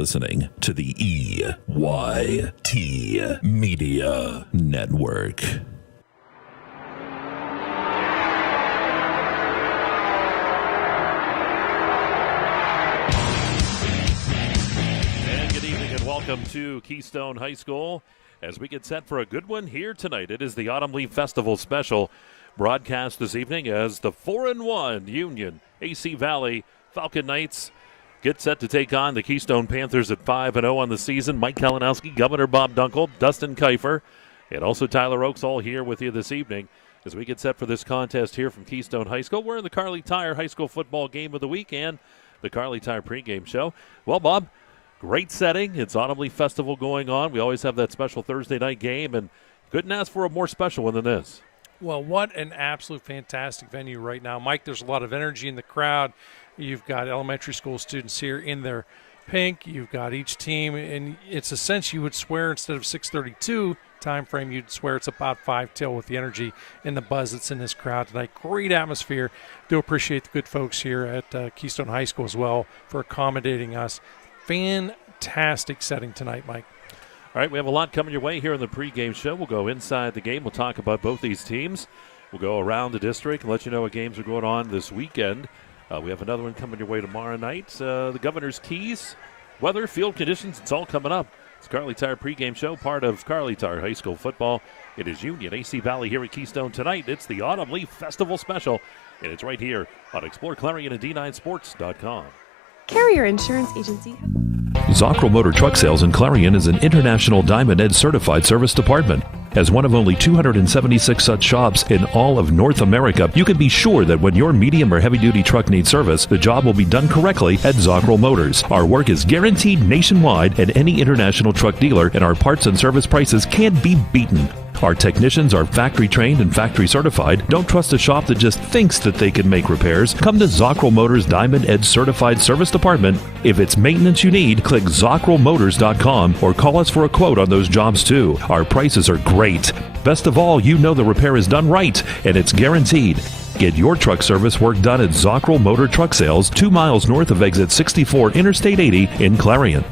listening to the EYT Media Network. And good evening and welcome to Keystone High School as we get set for a good one here tonight. It is the Autumn Leaf Festival special broadcast this evening as the 4-1 Union AC Valley Falcon Knights get set to take on the Keystone Panthers at 5-0 on the season. Mike Kalinowski, Governor Bob Dunkel, Dustin Kiefer, and also Tyler Oakes all here with you this evening as we get set for this contest here from Keystone High School. We're in the Kerle Tire High School Football Game of the Week and the Kerle Tire pregame show. Well, Bob, great setting. It's Autumn Leaf Festival going on. We always have that special Thursday night game, and couldn't ask for a more special one than this. Well, what an absolute fantastic venue right now. Mike, there's a lot of energy in the crowd. You've got elementary school students here in their pink. You've got each team, and it's a sense you would swear instead of 6:32 time frame, you'd swear it's about 5 till with the energy and the buzz that's in this crowd tonight. Great atmosphere. Do appreciate the good folks here at Keystone High School as well for accommodating us. Fantastic setting tonight, Mike. All right, we have a lot coming your way here in the pregame show. We'll go inside the game. We'll talk about both these teams. We'll go around the district and let you know what games are going on this weekend. We have another one coming your way tomorrow night. The Governor's Keys, weather, field conditions, it's all coming up. It's Kerle Tire pregame show, part of Kerle Tire High School football. It is Union AC Valley here at Keystone tonight. It's the Autumn Leaf Festival special, and it's right here on exploreClarion and D9Sports.com. Carrier Insurance Agency. Zockrell Motor Truck Sales in Clarion is an international Diamond Ed certified service department. As one of only 276 such shops in all of North America, you can be sure that when your medium or heavy-duty truck needs service, the job will be done correctly at Zockrell Motors. Our work is guaranteed nationwide at any international truck dealer, and our parts and service prices can't be beaten. Our technicians are factory trained and factory certified. Don't trust a shop that just thinks that they can make repairs. Come to Zockrell Motors Diamond Edge Certified Service Department. If it's maintenance you need, click ZockrellMotors.com or call us for a quote on those jobs too. Our prices are great. Best of all, you know the repair is done right and it's guaranteed. Get your truck service work done at Zockrell Motor Truck Sales, 2 miles north of exit 64 Interstate 80 in Clarion.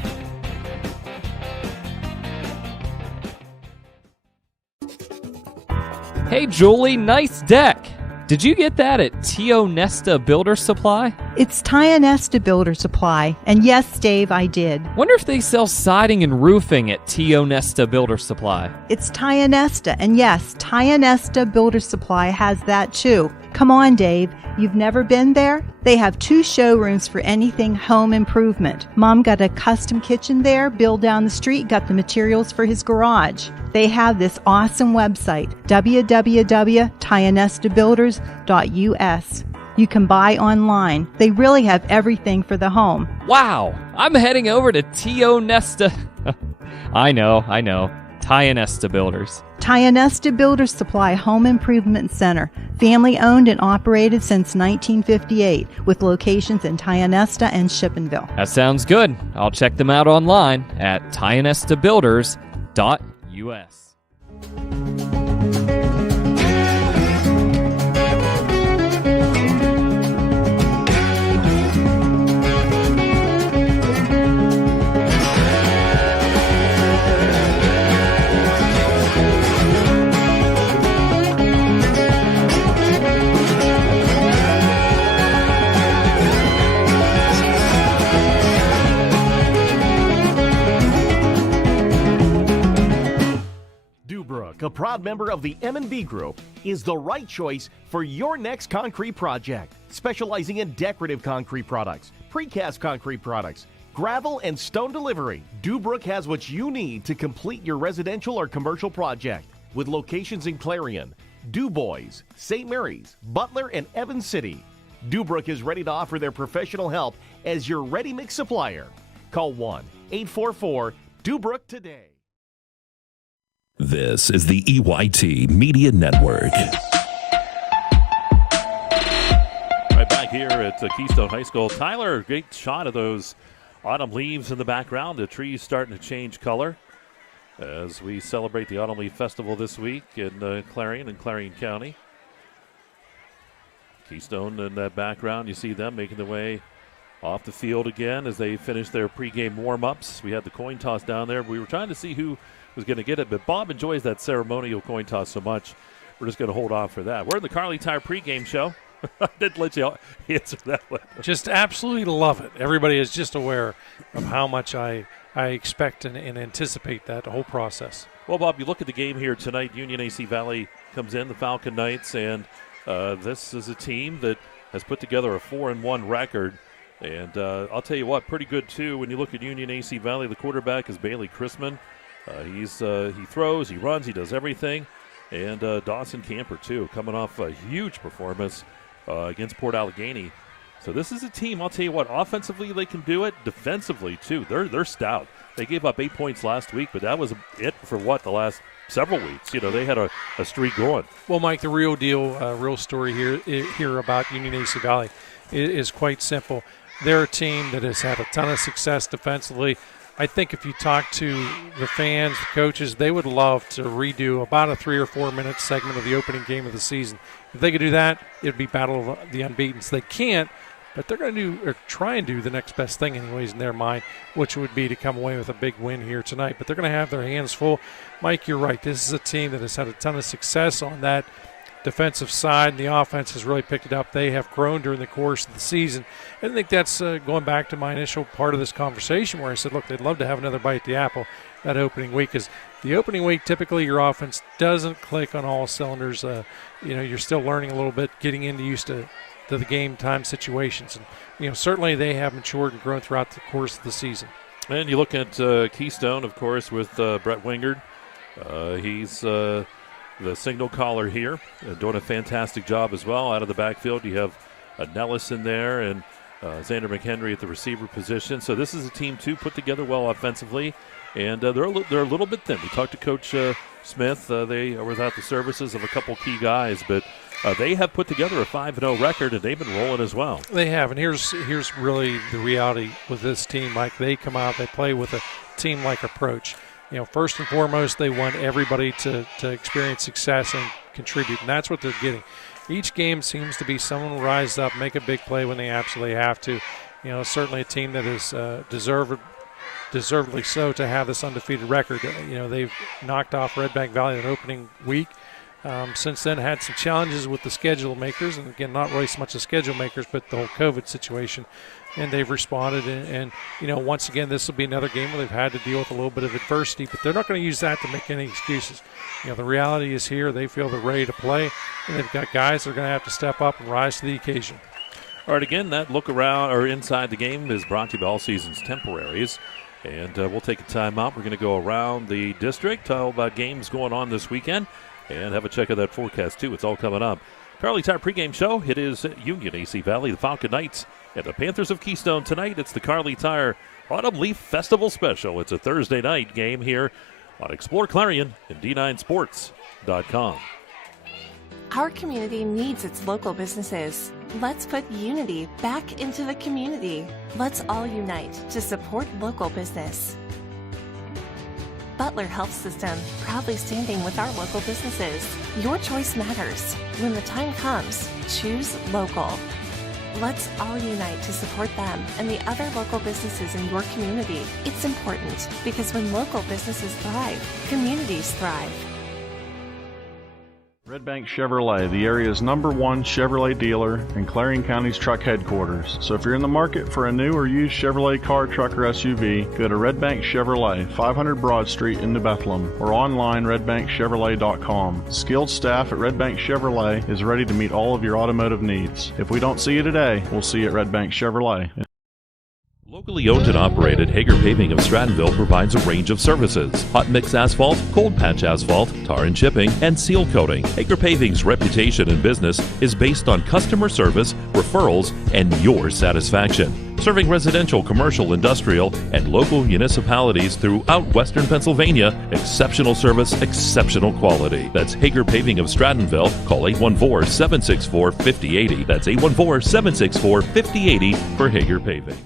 Hey, Julie, nice deck. Did you get that at Tio Nesta Builder Supply? It's Tio Nesta Builder Supply. And yes, Dave, I did. Wonder if they sell siding and roofing at Tio Nesta Builder Supply. It's Tio Nesta. And yes, Tio Nesta Builder Supply has that too. Come on, Dave. You've never been there? They have 2 showrooms for anything home improvement. Mom got a custom kitchen there. Bill down the street got the materials for his garage. They have this awesome website, www.tionestabuilders.us. You can buy online. They really have everything for the home. Wow, I'm heading over to Tio Nesta. I know. Tio Nesta Builders. Tio Nesta Builder Supply Home Improvement Center. Family owned and operated since 1958 with locations in Tio Nesta and Shippenville. That sounds good. I'll check them out online at tionestabuilders.us. A proud member of the M&B Group, is the right choice for your next concrete project. Specializing in decorative concrete products, precast concrete products, gravel and stone delivery, Dubrook has what you need to complete your residential or commercial project. With locations in Clarion, DuBois, St. Mary's, Butler, and Evans City, Dubrook is ready to offer their professional help as your ready-mix supplier. Call 1-844-DUBROOK today. This is the EYT Media Network. Right back here at Keystone High School. Tyler, great shot of those autumn leaves in the background. The trees starting to change color as we celebrate the Autumn Leaf Festival this week in Clarion and Clarion County. Keystone in that background, you see them making their way off the field again as they finish their pregame warm-ups. We had the coin toss down there. We were trying to see who was going to get it, but Bob enjoys that ceremonial coin toss so much, we're just going to hold off for that. We're in the Carly Tire pregame show. I didn't let you answer that one. Just absolutely love it. Everybody is just aware of how much I expect and anticipate that whole process. Well, Bob, you look at the game here tonight. Union AC Valley comes in, the Falcon Knights, and this is a team that has put together a 4-1 record. And I'll tell you what, pretty good, too. When you look at Union AC Valley, the quarterback is Bailey Chrisman. He throws, he runs, he does everything. And Dawson Camper, too, coming off a huge performance against Port Allegheny. So this is a team, I'll tell you what, offensively they can do it. Defensively, too, they're stout. They gave up 8 points last week, but that was it for the last several weeks. They had a streak going. Well, Mike, the real deal, real story here about Union AC Valley is quite simple. They're a team that has had a ton of success defensively. I think if you talk to the fans, the coaches, they would love to redo about a 3 or 4 minute segment of the opening game of the season. If they could do that, it would be Battle of the Unbeatens. They can't, but they're going to do or try and do the next best thing anyways in their mind, which would be to come away with a big win here tonight. But they're going to have their hands full. Mike, you're right. This is a team that has had a ton of success on that defensive side. The offense has really picked it up. They have grown during the course of the season. And I think that's going back to my initial part of this conversation where I said, look, they'd love to have another bite at the apple that opening week, because the opening week, typically your offense doesn't click on all cylinders. You're still learning a little bit, getting used to the game time situations. And, certainly they have matured and grown throughout the course of the season. And you look at Keystone, of course, with Brett Wingard. He's the signal caller here, doing a fantastic job as well. Out of the backfield, you have Nellis in there and Xander McHenry at the receiver position. So this is a team, too, put together well offensively, and they're a little bit thin. We talked to Coach Smith. They are without the services of a couple key guys, but they have put together a 5-0 record, and they've been rolling as well. They have, and here's really the reality with this team, Mike. They come out, they play with a team-like approach. First and foremost, they want everybody to experience success and contribute, and that's what they're getting. Each game seems to be someone will rise up, make a big play when they absolutely have to. Certainly a team that is deservedly so to have this undefeated record. They've knocked off Red Bank Valley in opening week. Since then, had some challenges with the schedule makers, and again, not really so much the schedule makers, but the whole COVID situation. And they've responded, and once again, this will be another game where they've had to deal with a little bit of adversity, but they're not going to use that to make any excuses. The reality is here, they feel they're ready to play, and they've got guys that are going to have to step up and rise to the occasion. All right, again, that look around or inside the game is brought to you by All Seasons Temporaries, and we'll take a timeout. We're going to go around the district, tell about games going on this weekend, and have a check of that forecast, too. It's all coming up. Carly Tire pregame show. It is Union AC Valley, the Falcon Knights, and the Panthers of Keystone tonight. It's the Carly Tire Autumn Leaf Festival Special. It's a Thursday night game here on Explore Clarion and D9Sports.com. Our community needs its local businesses. Let's put unity back into the community. Let's all unite to support local business. Butler Health System, proudly standing with our local businesses. Your choice matters. When the time comes, choose local. Let's all unite to support them and the other local businesses in your community. It's important because when local businesses thrive, communities thrive. Red Bank Chevrolet, the area's #1 Chevrolet dealer and Clarion County's truck headquarters. So if you're in the market for a new or used Chevrolet car, truck, or SUV, go to Red Bank Chevrolet, 500 Broad Street in New Bethlehem, or online redbankchevrolet.com. Skilled staff at Red Bank Chevrolet is ready to meet all of your automotive needs. If we don't see you today, we'll see you at Red Bank Chevrolet. Locally owned and operated, Hager Paving of Strattonville provides a range of services: hot mix asphalt, cold patch asphalt, tar and chipping, and seal coating. Hager Paving's reputation in business is based on customer service, referrals, and your satisfaction. Serving residential, commercial, industrial, and local municipalities throughout Western Pennsylvania, exceptional service, exceptional quality. That's Hager Paving of Strattonville. Call 814-764-5080. That's 814-764-5080 for Hager Paving.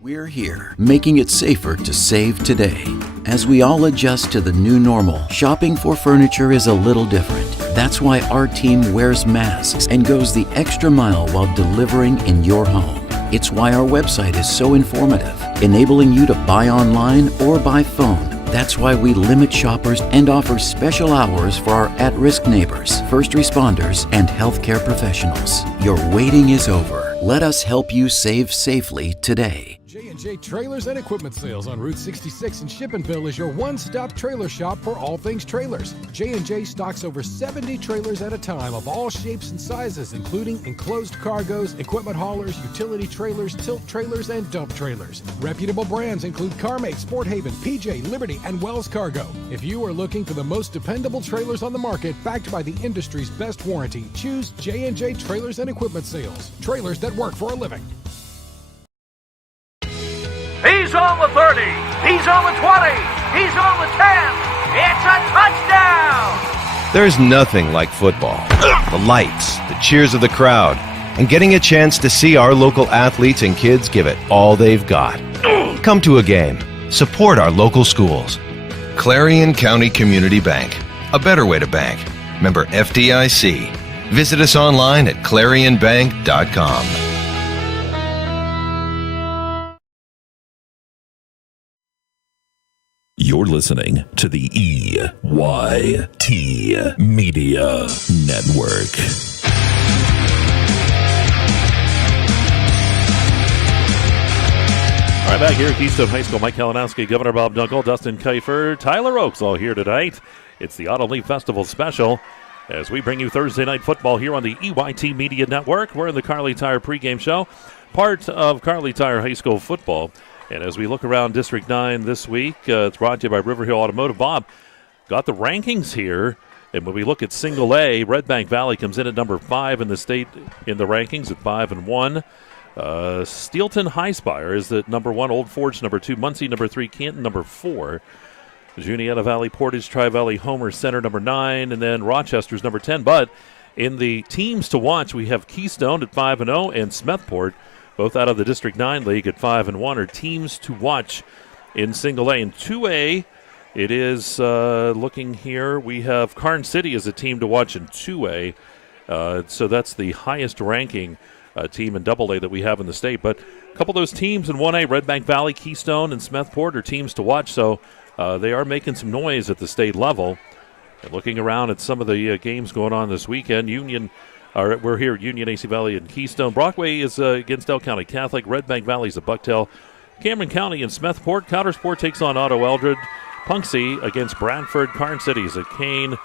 We're here, making it safer to save today. As we all adjust to the new normal, shopping for furniture is a little different. That's why our team wears masks and goes the extra mile while delivering in your home. It's why our website is so informative, enabling you to buy online or by phone. That's why we limit shoppers and offer special hours for our at-risk neighbors, first responders, and healthcare professionals. Your waiting is over. Let us help you save safely today. J&J Trailers and Equipment Sales on Route 66 in Shippensville is your one-stop trailer shop for all things trailers. J&J stocks over 70 trailers at a time of all shapes and sizes, including enclosed cargos, equipment haulers, utility trailers, tilt trailers, and dump trailers. Reputable brands include CarMate, Sport Haven, PJ, Liberty, and Wells Cargo. If you are looking for the most dependable trailers on the market, backed by the industry's best warranty, choose J&J Trailers and Equipment Sales. Trailers that work for a living. He's on the 30. He's on the 20. He's on the 10. It's a touchdown. There's nothing like football. The lights, the cheers of the crowd, and getting a chance to see our local athletes and kids give it all they've got. Come to a game. Support our local schools. Clarion County Community Bank. A better way to bank. Member FDIC. Visit us online at ClarionBank.com. You're listening to the EYT Media Network. All right, back here at Keystone High School, Mike Kalinowski, Governor Bob Dunkel, Dustin Kiefer, Tyler Oakes all here tonight. It's the Autumn Leaf Festival special as we bring you Thursday night football here on the EYT Media Network. We're in the Carly Tire pregame show, part of Carly Tire High School football. And as we look around District 9 this week, it's brought to you by River Hill Automotive. Bob, got the rankings here. And when we look at Single A, Red Bank Valley comes in at number 5 in the state in the rankings at 5-1. Steelton Highspire is at number 1. Old Forge, number 2. Muncie, number 3. Canton, number 4. Juniata Valley, Portage, Tri-Valley, Homer Center, number 9. And then Rochester's number 10. But in the teams to watch, we have Keystone at 5-0 and Smethport, both out of the District 9 League at 5-1, are teams to watch in Single A. In 2A, it is looking here. We have Karn City as a team to watch in 2A. So that's the highest ranking team in AA that we have in the state. But a couple of those teams in 1A, Red Bank Valley, Keystone, and Smethport, are teams to watch. So they are making some noise at the state level. And looking around at some of the games going on this weekend, we're here at Union, AC Valley, and Keystone. Brockway is against Del County Catholic. Red Bank Valley is at Bucktail. Cameron County and Smethport. Countersport takes on Otto Eldred. Punxsutawney against Brantford. Karn City is at Kane.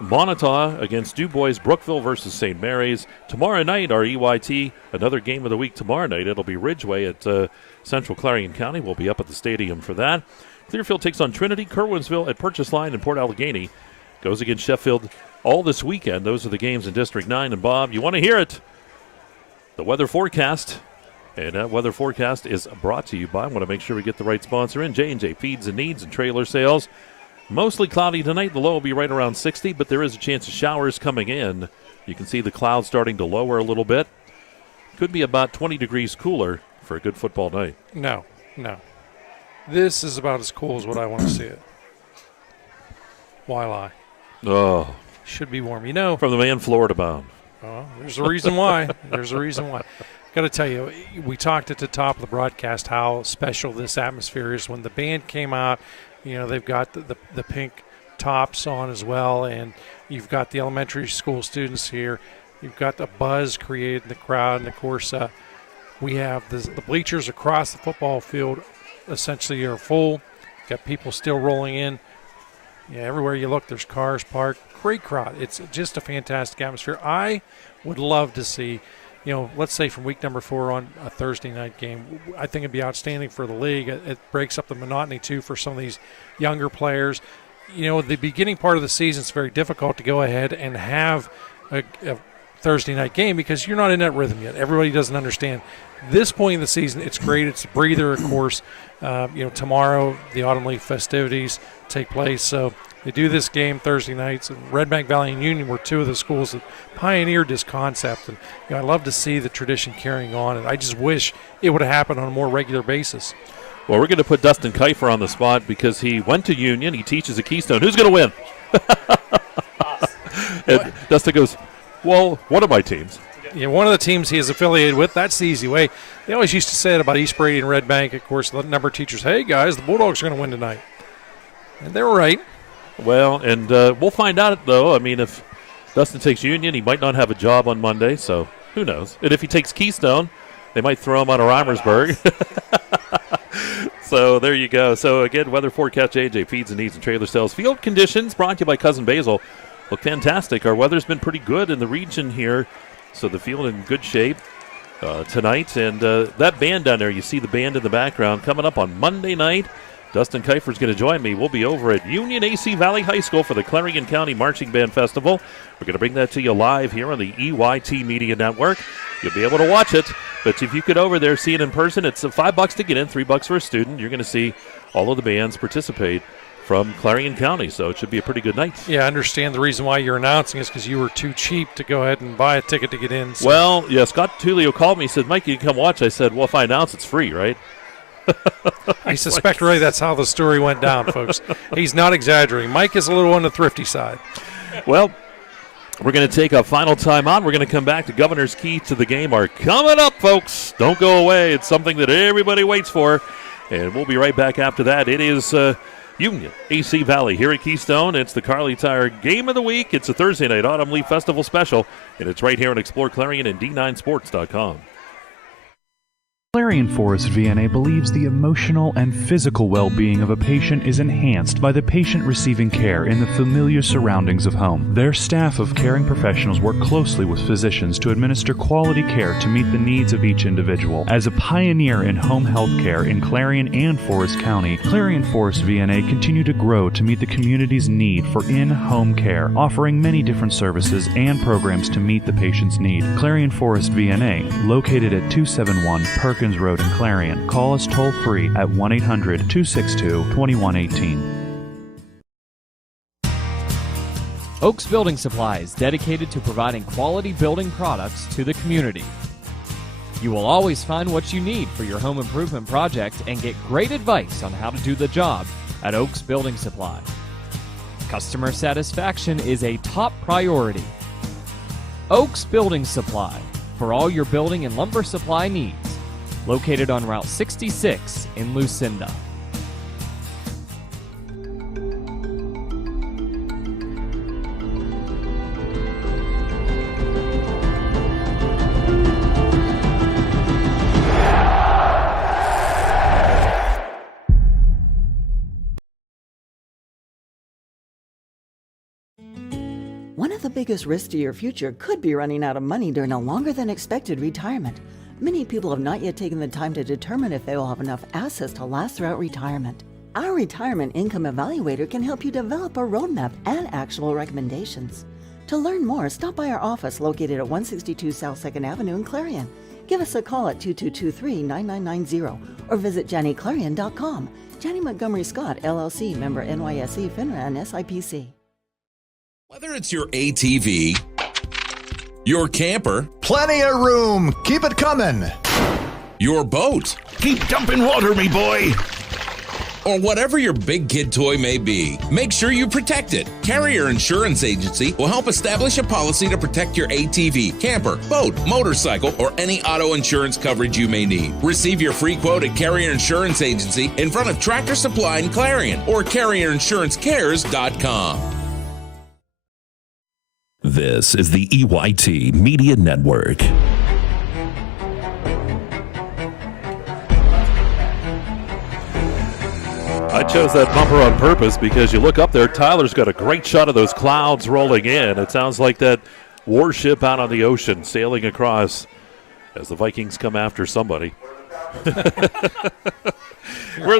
Montauk against DuBois. Brookville versus St. Mary's. Tomorrow night, our EYT, another game of the week tomorrow night. It'll be Ridgeway at Central Clarion County. We'll be up at the stadium for that. Clearfield takes on Trinity. Kerwinsville at Purchase Line and Port Allegheny goes against Sheffield. All this weekend, those are the games in District 9. And, Bob, you want to hear it. The weather forecast. And that weather forecast is brought to you by, I want to make sure we get the right sponsor in, J&J Feeds and Needs and Trailer Sales. Mostly cloudy tonight. The low will be right around 60, but there is a chance of showers coming in. You can see the clouds starting to lower a little bit. Could be about 20 degrees cooler for a good football night. No. This is about as cool as what I want to see it. Why lie? Oh. Should be warm. From the man Florida bound. Oh, there's a reason why. Got to tell you, we talked at the top of the broadcast how special this atmosphere is. When the band came out, they've got the pink tops on as well, and you've got the elementary school students here. You've got the buzz created in the crowd, and, of course, we have the bleachers across the football field essentially are full. Got people still rolling in. Yeah, everywhere you look, there's cars parked. Great crowd. It's just a fantastic atmosphere. I would love to see, let's say from week number 4 on a Thursday night game. I think it'd be outstanding for the league. It breaks up the monotony, too, for some of these younger players. The beginning part of the season, it's very difficult to go ahead and have a Thursday night game because you're not in that rhythm yet. Everybody doesn't understand. This point in the season, it's great. It's a breather, of course. Tomorrow, the Autumn Leaf festivities take place. So they do this game Thursday nights. And Red Bank Valley and Union were two of the schools that pioneered this concept. And I love to see the tradition carrying on. And I just wish it would have happened on a more regular basis. Well, we're going to put Dustin Kiefer on the spot because he went to Union. He teaches at Keystone. Who's going to win? And Dustin goes, well, one of my teams. one of the teams he is affiliated with. That's the easy way. They always used to say it about East Brady and Red Bank. Of course, the number of teachers, hey, guys, the Bulldogs are going to win tonight. And they were right. Well, and we'll find out, though. I mean, if Dustin takes Union, he might not have a job on Monday, so who knows. And if he takes Keystone, they might throw him out of Reimersburg. So there you go. So, again, weather forecast, JJ Feeds and Needs and Trailer Sales. Field conditions brought to you by Cousin Basil. Look fantastic. Our weather's been pretty good in the region here, so the field in good shape tonight. And that band down there, you see the band in the background, coming up on Monday night. Dustin Kiefer's going to join me. We'll be over at Union AC Valley High School for the Clarion County Marching Band Festival. We're going to bring that to you live here on the EYT Media Network. You'll be able to watch it, but if you could over there see it in person, it's $5 to get in, $3 for a student. You're going to see all of the bands participate from Clarion County, so it should be a pretty good night. Yeah, I understand the reason why you're announcing is because you were too cheap to go ahead and buy a ticket to get in. So. Well, yeah, Scott Tulio called me. He said, Mike, you can come watch. I said, well, if I announce, it's free, right? I suspect really that's how the story went down, folks. He's not exaggerating. Mike is a little on the thrifty side. Well, we're going to take a final timeout. We're going to come back to Governor's Key to the Game. Are coming up, folks. Don't go away. It's something that everybody waits for, and we'll be right back after that. It is Union AC Valley here at Keystone. It's the Carly Tire Game of the Week. It's a Thursday night Autumn Leaf Festival special, and it's right here on exploreClarion and D9Sports.com. Clarion Forest VNA believes the emotional and physical well-being of a patient is enhanced by the patient receiving care in the familiar surroundings of home. Their staff of caring professionals work closely with physicians to administer quality care to meet the needs of each individual. As a pioneer in home health care in Clarion and Forest County, Clarion Forest VNA continue to grow to meet the community's need for in-home care, offering many different services and programs to meet the patient's need. Clarion Forest VNA, located at 271 Perkins Road in Clarion. Call us toll-free at 1-800-262-2118. Oaks Building Supplies, dedicated to providing quality building products to the community. You will always find what you need for your home improvement project and get great advice on how to do the job at Oaks Building Supply. Customer satisfaction is a top priority. Oaks Building Supply, for all your building and lumber supply needs. Located on Route 66 in Lucinda. One of the biggest risks to your future could be running out of money during a longer than expected retirement. Many people have not yet taken the time to determine if they will have enough assets to last throughout retirement. Our Retirement Income Evaluator can help you develop a roadmap and actionable recommendations. To learn more, stop by our office located at 162 South 2nd Avenue in Clarion. Give us a call at 2223-9990 or visit JannyClarion.com. Janney Montgomery Scott, LLC, member NYSE, FINRA, and SIPC. Whether it's your ATV, your camper, plenty of room. Keep it coming. Your boat. Keep dumping water, me boy. Or whatever your big kid toy may be, make sure you protect it. Carrier Insurance Agency will help establish a policy to protect your ATV, camper, boat, motorcycle, or any auto insurance coverage you may need. Receive your free quote at Carrier Insurance Agency in front of Tractor Supply in Clarion or CarrierInsuranceCares.com. This is the EYT Media Network. I chose that bumper on purpose because you look up there, Tyler's got a great shot of those clouds rolling in. It sounds like that warship out on the ocean sailing across as the Vikings come after somebody. We're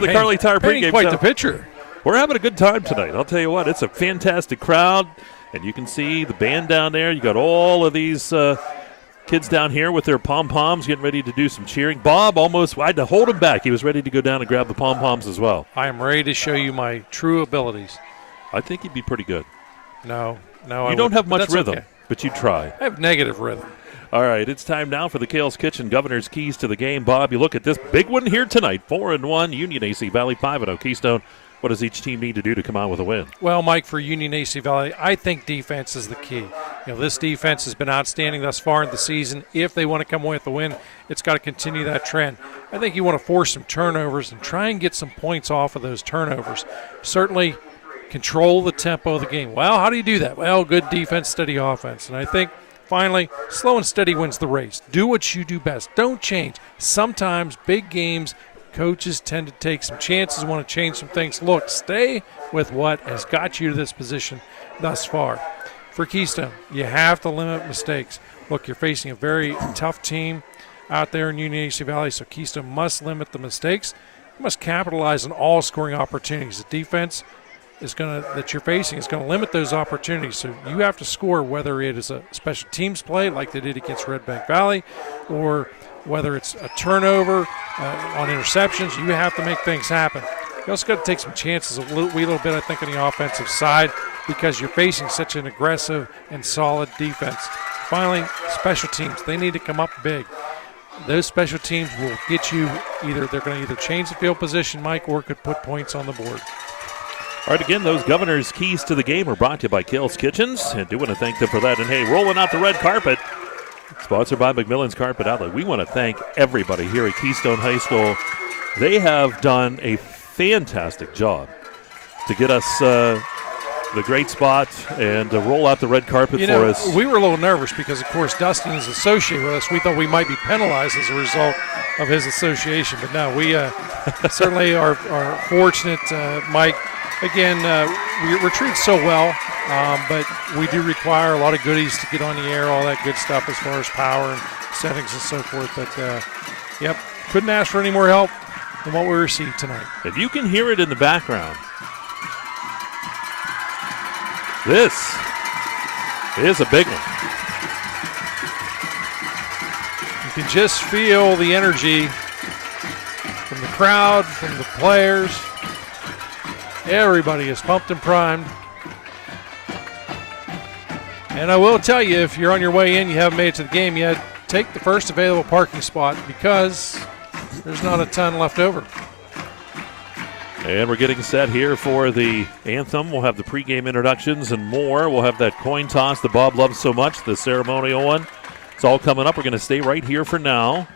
the Carly Tire pregame. Quite the picture. We're having a good time tonight. I'll tell you what, it's a fantastic crowd. And you can see the band down there. You got all of these kids down here with their pom-poms getting ready to do some cheering. Bob I had to hold him back. He was ready to go down and grab the pom-poms as well. I am ready to show you my true abilities. I think he'd be pretty good. No. You don't have much rhythm, but you try. I have negative rhythm. All right, it's time now for the Kale's Kitchen Governor's Keys to the Game. Bob, you look at this big one here tonight. 4-1, Union AC Valley, 5-0, Keystone. What does each team need to do to come out with a win? Well, Mike, for Union AC Valley, I think defense is the key. This defense has been outstanding thus far in the season. If they want to come away with the win, it's got to continue that trend. I think you want to force some turnovers and try and get some points off of those turnovers. Certainly control the tempo of the game. Well, how do you do that? Well, good defense, steady offense. And I think, finally, slow and steady wins the race. Do what you do best. Don't change. Sometimes big games, coaches tend to take some chances, want to change some things. Look, stay with what has got you to this position thus far. For Keystone, you have to limit mistakes. Look, you're facing a very tough team out there in Union AC Valley, so Keystone must limit the mistakes. You must capitalize on all scoring opportunities. The defense that you're facing is going to limit those opportunities, so you have to score, whether it is a special teams play like they did against Red Bank Valley, or whether it's a turnover on interceptions. You have to make things happen. You also got to take some chances a little bit, I think, on the offensive side, because you're facing such an aggressive and solid defense. Finally, special teams. They need to come up big. Those special teams will get you they're going to either change the field position, Mike, or could put points on the board. All right, again, those Governor's Keys to the Game are brought to you by Kerle's Kitchens, and do want to thank them for that. And, hey, rolling out the red carpet, sponsored by McMillan's Carpet Outlet. We want to thank everybody here at Keystone High School. They have done a fantastic job to get us the great spot and to roll out the red carpet for us. We were a little nervous because, of course, Dustin is associated with us. We thought we might be penalized as a result of his association. But no, we certainly are fortunate, Mike. Again, we're treated so well, but we do require a lot of goodies to get on the air, all that good stuff as far as power and settings and so forth. But, couldn't ask for any more help than what we received tonight. If you can hear it in the background, this is a big one. You can just feel the energy from the crowd, from the players. Everybody is pumped and primed. And I will tell you, if you're on your way in, you haven't made it to the game yet, take the first available parking spot because there's not a ton left over. And we're getting set here for the anthem. We'll have the pregame introductions and more. We'll have that coin toss that Bob loves so much, the ceremonial one. It's all coming up. We're going to stay right here for now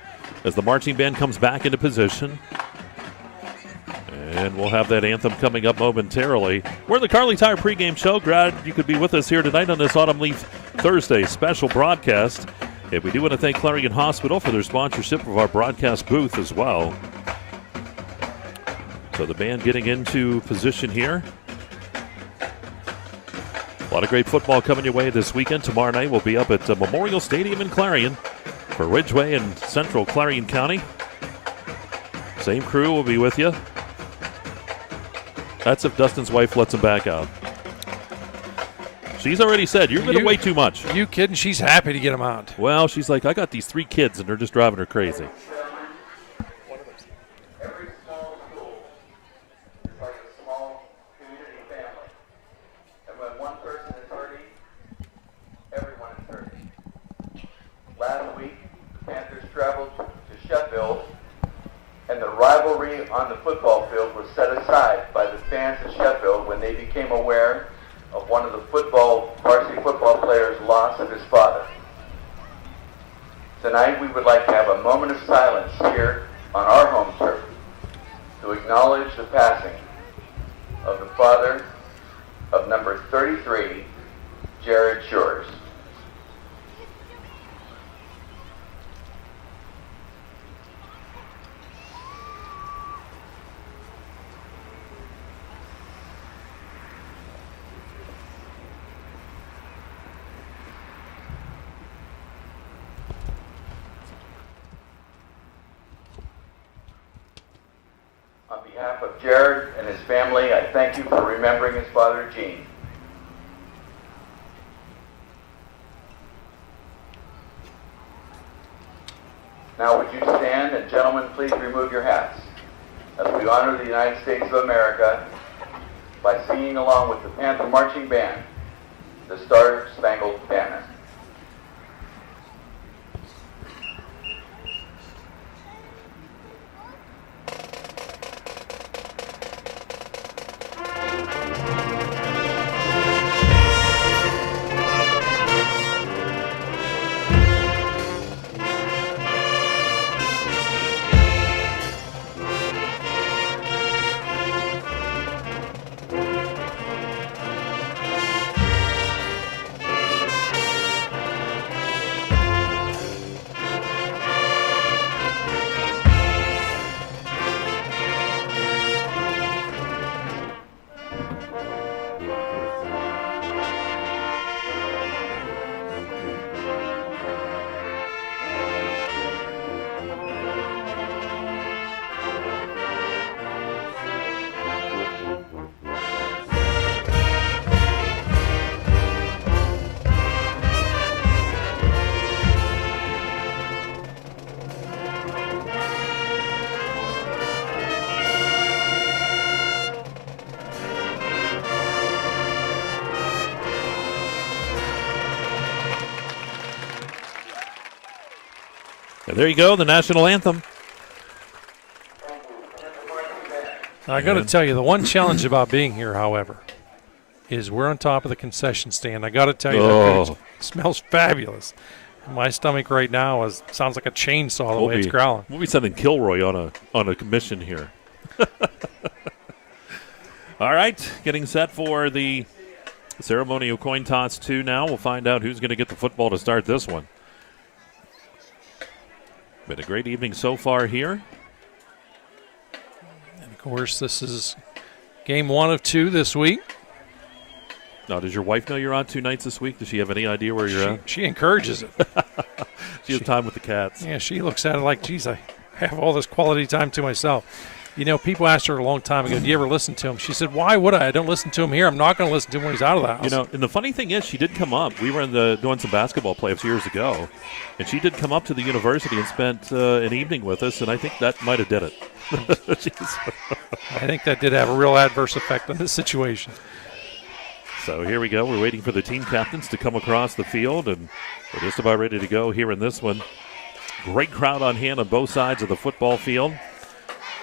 as the marching band comes back into position. And we'll have that anthem coming up momentarily. We're the Carly Tire pregame show. Glad you could be with us here tonight on this Autumn Leaf Thursday special broadcast. And we do want to thank Clarion Hospital for their sponsorship of our broadcast booth as well. So the band getting into position here. A lot of great football coming your way this weekend. Tomorrow night we'll be up at Memorial Stadium in Clarion for Ridgeway and Central Clarion County. Same crew will be with you. That's if Dustin's wife lets him back out. She's already said, you're going to wait too much. You kidding? She's happy to get him out. Well, she's like, I got these 3 kids, and they're just driving her crazy. Every small school is like a small community family. And when one person is hurting, everyone is hurting. Last week, the Panthers traveled to Sheffield, and the rivalry on the football field was set aside by the fans of Sheffield when they became aware of one of the varsity football players' loss of his father. Tonight we would like to have a moment of silence here on our home turf to acknowledge the passing of the father of number 33, Jared Shores. On behalf of Jared and his family, I thank you for remembering his father, Gene. Now would you stand, and gentlemen, please remove your hats as we honor the United States of America by singing along with the Panther Marching Band, the Star Spangled Banner. And there you go, the national anthem. I got to tell you, the one challenge about being here, however, is we're on top of the concession stand. I got to tell you, that food smells fabulous. My stomach right now sounds like a chainsaw the way it's growling. We'll be sending Kilroy on a commission here. All right, getting set for the ceremonial coin toss 2 now. We'll find out who's going to get the football to start this one. Been a great evening so far here. And, of course, this is game 1 of 2 this week. Now, does your wife know you're on 2 nights this week? Does she have any idea where you're at? She encourages it. She has time with the cats. Yeah, she looks at it like, geez, I have all this quality time to myself. You know, people asked her a long time ago, do you ever listen to him? She said, why would I? I don't listen to him here. I'm not going to listen to him when he's out of the house. You know, and the funny thing is, she did come up. We were doing some basketball playoffs years ago, and she did come up to the university and spent an evening with us, and I think that might have did it. I think that did have a real adverse effect on this situation. So here we go. We're waiting for the team captains to come across the field, and we're just about ready to go here in this one. Great crowd on hand on both sides of the football field.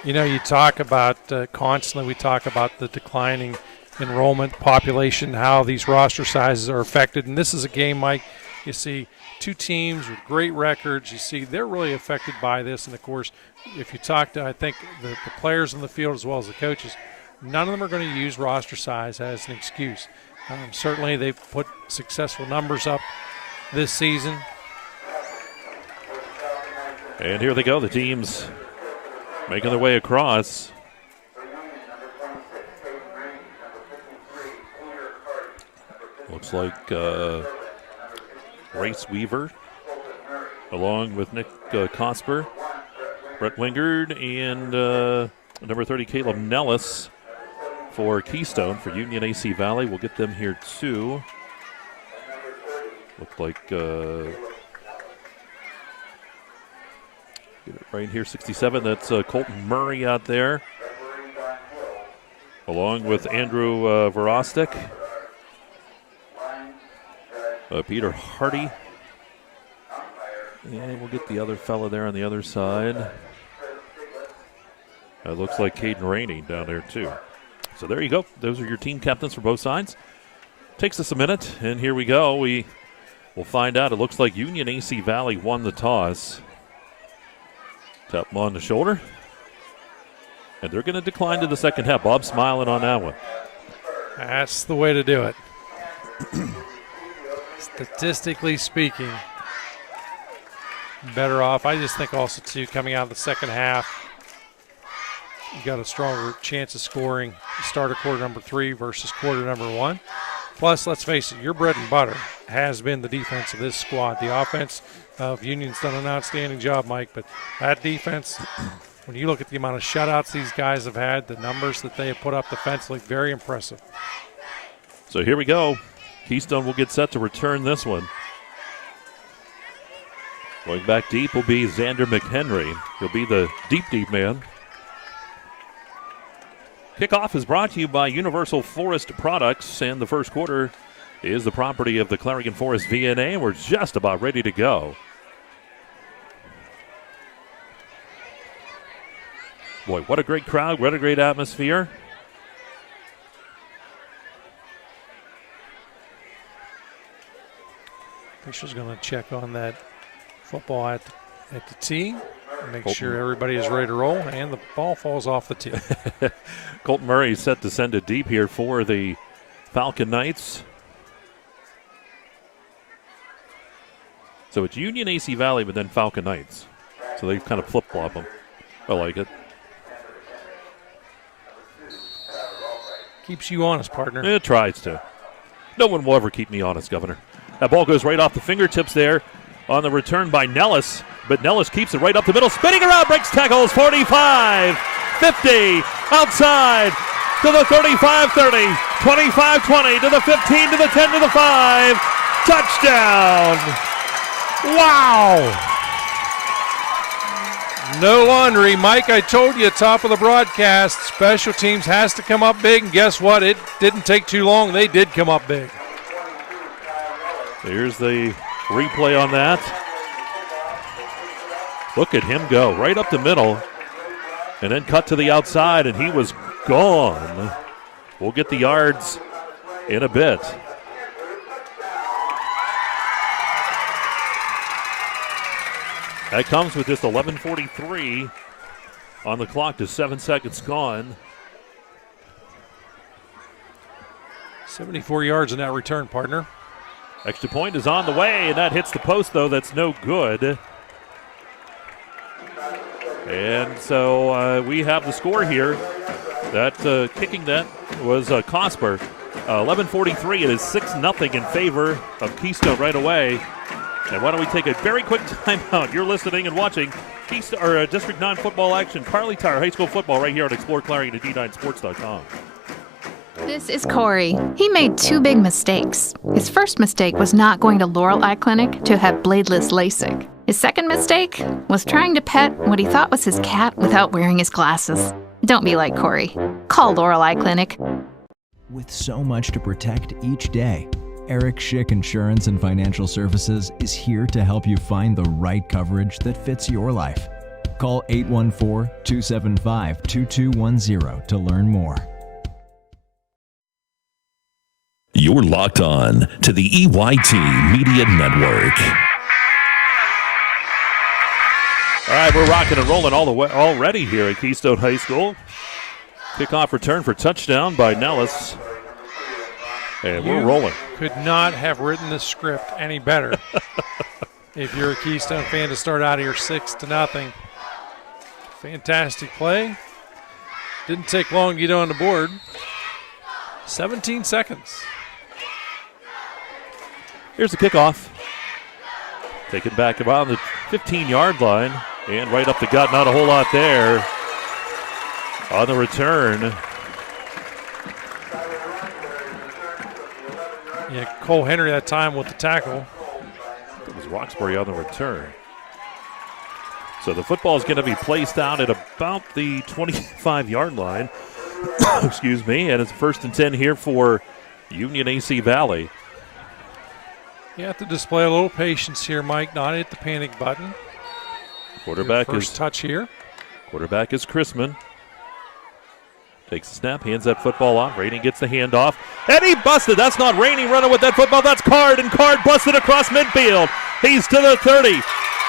You know, you talk about constantly, we talk about the declining enrollment population, how these roster sizes are affected. And this is a game, Mike, you see 2 teams with great records. You see they're really affected by this. And, of course, if you talk to, I think, the players in the field as well as the coaches, none of them are going to use roster size as an excuse. Certainly they've put successful numbers up this season. And here they go, the teams making their way across. Looks like Race Weaver, along with Nick Cosper, Brett Wingard, and number 30, Caleb Nellis for Keystone for Union AC Valley. We'll get them here too. Look like get it right here, 67. That's Colton Murray out there, along with Andrew Verostek, Peter Hardy, and we'll get the other fella there on the other side. Looks like Caden Rainey down there too. So there you go. Those are your team captains for both sides. Takes us a minute, and here we go. We'll find out. It looks like Union AC Valley won the toss. Tap them on the shoulder. And they're going to decline to the second half. Bob's smiling on that one. That's the way to do it. Statistically speaking, better off. I just think also, too, coming out of the second half, you got a stronger chance of scoring. Start of quarter number 3 versus quarter number 1. Plus, let's face it, your bread and butter has been the defense of this squad. The offense of Union's done an outstanding job, Mike, but that defense, when you look at the amount of shutouts these guys have had, the numbers that they have put up defensively, very impressive. So here we go. Keystone will get set to return this one. Going back deep will be Xander McHenry. He'll be the deep man. Kickoff is brought to you by Universal Forest Products, and the first quarter is the property of the Clarion Forest VNA, and we're just about ready to go. Boy, what a great crowd, what a great atmosphere. Fisher's going to check on that football at the tee. Make sure everybody is ready to roll, and the ball falls off the tee. Colton Murray is set to send it deep here for the Falcon Knights. So it's Union AC Valley, but then Falcon Knights. So they kind of flip-flop them. I like it. Keeps you honest, partner. It tries to. No one will ever keep me honest, Governor. That ball goes right off the fingertips there on the return by Nellis. But Nellis keeps it right up the middle, spinning around, breaks tackles, 45, 50, outside, to the 35-30, 25-20, to the 15, to the 10, to the 5, touchdown. Wow. No laundry. Mike, I told you, top of the broadcast, special teams has to come up big, and guess what? It didn't take too long. They did come up big. Here's the replay on that. Look at him go right up the middle and then cut to the outside, and he was gone. We'll get the yards in a bit. That comes with just 11:43 on the clock to 7 seconds gone. 74 yards in that return, partner. Extra point is on the way, and that hits the post, though. That's no good. And so we have the score here. That kicking net was Cosper. 11:43. It is 6-0 in favor of Keystone right away. And why don't we take a very quick timeout? You're listening and watching Keystone, or District 9 football action, Kearley Tire High School football right here on exploreClarion at D9Sports.com. This is Corey. He made 2 big mistakes. His first mistake was not going to Laurel Eye Clinic to have bladeless LASIK. His second mistake was trying to pet what he thought was his cat without wearing his glasses. Don't be like Corey. Call Laurel Eye Clinic. With so much to protect each day, Eric Schick Insurance and Financial Services is here to help you find the right coverage that fits your life. Call 814-275-2210 to learn more. You're locked on to the EYT Media Network. All right, we're rocking and rolling all the way already here at Keystone High School. Kickoff return for touchdown by Nellis. And we're rolling. Could not have written the script any better. If you're a Keystone fan, to start out here 6-0. Fantastic play. Didn't take long to get on the board. 17 seconds. Here's the kickoff. Taken back about the 15-yard line. And right up the gut, not a whole lot there. On the return. Yeah, Cole Henry that time with the tackle. It was Roxbury on the return. So the football is going to be placed out at about the 25-yard line. Excuse me. And it's 1st and 10 here for Union AC Valley. You have to display a little patience here, Mike, not hit the panic button. Quarterback first touch here. Quarterback is Chrisman. Takes the snap, hands that football off. Rainey gets the handoff, and he busted. That's not Rainey running with that football. That's Card, and Card busted across midfield. He's to the 30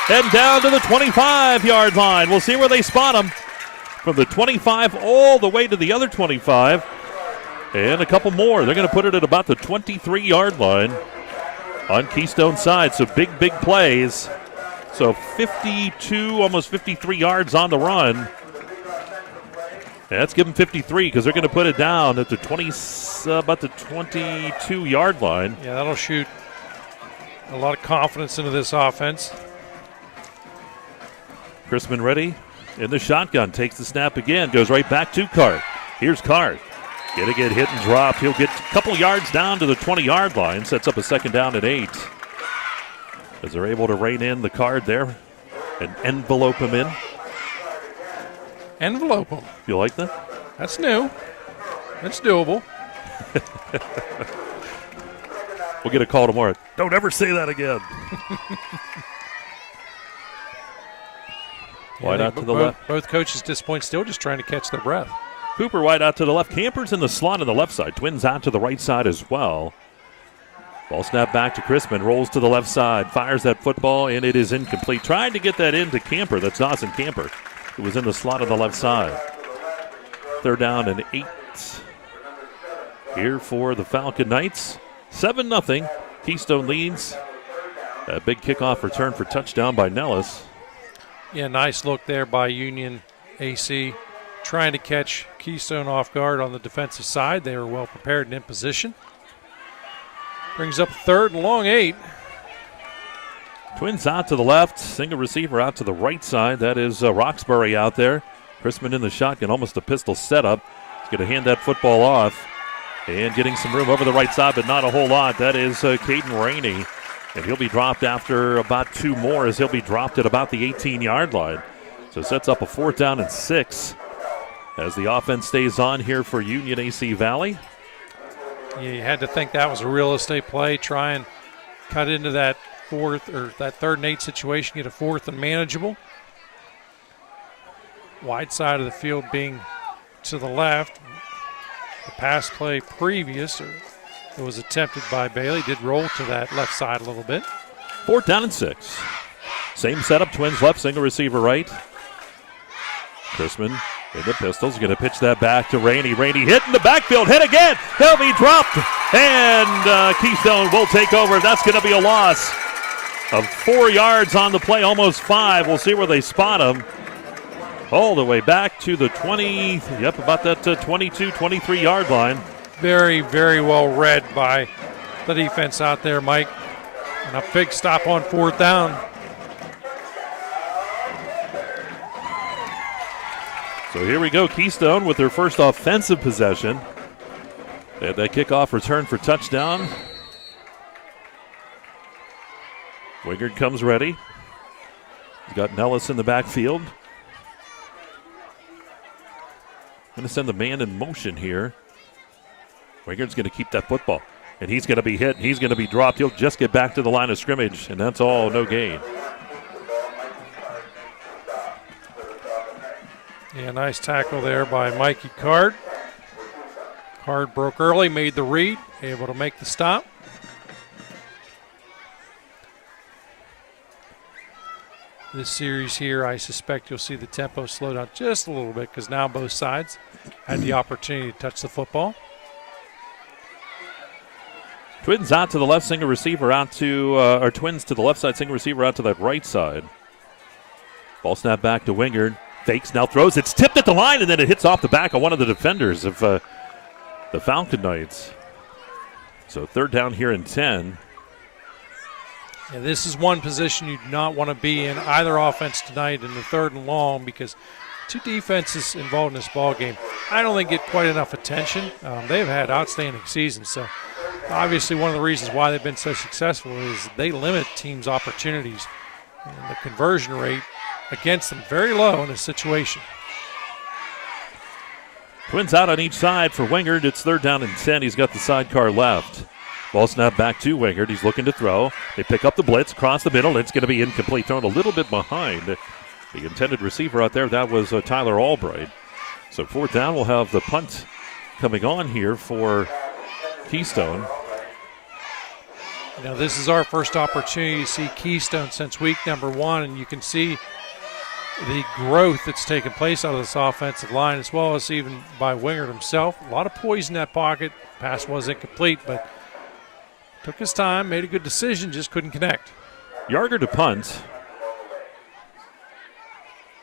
and down to the 25-yard line. We'll see where they spot him. From the 25 all the way to the other 25. And a couple more. They're going to put it at about the 23-yard line on Keystone side. So big plays. So 52, almost 53 yards on the run. That's given 53 because they're going to put it down at the about the 22-yard line. Yeah, that'll shoot a lot of confidence into this offense. Chrisman ready in the shotgun, takes the snap again, goes right back to Card. Here's Card. Gonna get hit and dropped. He'll get a couple yards down to the 20-yard line, sets up a 2nd down and 8. As they're able to rein in the Card there and envelope him in. Envelope him. You like that? That's new. That's doable. We'll get a call tomorrow. Don't ever say that again. Wide out to the left. Both coaches at this point still just trying to catch their breath. Cooper wide out to the left. Campers in the slot on the left side. Twins out to the right side as well. Ball snap back to Chrisman. Rolls to the left side. Fires that football, and it is incomplete. Trying to get that into Camper. That's Dawson Camper. It was in the slot on the left side. 3rd down and 8 here for the Falcon Knights. 7-0. Keystone leads. A big kickoff return for touchdown by Nellis. Yeah, nice look there by Union AC. Trying to catch Keystone off guard on the defensive side. They were well prepared and in position. Brings up 3rd and long 8. Twins out to the left. Single receiver out to the right side. That is Roxbury out there. Chrisman in the shotgun, almost a pistol setup. He's going to hand that football off. And getting some room over the right side, but not a whole lot. That is Caden Rainey. And he'll be dropped after about 2 more, as he'll be dropped at about the 18-yard line. So sets up a 4th down and 6 as the offense stays on here for Union AC Valley. Yeah, you had to think that was a real estate play. Try and cut into that 4th or that 3rd and 8 situation, get a 4th and manageable. wide side of the field being to the left. The pass play previous, it was attempted by Bailey, did roll to that left side a little bit. 4th down and 6. Same setup, Twins left, single receiver right. Chrisman in the pistols, going to pitch that back to Rainey. Rainey hit in the backfield, hit again. They'll be dropped, and Keystone will take over. That's going to be a loss of 4 yards on the play, almost 5. We'll see where they spot him. All the way back to the 20, about that 22, 23-yard line. Very, very well read by the defense out there, Mike. And a big stop on 4th down. So here we go, Keystone with their first offensive possession. They had that kickoff return for touchdown. Wingard comes ready. He's got Nellis in the backfield. Going to send the man in motion here. Wingard's going to keep that football. And he's going to be hit. He's going to be dropped. He'll just get back to the line of scrimmage, and that's all, no gain. Yeah, nice tackle there by Mikey Card. Card broke early, made the read, able to make the stop. This series here, I suspect you'll see the tempo slow down just a little bit because now both sides had the opportunity to touch the football. Twins out to the left, single receiver out to, or Twins to the left side, single receiver out to that right side. Ball snap back to Wingard. Fakes, now throws. It's tipped at the line, and then it hits off the back of one of the defenders of the Falcon Knights. So 3rd down here and 10. Yeah, this is one position you do not want to be in either offense tonight in the 3rd and long because two defenses involved in this ball game I don't think get quite enough attention. They've had outstanding seasons, so obviously one of the reasons why they've been so successful is they limit teams' opportunities. And the conversion rate against them very low in this situation. Twins out on each side for Wingard. It's 3rd down and 10. He's got the sidecar left. Ball snap back to Wingard. He's looking to throw. They pick up the blitz across the middle. It's going to be incomplete. Thrown a little bit behind the intended receiver out there. That was Tyler Albright. So 4th down, we'll have the punt coming on here for Keystone. Now this is our first opportunity to see Keystone since week number 1, and you can see the growth that's taken place out of this offensive line as well as even by Wingard himself. A lot of poise in that pocket. Pass was incomplete, but took his time, made a good decision, just couldn't connect. Yarger to punt.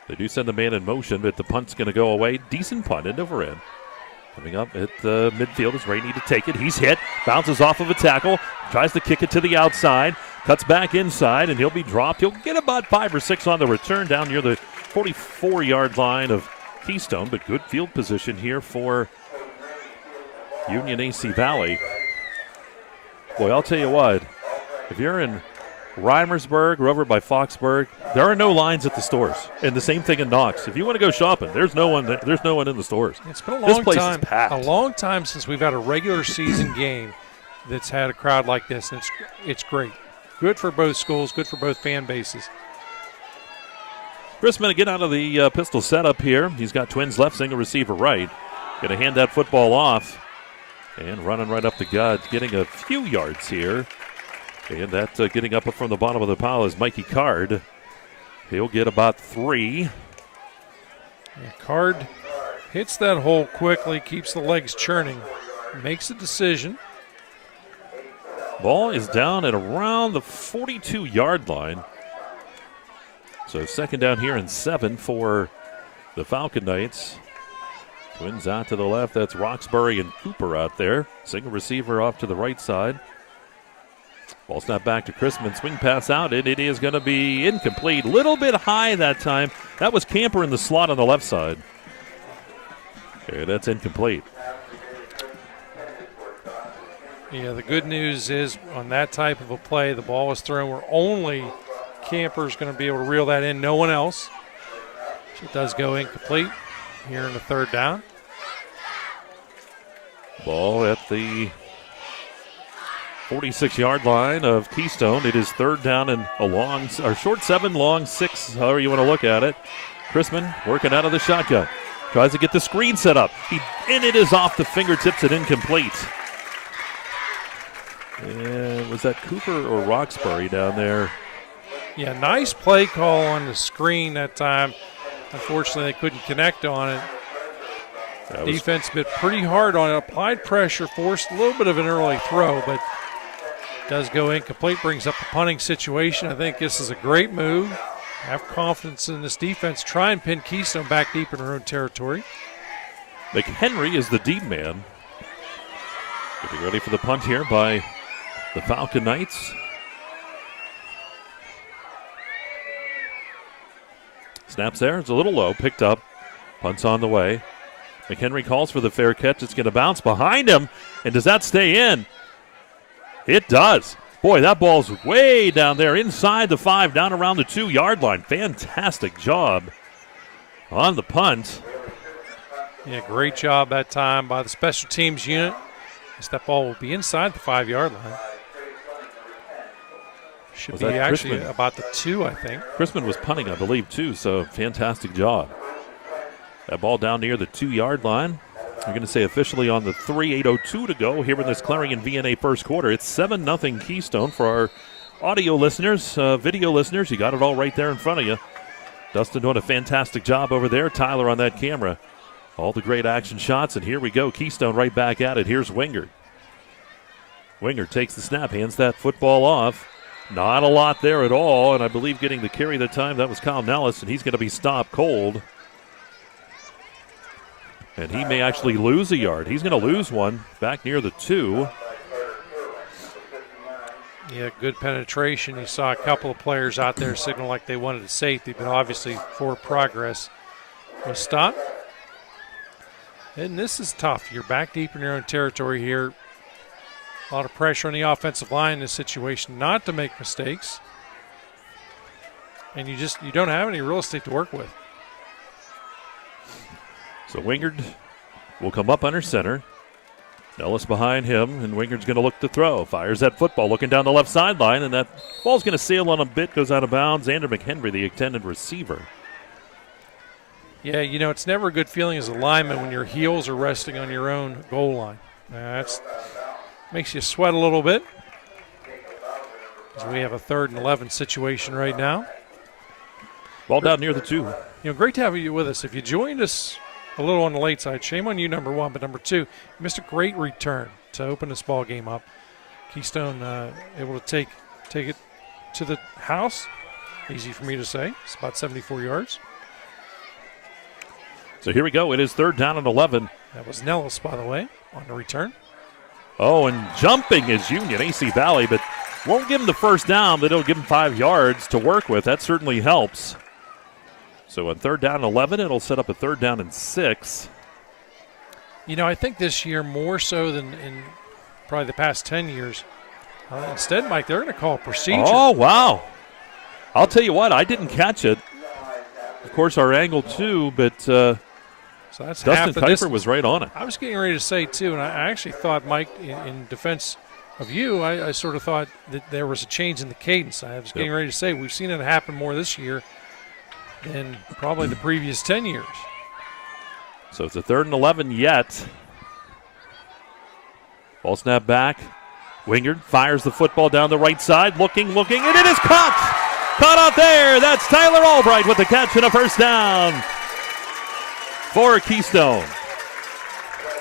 They do send the man in motion, but the punt's going to go away. Decent punt, end over end. Coming up at the midfield is Rainey to take it. He's hit, bounces off of a tackle, tries to kick it to the outside, cuts back inside, and he'll be dropped. He'll get about 5 or 6 on the return down near the 44-yard line of Keystone, but good field position here for Union AC Valley. Boy, I'll tell you what, if you're in Reimersburg or over by Foxburg, there are no lines at the stores. And the same thing in Knox. If you want to go shopping, there's no one in the stores. It's been a this long place time. Is packed. A long time since we've had a regular season game that's had a crowd like this, and it's great. Good for both schools, good for both fan bases. Chrisman again out of the pistol setup here. He's got Twins left, single receiver right. Going to hand that football off. And running right up the gut, getting a few yards here. And that getting up from the bottom of the pile is Mikey Card. He'll get about 3. Yeah, Card hits that hole quickly, keeps the legs churning, makes a decision. Ball is down at around the 42-yard line. So 2nd down here and 7 for the Falcon Knights. Twins out to the left. That's Roxbury and Cooper out there. Single receiver off to the right side. Ball snap back to Chrisman. Swing pass out, and it is going to be incomplete. Little bit high that time. That was Camper in the slot on the left side. Okay, that's incomplete. Yeah, the good news is on that type of a play, the ball was thrown where only Camper's going to be able to reel that in, no one else. So it does go incomplete here in the 3rd down. Ball at the 46-yard line of Keystone. It is 3rd down and a long, or short 7, long 6, however you want to look at it. Chrisman working out of the shotgun. Tries to get the screen set up. And it is off the fingertips and incomplete. And was that Cooper or Roxbury down there? Yeah, nice play call on the screen that time. Unfortunately, they couldn't connect on it. Defense bit pretty hard on it. Applied pressure, forced a little bit of an early throw, but does go incomplete. Brings up the punting situation. I think this is a great move. Have confidence in this defense. Try and pin Keystone back deep in their own territory. McHenry is the deep man. Getting ready for the punt here by the Falcon Knights. Snaps there. It's a little low. Picked up. Punt's on the way. McHenry calls for the fair catch. It's going to bounce behind him. And does that stay in? It does. Boy, that ball's way down there inside the 5, down around the 2-yard line. Fantastic job on the punt. Yeah, great job that time by the special teams unit. That ball will be inside the 5-yard line. Should be actually Chrisman? About the 2, I think. Chrisman was punting, I believe, too, so fantastic job. That ball down near the 2-yard line. We're going to say officially on the 3, 8:02 to go here in this Clarion VNA first quarter. It's 7-0 Keystone for our audio listeners, video listeners. You got it all right there in front of you. Dustin doing a fantastic job over there. Tyler on that camera. All the great action shots, and here we go. Keystone right back at it. Here's Wingard. Wingard takes the snap, hands that football off. Not a lot there at all, and I believe getting the carry that time, that was Kyle Nellis, and he's going to be stopped cold. And he may actually lose a yard. He's going to lose one back near the 2. Yeah, good penetration. You saw a couple of players out there signal like they wanted a safety, but obviously forward progress was stopped. And this is tough. You're back deep in your own territory here. A lot of pressure on the offensive line in this situation not to make mistakes. And you don't have any real estate to work with. So Wingard will come up under center. Nellis behind him, and Wingard's going to look to throw. Fires that football, looking down the left sideline, and that ball's going to sail on a bit, goes out of bounds. Andrew McHenry, the intended receiver. Yeah, it's never a good feeling as a lineman when your heels are resting on your own goal line. That makes you sweat a little bit. As we have a 3rd and 11 situation right now. Ball down near the 2. Great to have you with us. If you joined us a little on the late side, shame on you, number 1. But number 2, you missed a great return to open this ball game up. Keystone able to take it to the house. Easy for me to say. It's about 74 yards. So here we go. It is 3rd down and 11. That was Nellis, by the way, on the return. Oh, and jumping is Union, AC Valley, but won't give him the first down, but it'll give him 5 yards to work with. That certainly helps. So on 3rd down and 11, it'll set up a 3rd down and 6. I think this year more so than in probably the past 10 years. Instead, Mike, they're going to call a procedure. Oh, wow. I'll tell you what, I didn't catch it. Of course, our angle too, but so that's Dustin Kuiper was right on it. I was getting ready to say, too, and I actually thought, Mike, in defense of you, I sort of thought that there was a change in the cadence. I was getting ready to say we've seen it happen more this year than probably the previous 10 years. So it's a 3rd and 11 yet. Ball snap back. Wingard fires the football down the right side, looking, and it is caught! Caught out there. That's Tyler Albright with the catch and a first down for Keystone.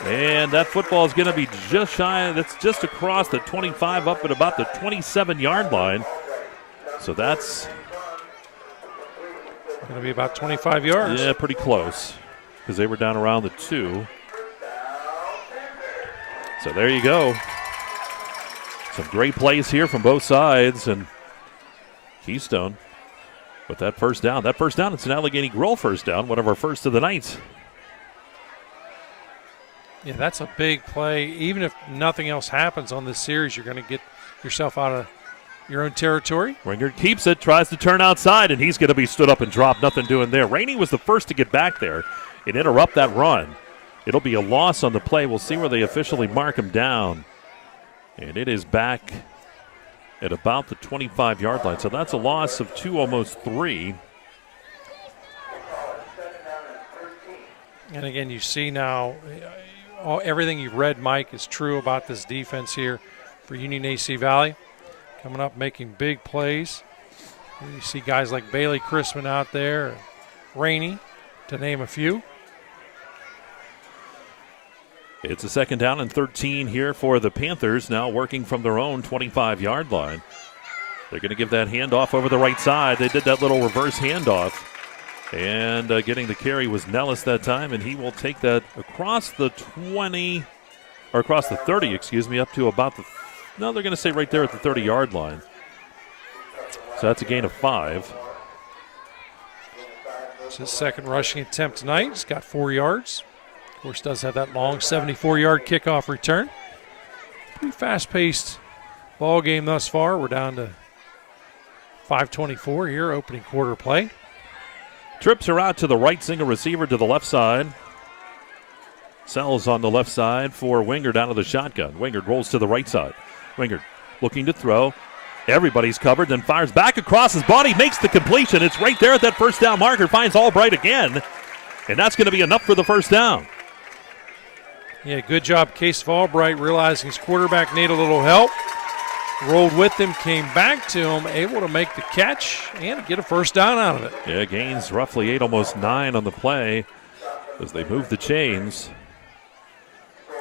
And that football is going to be just shy. That's just across the 25 up at about the 27-yard line. So that's going to be about 25 yards. Yeah, pretty close because they were down around the 2. So there you go. Some great plays here from both sides, and Keystone with that first down. That first down, it's an Allegheny Grill first down, one of our first of the night. Yeah, that's a big play. Even if nothing else happens on this series, you're going to get yourself out of your own territory. Wingard keeps it, tries to turn outside, and he's going to be stood up and dropped. Nothing doing there. Rainey was the first to get back there and interrupt that run. It'll be a loss on the play. We'll see where they officially mark him down. And it is back at about the 25-yard line. So that's a loss of 2, almost 3. And again, you see now everything you've read, Mike, is true about this defense here for Union AC Valley. Coming up, making big plays. You see guys like Bailey Chrisman out there, Rainey, to name a few. It's a 2nd down and 13 here for the Panthers, now working from their own 25-yard line. They're going to give that handoff over the right side. They did that little reverse handoff. And getting the carry was Nellis that time, and he will take that across the 20, or across the 30, excuse me, up to about the, no, they're going to say right there at the 30-yard line. So that's a gain of 5. It's his 2nd rushing attempt tonight. He's got 4 yards. Of course, does have that long 74-yard kickoff return. Pretty fast-paced ball game thus far. We're down to 5:24 here, opening quarter play. Trips are out to the right, single receiver to the left side. Sells on the left side for Wingard out of the shotgun. Wingard rolls to the right side. Wingard looking to throw. Everybody's covered, then fires back across his body, makes the completion. It's right there at that first down marker, finds Albright again, and that's going to be enough for the first down. Yeah, good job, Case of Albright, realizing his quarterback needed a little help. Rolled with him, came back to him, able to make the catch and get a first down out of it. Yeah, gains roughly 8, almost 9 on the play as they move the chains.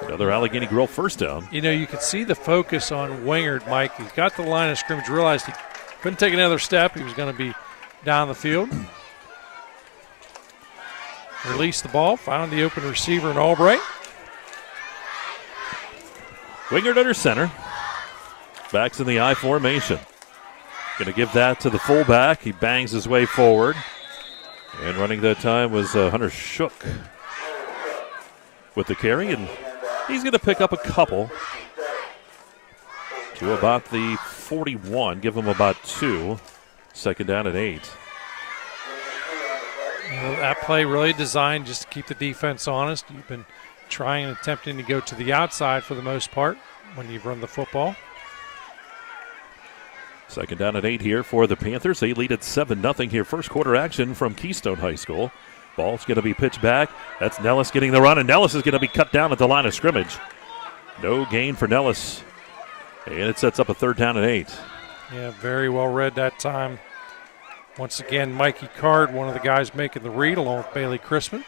Another Allegheny Grill first down. You know, you could see the focus on Wingard, Mike. He's got the line of scrimmage, realized he couldn't take another step. He was going to be down the field. Released the ball, found the open receiver in Albright. Wingard under center. Backs in the I formation. Going to give that to the fullback. He bangs his way forward. And running that time was Hunter Shook with the carry. And he's going to pick up a couple to about the 41. Give him about 2. 2nd down and 8. You know, that play really designed just to keep the defense honest. You've been trying and attempting to go to the outside for the most part when you've run the football. 2nd down and 8 here for the Panthers. They lead at 7-0 here. First quarter action from Keystone High School. Ball's going to be pitched back. That's Nellis getting the run, and Nellis is going to be cut down at the line of scrimmage. No gain for Nellis. And it sets up a 3rd down and 8. Yeah, very well read that time. Once again, Mikey Card, one of the guys making the read, along with Bailey Chrisman.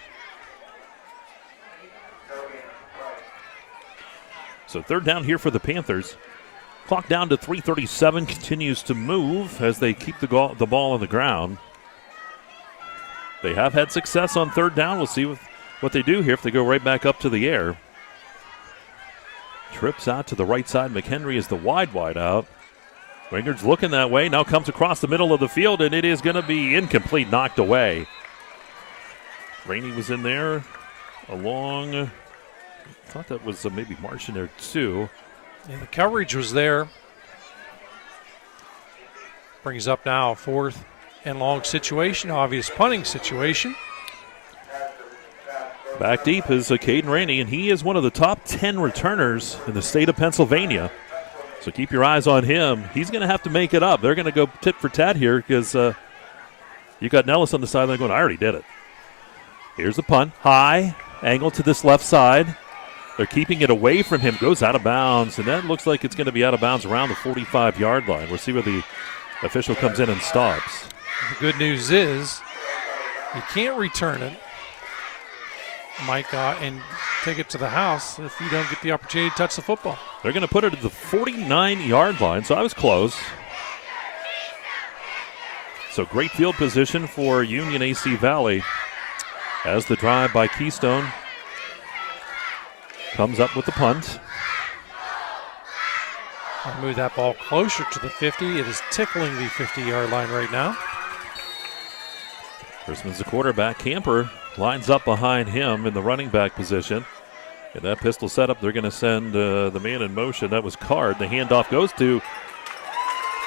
So 3rd down here for the Panthers. Clock down to 3:37, continues to move as they keep the ball on the ground. They have had success on 3rd down. We'll see what they do here if they go right back up to the air. Trips out to the right side. McHenry is the wide out. Wingard's looking that way. Now comes across the middle of the field, and it is going to be incomplete, knocked away. Rainey was in there along. I thought that was maybe Marsh in there too. And the coverage was there. Brings up now a 4th and long situation, obvious punting situation. Back deep is Caden Rainey, and he is one of the top 10 returners in the state of Pennsylvania. So keep your eyes on him. He's going to have to make it up. They're going to go tit for tat here because you got Nellis on the sideline going, I already did it. Here's the punt. High, angle to this left side. They're keeping it away from him, goes out of bounds, and that looks like it's going to be out of bounds around the 45-yard line. We'll see where the official comes in and stops. The good news is you can't return it, Mike, and take it to the house if you don't get the opportunity to touch the football. They're going to put it at the 49-yard line, so I was close. So great field position for Union AC Valley as the drive by Keystone comes up with the punt. I'll move that ball closer to the 50. It is tickling the 50-yard line right now. Chrisman's the quarterback. Camper lines up behind him in the running back position. In that pistol setup, they're going to send the man in motion. That was Card. The handoff goes to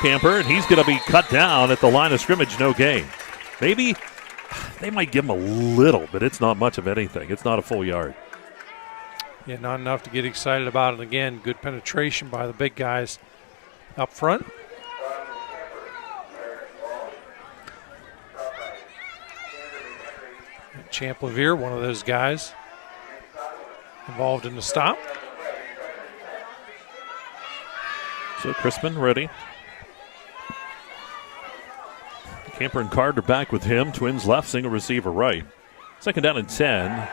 Camper, and he's going to be cut down at the line of scrimmage. No gain. Maybe they might give him a little, but it's not much of anything. It's not a full yard. Yeah, not enough to get excited about it. Again, good penetration by the big guys up front. Champ Levere, one of those guys involved in the stop. So Crispin ready. Camper and Card are back with him. Twins left, single receiver right. Second down and 10.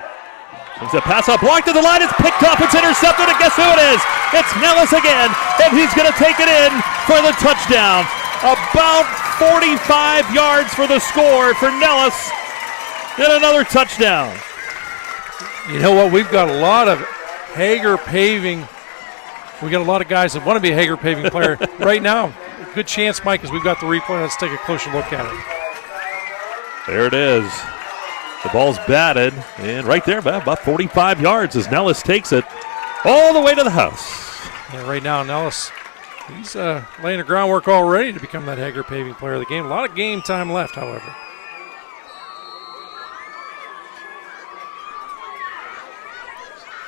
Brings that pass up, blocked to the line. It's picked up. It's intercepted. And guess who it is? It's Nellis again, and he's going to take it in for the touchdown. About 45 yards for the score for Nellis, and another touchdown. You know what? We've got a lot of Hager paving. We got a lot of guys that want to be a Hager paving player right now. Good chance, Mike, as we've got the replay. Let's take a closer look at it. There it is. The ball's batted, and right there, about 45 yards as Nellis takes it all the way to the house. And right now, Nellis, he's laying the groundwork already to become that Hager paving player of the game. A lot of game time left, however.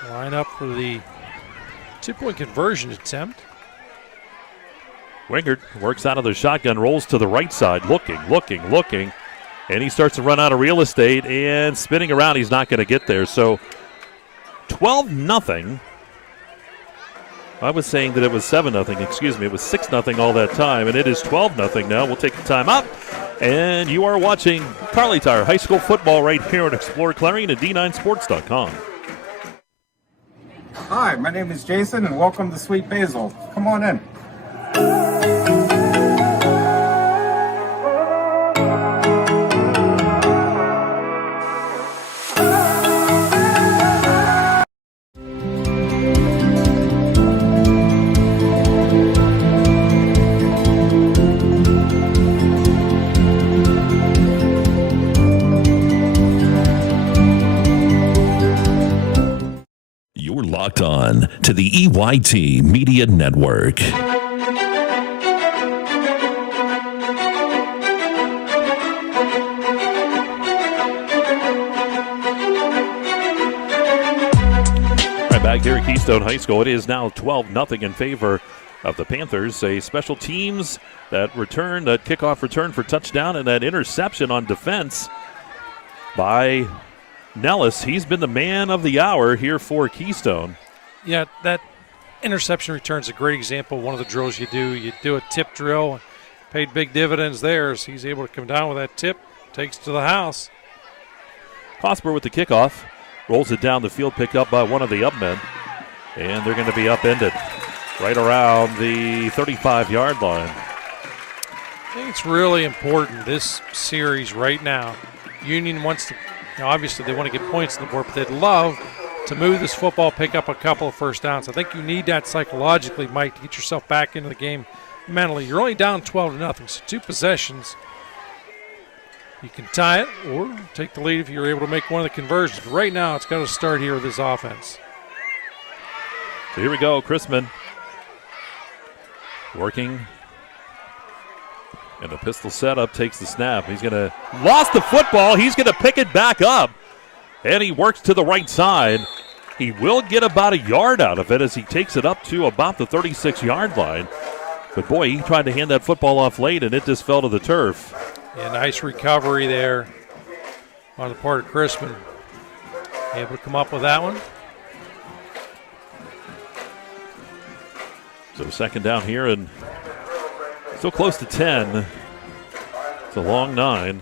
Line up for the 2-point conversion attempt. Wingard works out of the shotgun, rolls to the right side, looking. And he starts to run out of real estate, and spinning around, he's not going to get there. So 12-0. I was saying that it was 7-0. Excuse me. It was 6-0 all that time, and it is 12-0 now. We'll take the time out. And you are watching Kearley Tire High School football right here at exploreClarion and D9Sports.com. Hi, my name is Jason, and welcome to Sweet Basil. Come on in. You're locked on to the EYT Media Network. Back here at Keystone High School, it is now 12-0 in favor of the Panthers. A special teams that return, that kickoff return for touchdown, and that interception on defense by Nellis. He's been the man of the hour here for Keystone. Yeah, that interception return is a great example of one of the drills you do. You do a tip drill, paid big dividends there, so he's able to come down with that tip, takes it to the house. Hosper with the kickoff. Rolls it down the field, picked up by one of the upmen. And they're going to be upended right around the 35-yard line. I think it's really important, this series right now. Union wants to, obviously they want to get points on the board, but they'd love to move this football, pick up a couple of first downs. I think you need that psychologically, Mike, to get yourself back into the game mentally. You're only down 12-0, so 2 possessions. You can tie it or take the lead if you're able to make one of the conversions. But right now, it's got to start here with this offense. So here we go, Chrisman working. And the pistol setup, takes the snap. He's going to, lost the football. He's going to pick it back up. And he works to the right side. He will get about a yard out of it as he takes it up to about the 36-yard line. But boy, he tried to hand that football off late, and it just fell to the turf. Yeah, nice recovery there on the part of Crispin. Able to come up with that one. So second down here, and still close to 10. It's a long 9.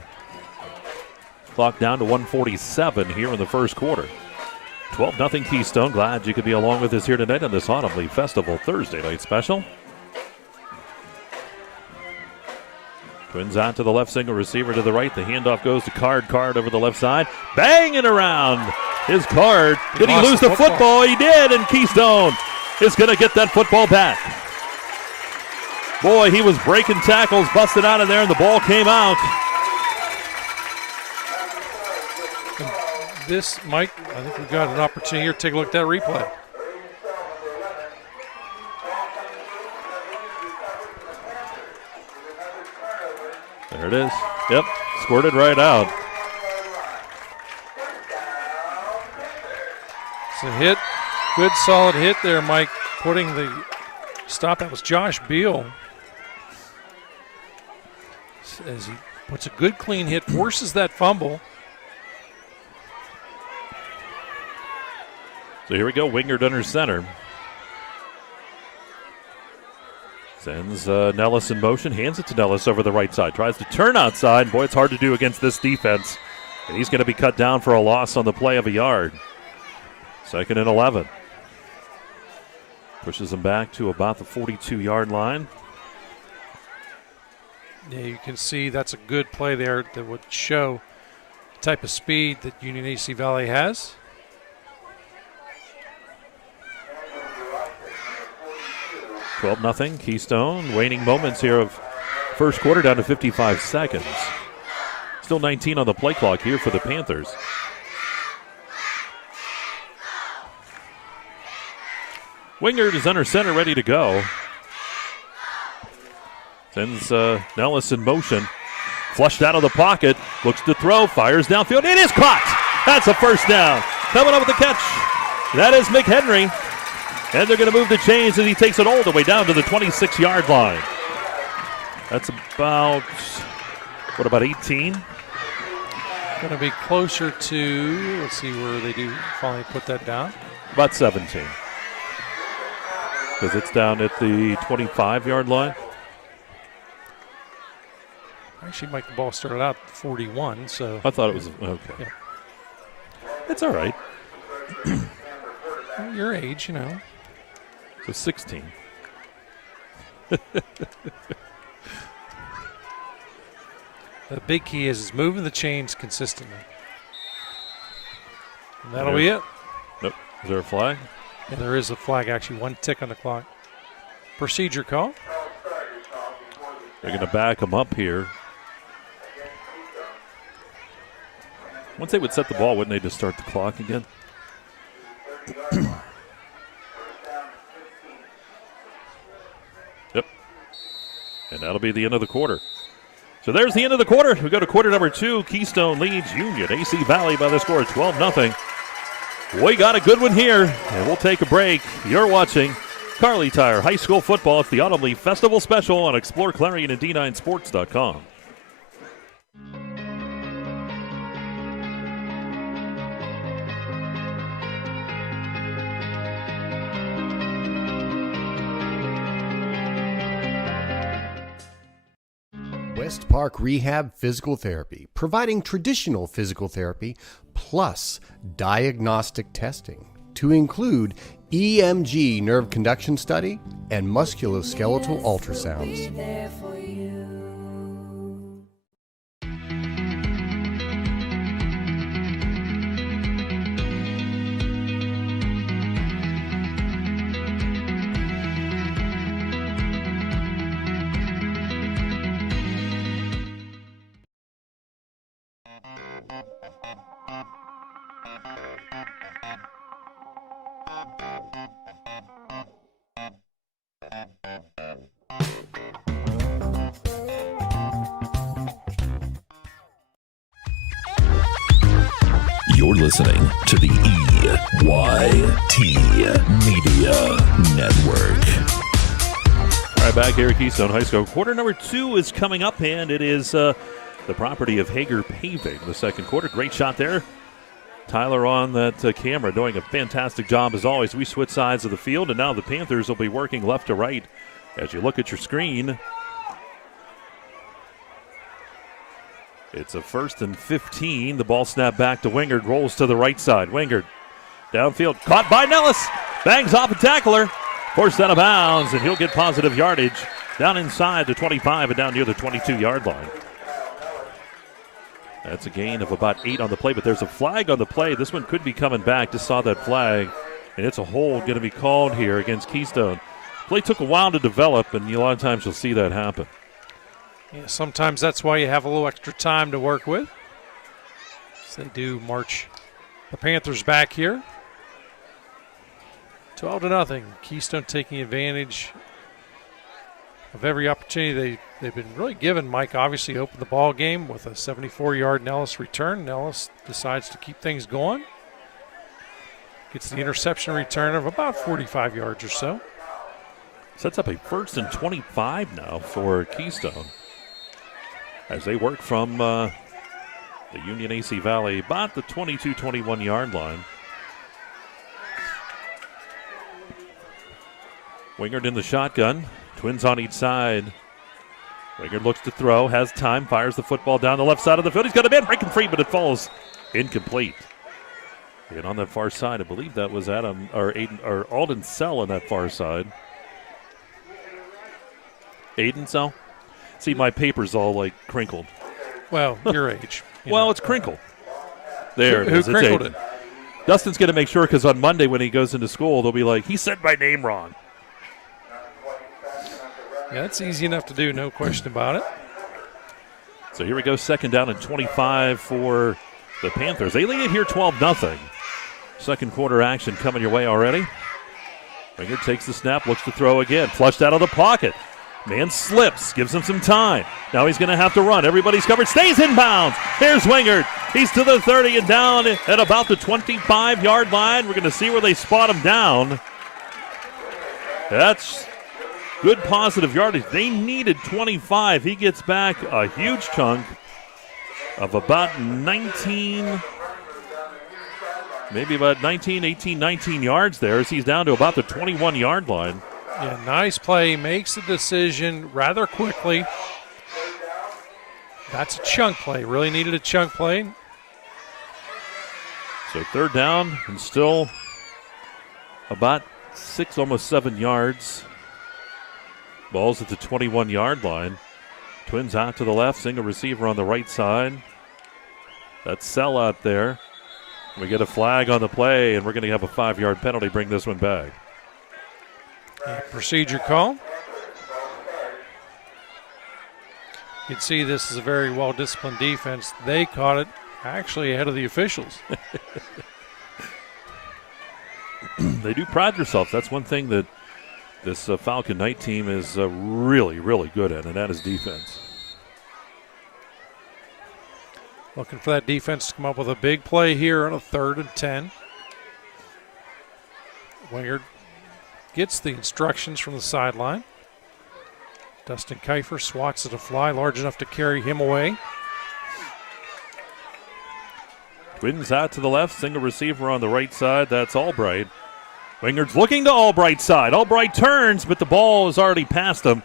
Clock down to 1:47 here in the first quarter. 12-0 Keystone. Glad you could be along with us here tonight on this Autumn Leaf Festival Thursday night special. Twins out to the left, single receiver to the right. The handoff goes to Card over the left side. Banging around his Card. Did he lose the football? He did, and Keystone is going to get that football back. Boy, he was breaking tackles, busted out of there, and the ball came out. This, Mike, I think we've got an opportunity here to take a look at that replay. There it is. Yep, squirted right out. It's a hit. Good solid hit there, Mike, putting the stop. That was Josh Beal. As he puts a good clean hit, forces that fumble. So here we go. Wingard under center. Sends Nellis in motion, hands it to Nellis over the right side. Tries to turn outside. Boy, it's hard to do against this defense. And he's going to be cut down for a loss on the play of a yard. 2nd and 11. Pushes him back to about the 42-yard line. Yeah, you can see that's a good play there that would show the type of speed that Union AC Valley has. (12-0) Keystone. Waning moments here of first quarter, down to 55 seconds. Still 19 on the play clock here for the Panthers. Wingard is under center, ready to go. Sends Nellis in motion. Flushed out of the pocket. Looks to throw. Fires downfield. It is caught. That's a first down. Coming up with the catch. That is McHenry. And they're going to move the chains as he takes it all the way down to the 26-yard line. That's about, about 18? Going to be closer to, let's see where they do finally put that down. About 17. Because it's down at the 25-yard line. Actually, Mike, the ball started out at 41, so. I thought it was, okay. Yeah. It's all right. Well, your age, you know. So 16. The big key is moving the chains consistently. And that'll be it. Nope. Is there a flag? Yeah, there is a flag, actually. 1 tick on the clock. Procedure call. They're going to back him up here. Once they would set the ball, wouldn't they just start the clock again? Yep. And that'll be the end of the quarter. So there's the end of the quarter. We go to quarter number 2. Keystone leads Union AC Valley by the score of 12-0. We got a good one here, and we'll take a break. You're watching Carly Tire High School Football. It's the Autumn Leaf Festival Special on exploreClarion and D9Sports.com. West Park Rehab Physical Therapy, providing traditional physical therapy plus diagnostic testing to include EMG nerve conduction study and musculoskeletal ultrasounds. You're listening to the EYT Media Network. All right, back here at Keystone High School. Quarter number 2 is coming up, and it is the property of Hager Paving. The second quarter, great shot there. Tyler on that camera doing a fantastic job as always. We switch sides of the field, and now the Panthers will be working left to right. As you look at your screen, it's a 1st and 15. The ball snapped back to Wingard, rolls to the right side. Wingard downfield, caught by Nellis, bangs off a tackler, forced out of bounds, and he'll get positive yardage down inside the 25 and down near the 22-yard line. That's a gain of about 8 on the play, but there's a flag on the play. This one could be coming back. Just saw that flag, and it's a hold going to be called here against Keystone. Play took a while to develop, and a lot of times you'll see that happen. Yeah, sometimes that's why you have a little extra time to work with. So they do march the Panthers back here. 12-0. Keystone taking advantage of every opportunity they've been really given. Mike obviously opened the ball game with a 74-yard Nellis return. Nellis decides to keep things going. Gets the interception return of about 45 yards or so. Sets up a 1st and 25 now for Keystone, as they work from the Union AC Valley, about the 22-21 yard line. Wingard in the shotgun. Twins on each side. Wingard looks to throw, has time, fires the football down the left side of the field. He's got a man breaking free, but it falls incomplete. And on that far side, I believe that was Alden Sell on that far side. Aiden Sell? See, my paper's all like crinkled. Well, your age. Well, it's crinkled. There it is. Who crinkled it? Dustin's going to make sure because on Monday when he goes into school, they'll be like, he said my name wrong. Yeah, it's easy enough to do, no question about it. So here we go, second down and 25 for the Panthers. They lead it here 12-0. Second quarter action coming your way already. Wingard takes the snap, looks to throw again. Flushed out of the pocket. Man slips, gives him some time. Now he's going to have to run. Everybody's covered, stays in bounds. Here's Wingard. He's to the 30 and down at about the 25-yard line. We're going to see where they spot him down. That's good positive yardage. They needed 25. He gets back a huge chunk of about 19, maybe about 19, 18, 19 yards there as he's down to about the 21-yard line. Yeah, nice play. Makes the decision rather quickly. That's a chunk play. Really needed a chunk play. So third down and still about 6, almost 7 yards. Ball's at the 21-yard line. Twins out to the left, single receiver on the right side. That's Sell out there. We get a flag on the play, and we're going to have a 5-yard penalty, bring this one back. Procedure call. You can see this is a very well-disciplined defense. They caught it actually ahead of the officials. They do pride themselves. That's one thing that this Falcon Knight team is really, really good at, and that is defense. Looking for that defense to come up with a big play here on a 3rd and 10. Wingard gets the instructions from the sideline. Dustin Kiefer swats at a fly large enough to carry him away. Twins out to the left, single receiver on the right side. That's Albright. Wingard's looking to Albright's side. Albright turns, but the ball is already past him.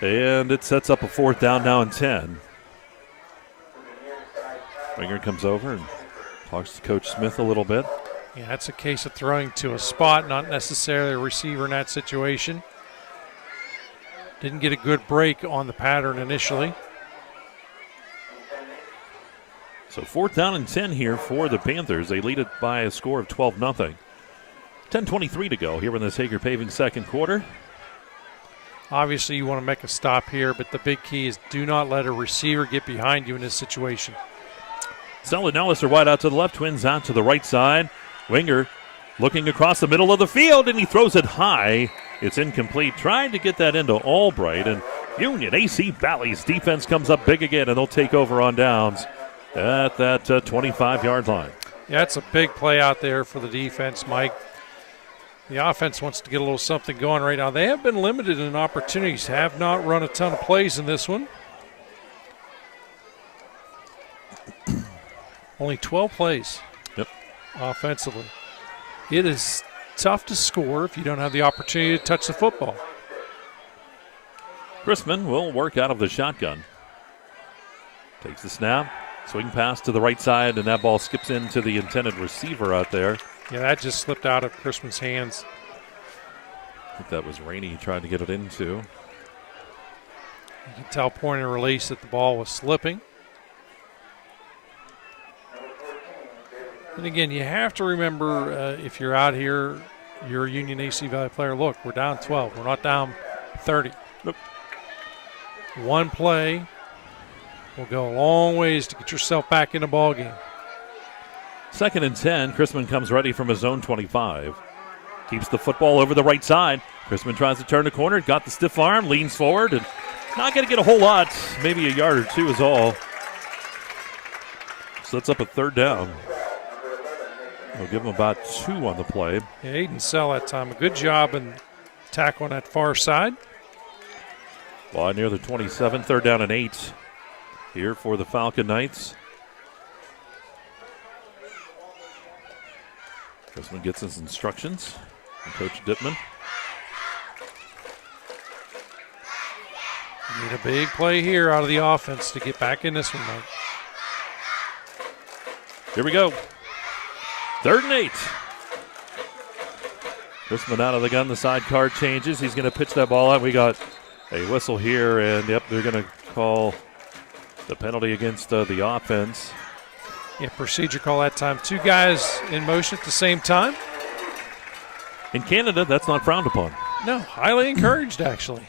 And it sets up a 4th down now and 10. Wingard comes over and talks to Coach Smith a little bit. Yeah, that's a case of throwing to a spot, not necessarily a receiver in that situation. Didn't get a good break on the pattern initially. So 4th down and 10 here for the Panthers. They lead it by a score of 12-0. 10:23 to go here in this Hager Paving second quarter. Obviously, you want to make a stop here, but the big key is do not let a receiver get behind you in this situation. Sell and Ellis are wide out to the left. Twins out to the right side. Wingard looking across the middle of the field, and he throws it high. It's incomplete. Trying to get that into Albright, and Union AC Valley's defense comes up big again, and they'll take over on downs at that 25-yard line. Yeah, it's a big play out there for the defense, Mike. The offense wants to get a little something going right now. They have been limited in opportunities, have not run a ton of plays in this one. Only 12 plays. Yep. Offensively. It is tough to score if you don't have the opportunity to touch the football. Chrisman will work out of the shotgun. Takes the snap, swing pass to the right side, and that ball skips into the intended receiver out there. Yeah, that just slipped out of Chrisman's hands. I think that was Rainey he tried to get it into. You can tell point and release that the ball was slipping. And again, you have to remember if you're out here, you're a Union AC Valley player. Look, we're down 12. We're not down 30. Nope. One play will go a long ways to get yourself back in the ball game. 2nd and 10. Chrisman comes ready from his own 25. Keeps the football over the right side. Chrisman tries to turn the corner. Got the stiff arm. Leans forward. And not going to get a whole lot. Maybe a yard or two is all. Sets up a 3rd down. We'll give him about 2 on the play. Yeah, Aiden Sell that time. A good job in tackle on that far side. Ball near the 27. 3rd down and 8 here for the Falcon Knights. Chrisman gets his instructions from Coach Dittman. Need a big play here out of the offense to get back in this one, Mike. Here we go. 3rd and 8. Chrisman out of the gun. The sidecar changes. He's going to pitch that ball out. We got a whistle here, and yep, they're going to call the penalty against the offense. Yeah, procedure call that time. 2 guys in motion at the same time. In Canada, that's not frowned upon. No, highly encouraged, actually.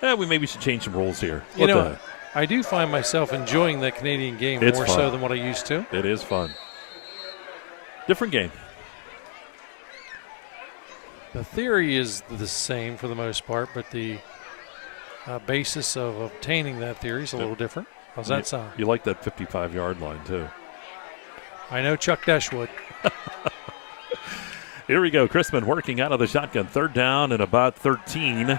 Yeah, we maybe should change some rules here. You know, I do find myself enjoying the Canadian game more so than what I used to. It is fun. Different game. The theory is the same for the most part, but the basis of obtaining that theory is a little different. How's that sound? You like that 55-yard line, too. I know Chuck Dash would. Here we go. Chrisman working out of the shotgun. 3rd down and about 13.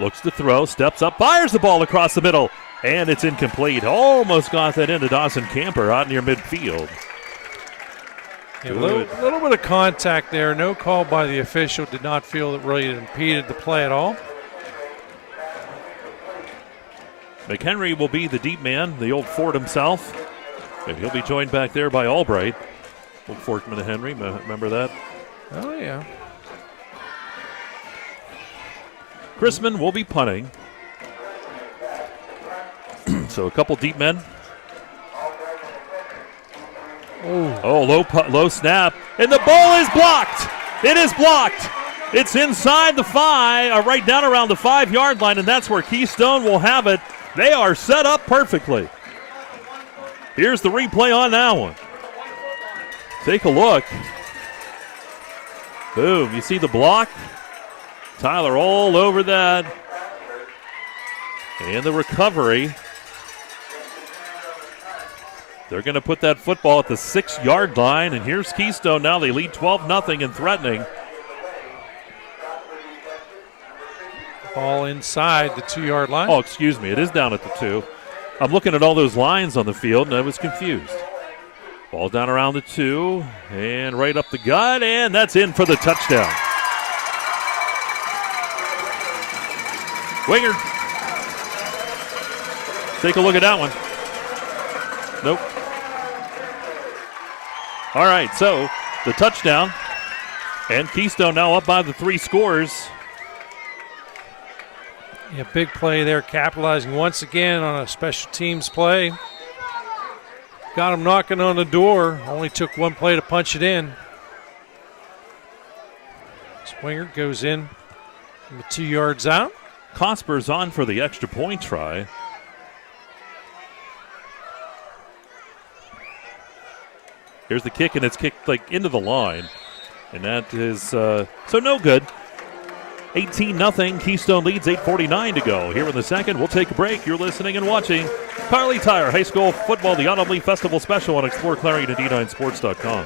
Looks to throw, steps up, fires the ball across the middle, and it's incomplete. Almost got that into Dawson Camper out near midfield. Yeah, a little bit of contact there. No call by the official. Did not feel it really impeded the play at all. McHenry will be the deep man, the old Ford himself. And he'll be joined back there by Albright. Old Fortman and Henry, remember that? Oh, yeah. Chrisman will be punting. So a couple deep men. Oh, low snap. And the ball is blocked. It is blocked. It's inside the 5, right down around the 5-yard line, and that's where Keystone will have it. They are set up perfectly. Here's the replay on that one. Take a look. Boom, you see the block? Tyler all over that. And the recovery. They're going to put that football at the 6-yard line, and here's Keystone now. They lead 12-0 and threatening. Ball inside the 2-yard line. Oh, excuse me. It is down at the 2. I'm looking at all those lines on the field, and I was confused. Ball down around the 2, and right up the gut, and that's in for the touchdown. Winger. Take a look at that one. Nope. All right, so the touchdown, and Keystone now up by the 3 scores. Yeah, big play there, capitalizing once again on a special teams play. Got him knocking on the door. Only took 1 play to punch it in. Swinger goes in 2 yards out. Cosper's on for the extra point try. Here's the kick, and it's kicked like into the line. And that is, so no good. 18-0. Keystone leads, 8:49 to go. Here in the second, we'll take a break. You're listening and watching Carly Tire High School Football, the Autumn Leaf Festival Special on exploreClarion and D9Sports.com.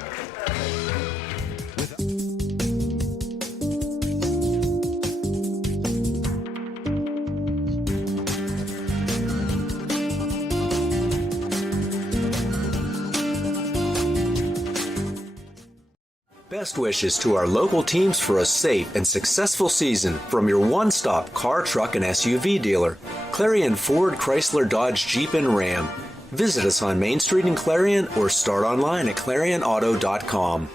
Best wishes to our local teams for a safe and successful season from your one-stop car, truck, and SUV dealer, Clarion Ford, Chrysler, Dodge, Jeep, and Ram. Visit us on Main Street in Clarion or start online at ClarionAuto.com.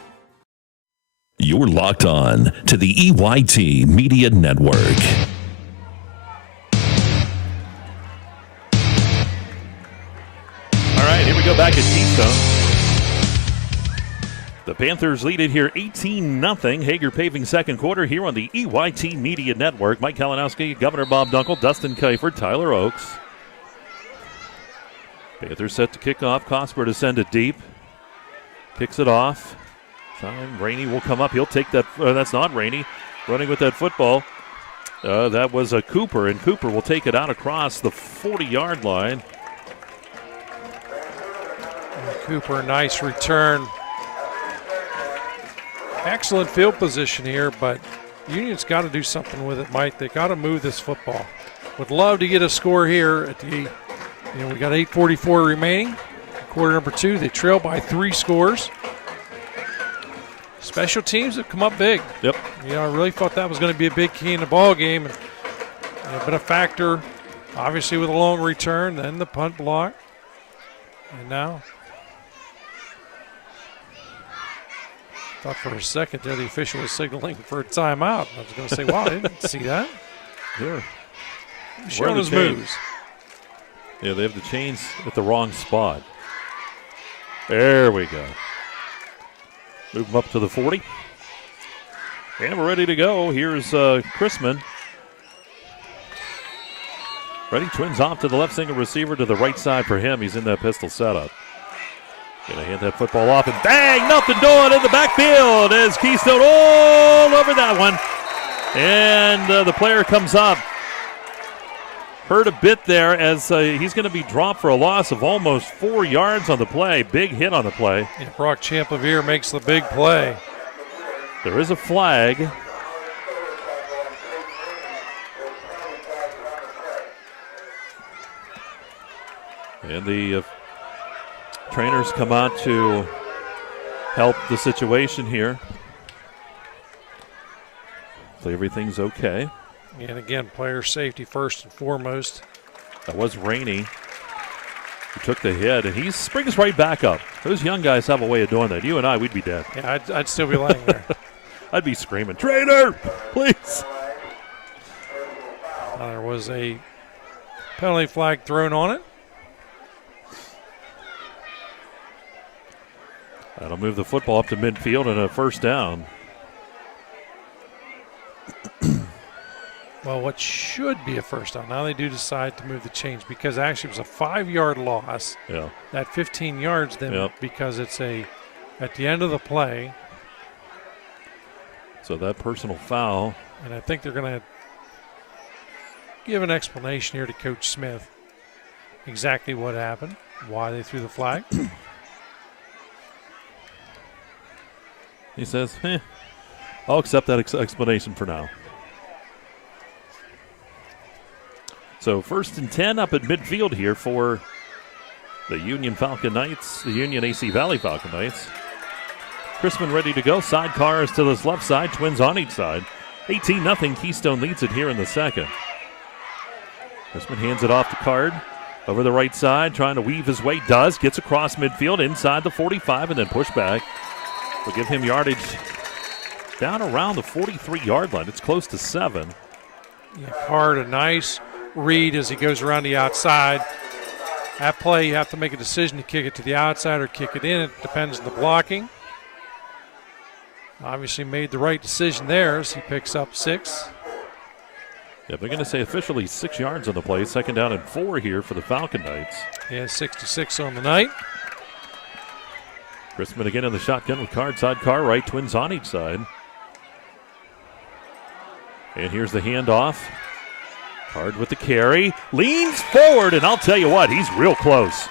You're locked on to the EYT Media Network. All right, here we go back at Keystone. The Panthers lead it here 18-0. Hager paving second quarter here on the EYT Media Network. Mike Kalinowski, Governor Bob Dunkel, Dustin Kiefer, Tyler Oakes. Panthers set to kick off. Cosper to send it deep. Kicks it off. Time Rainey will come up. He'll take that. That's not Rainey. Running with that football. That was a Cooper, and Cooper will take it out across the 40-yard line. Cooper, nice return. Excellent field position here, but Union's got to do something with it, Mike. They got to move this football. Would love to get a score here at the, we got 8:44 remaining. Quarter number 2, they trail by 3 scores. Special teams have come up big. Yep. I really thought that was going to be a big key in the ball game. And been a factor, obviously, with a long return, then the punt block. And now, thought for a second there the official was signaling for a timeout. I was going to say, wow, I didn't see that. Yeah. Showing his moves. Yeah, they have the chains at the wrong spot. There we go. Move them up to the 40. And we're ready to go. Here's Chrisman. Ready, twins off to the left single receiver to the right side for him. He's in that pistol setup. Gonna hand that football off and bang, nothing doing in the backfield as Keystone all over that one. And the player comes up. Hurt a bit there as he's going to be dropped for a loss of almost 4 yards on the play. Big hit on the play. Yeah, Brock Champlavere makes the big play. There is a flag. And the trainers come out to help the situation here. So everything's okay. And again, player safety first and foremost. That was Rainey. He took the hit, and he springs right back up. Those young guys have a way of doing that. You and I, we'd be dead. Yeah, I'd still be laying there. I'd be screaming, trainer, please. There was a penalty flag thrown on it. That'll move the football up to midfield and a first down. Well, what should be a first down. Now they do decide to move the chains because actually it was a 5-yard loss. Yeah. That 15 yards then because it's at the end of the play. So that personal foul. And I think they're going to give an explanation here to Coach Smith exactly what happened, why they threw the flag. He says, I'll accept that explanation for now. So 1st and 10 up at midfield here for the Union Falcon Knights, the Union AC Valley Falcon Knights. Chrisman ready to go. Sidecars to this left side, twins on each side. 18-0, Keystone leads it here in the second. Chrisman hands it off to Card. Over the right side, trying to weave his way. Does, gets across midfield, inside the 45, and then push back. Will give him yardage down around the 43-yard line. It's close to 7. Yeah, Card, a nice read as he goes around the outside. That play, you have to make a decision to kick it to the outside or kick it in. It depends on the blocking. Obviously made the right decision there as he picks up 6. Yeah, they're going to say officially 6 yards on the play. 2nd down and 4 here for the Falcon Knights. Yeah, 66 on the night. Chrisman again in the shotgun with Card, sidecar right, twins on each side. And here's the handoff. Card with the carry, leans forward, and I'll tell you what, he's real close.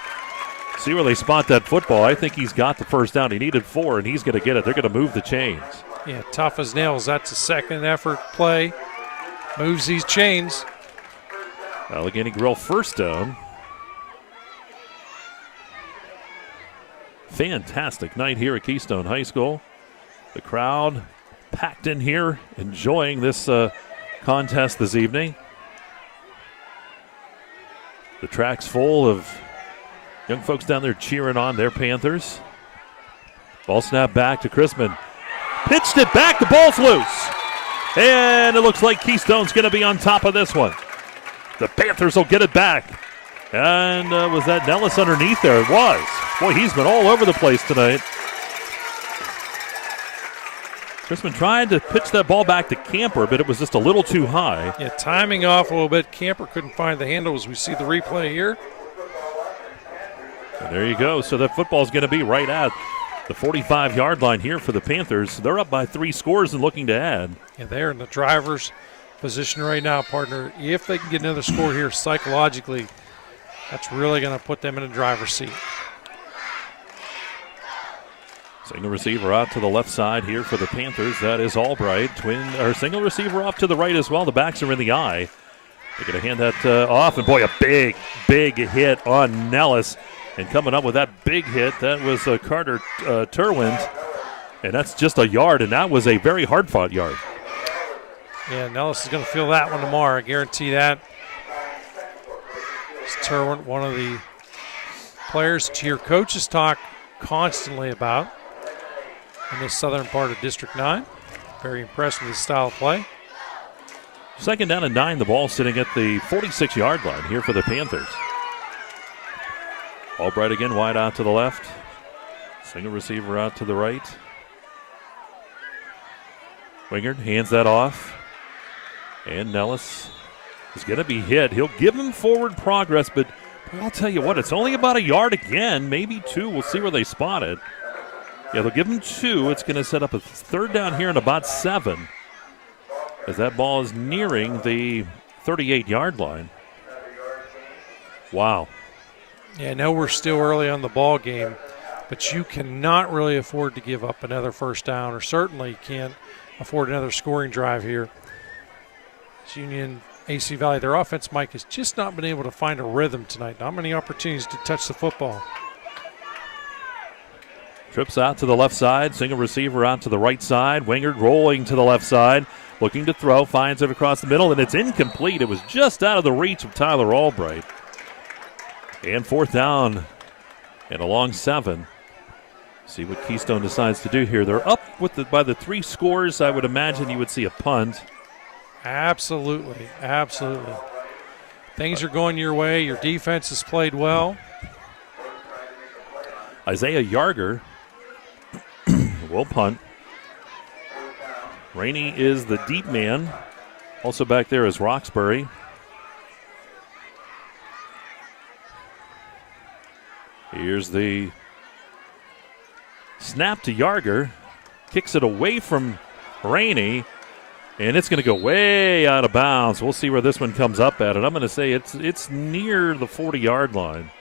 See where they spot that football. I think he's got the first down. He needed 4, and he's going to get it. They're going to move the chains. Yeah, tough as nails. That's a second effort play. Moves these chains. Allegheny Grill first down. Fantastic night here at Keystone High School. The crowd packed in here, enjoying this contest this evening. The track's full of young folks down there cheering on their Panthers. Ball snap back to Chrisman. Pitched it back, the ball's loose. And it looks like Keystone's going to be on top of this one. The Panthers will get it back. And was that Nellis underneath there? It was. Boy, he's been all over the place tonight. Chrisman tried to pitch that ball back to Camper, but it was just a little too high. Yeah, timing off a little bit. Camper couldn't find the handle as we see the replay here. And there you go. So that football's going to be right at the 45-yard line here for the Panthers. They're up by 3 scores and looking to add. Yeah, they're in the driver's position right now, partner. If they can get another score here psychologically, that's really going to put them in a driver's seat. Single receiver out to the left side here for the Panthers. That is Albright. Single receiver off to the right as well. The backs are in the eye. They're going to hand that off. And boy, a big, big hit on Nellis. And coming up with that big hit, that was Carter Turwind. And that's just a yard, and that was a very hard-fought yard. Yeah, Nellis is going to feel that one tomorrow. I guarantee that. It's Terwin, one of the players to your coaches talk constantly about in the southern part of District 9. Very impressed with his style of play. Second down and 9, the ball sitting at the 46-yard line here for the Panthers. Albright again wide out to the left. Single receiver out to the right. Wingard hands that off. And Nellis is going to be hit. He'll give him forward progress, but I'll tell you what, it's only about a yard again, maybe 2. We'll see where they spot it. Yeah, they'll give him 2. It's going to set up a third down here in about 7 as that ball is nearing the 38-yard line. Wow. Yeah, I know we're still early on the ball game, but you cannot really afford to give up another first down, or certainly can't afford another scoring drive here. This Union AC Valley, their offense, Mike, has just not been able to find a rhythm tonight. Not many opportunities to touch the football. Trips out to the left side, single receiver out to the right side. Wingard rolling to the left side, looking to throw, finds it across the middle, and it's incomplete. It was just out of the reach of Tyler Albright. And fourth down and a long 7. See what Keystone decides to do here. They're up by the 3 scores. I would imagine you would see a punt. Absolutely, absolutely. Things are going your way. Your defense has played well. Isaiah Yarger will punt. Rainey is the deep man. Also back there is Roxbury. Here's the snap to Yarger. Kicks it away from Rainey. And it's going to go way out of bounds. We'll see where this one comes up at. And I'm going to say it's near the 40-yard line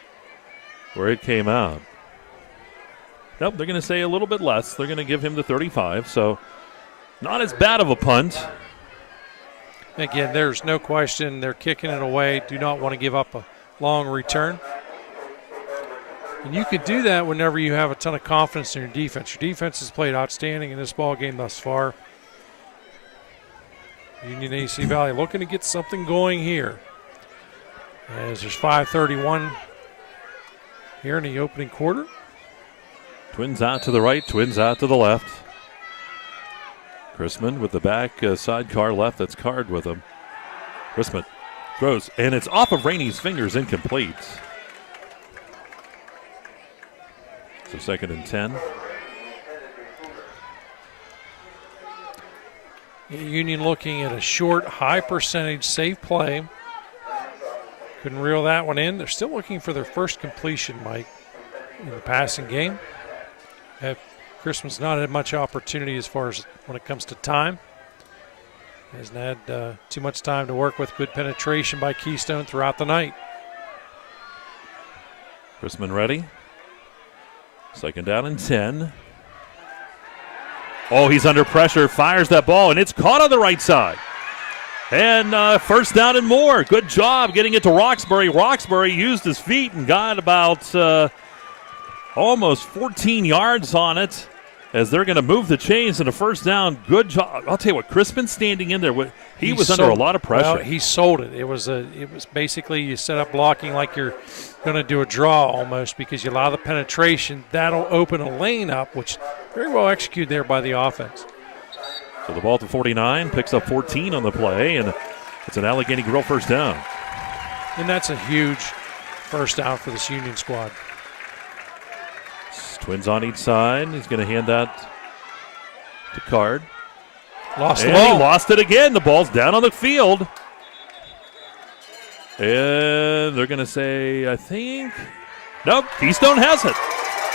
where it came out. Nope, they're going to say a little bit less. They're going to give him the 35. So not as bad of a punt. Again, there's no question they're kicking it away. Do not want to give up a long return. And you could do that whenever you have a ton of confidence in your defense. Your defense has played outstanding in this ball game thus far. Union AC Valley looking to get something going here. As there's 5:31 here in the opening quarter. Twins out to the right, twins out to the left. Chrisman with the back sidecar left. That's Card with him. Chrisman throws, and it's off of Rainey's fingers, incomplete. So second and 10. Union looking at a short, high percentage safe play. Couldn't reel that one in. They're still looking for their first completion, Mike, in the passing game. Chrisman's not had much opportunity as far as when it comes to time. Hasn't had too much time to work with. Good penetration by Keystone throughout the night. Chrisman ready. Second down and 10. Oh, he's under pressure, fires that ball, and it's caught on the right side. And first down and more. Good job getting it to Roxbury. Roxbury used his feet and got about almost 14 yards on it as they're going to move the chains in a first down. Good job. I'll tell you what, Crispin standing in there, he was under a lot of pressure. Well, he sold it. It was basically you set up blocking like you're going to do a draw almost because you allow the penetration. That'll open a lane up, which very well executed there by the offense. So the ball to 49, picks up 14 on the play, and it's an Allegheny Grill first down. And that's a huge first down for this Union squad. Twins on each side. He's going to hand that to Card. Lost the ball. He lost it again. The ball's down on the field. And they're going to say, I think, nope, Keystone has it.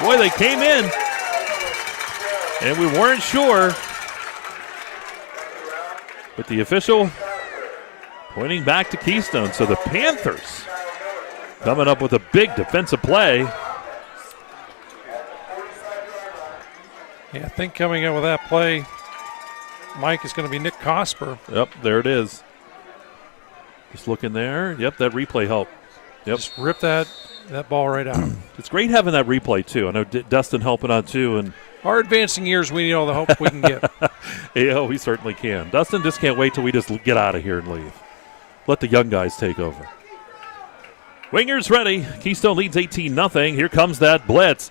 Boy, they came in, and we weren't sure. But the official pointing back to Keystone. So the Panthers coming up with a big defensive play. Yeah, I think coming up with that play, Mike, is going to be Nick Cosper. Yep, there it is. Just looking there. Yep, that replay helped. Yep. Just rip that ball right out. It's great having that replay, too. I know Dustin helping out, too. And Our advancing years, we need all the hope we can get. Yeah, we certainly can. Dustin just can't wait till we just get out of here and leave. Let the young guys take over. Wingers ready. Keystone leads 18-0. Here comes that blitz.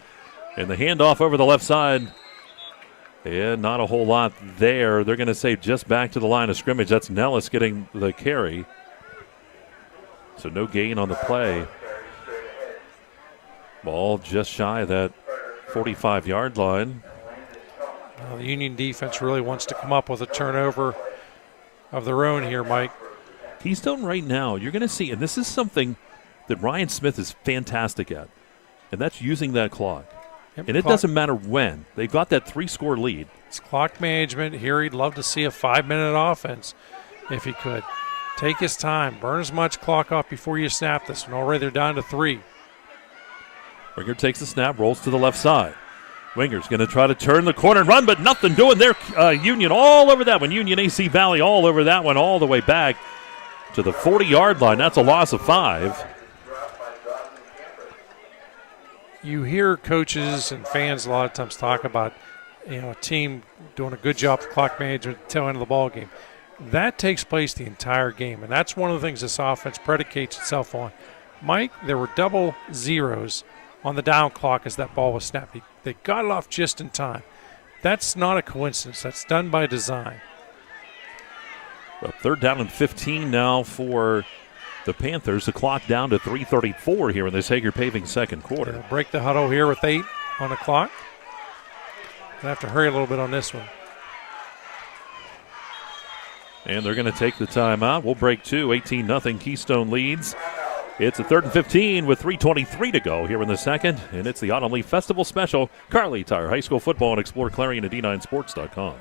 And the handoff over the left side. And not a whole lot there. They're going to say just back to the line of scrimmage. That's Nellis getting the carry. So no gain on the play. Ball just shy of that 45-yard line. The Union defense really wants to come up with a turnover of their own here, Mike. Keystone right now, you're going to see, and this is something that Ryan Smith is fantastic at, and that's using that clock. Yep, and it doesn't matter when. They've got that 3-score lead. It's clock management. Here he'd love to see a 5-minute offense if he could. Take his time. Burn as much clock off before you snap this one. Already they're down to 3. Winger takes the snap, rolls to the left side. Winger's going to try to turn the corner and run, but nothing doing there. Union all over that one. Union AC Valley all over that one, all the way back to the 40-yard line. That's a loss of 5. You hear coaches and fans a lot of times talk about, a team doing a good job of clock management at the tail end of the ball game. That takes place the entire game, and that's one of the things this offense predicates itself on. Mike, there were double zeros on the down clock as that ball was snapped. They got it off just in time. That's not a coincidence. That's done by design. Well, 3rd down and 15 now for the Panthers. The clock down to 3:34 here in this Hager Paving second quarter. They'll break the huddle here with 8 on the clock. Gonna have to hurry a little bit on this one. And they're going to take the timeout. We'll break 2. 18-0. Keystone leads. It's a 3rd and 15 with 3:23 to go here in the second. And it's the Autumn Leaf Festival Special. Kerle Tire High School Football and explore Clarion at D9Sports.com.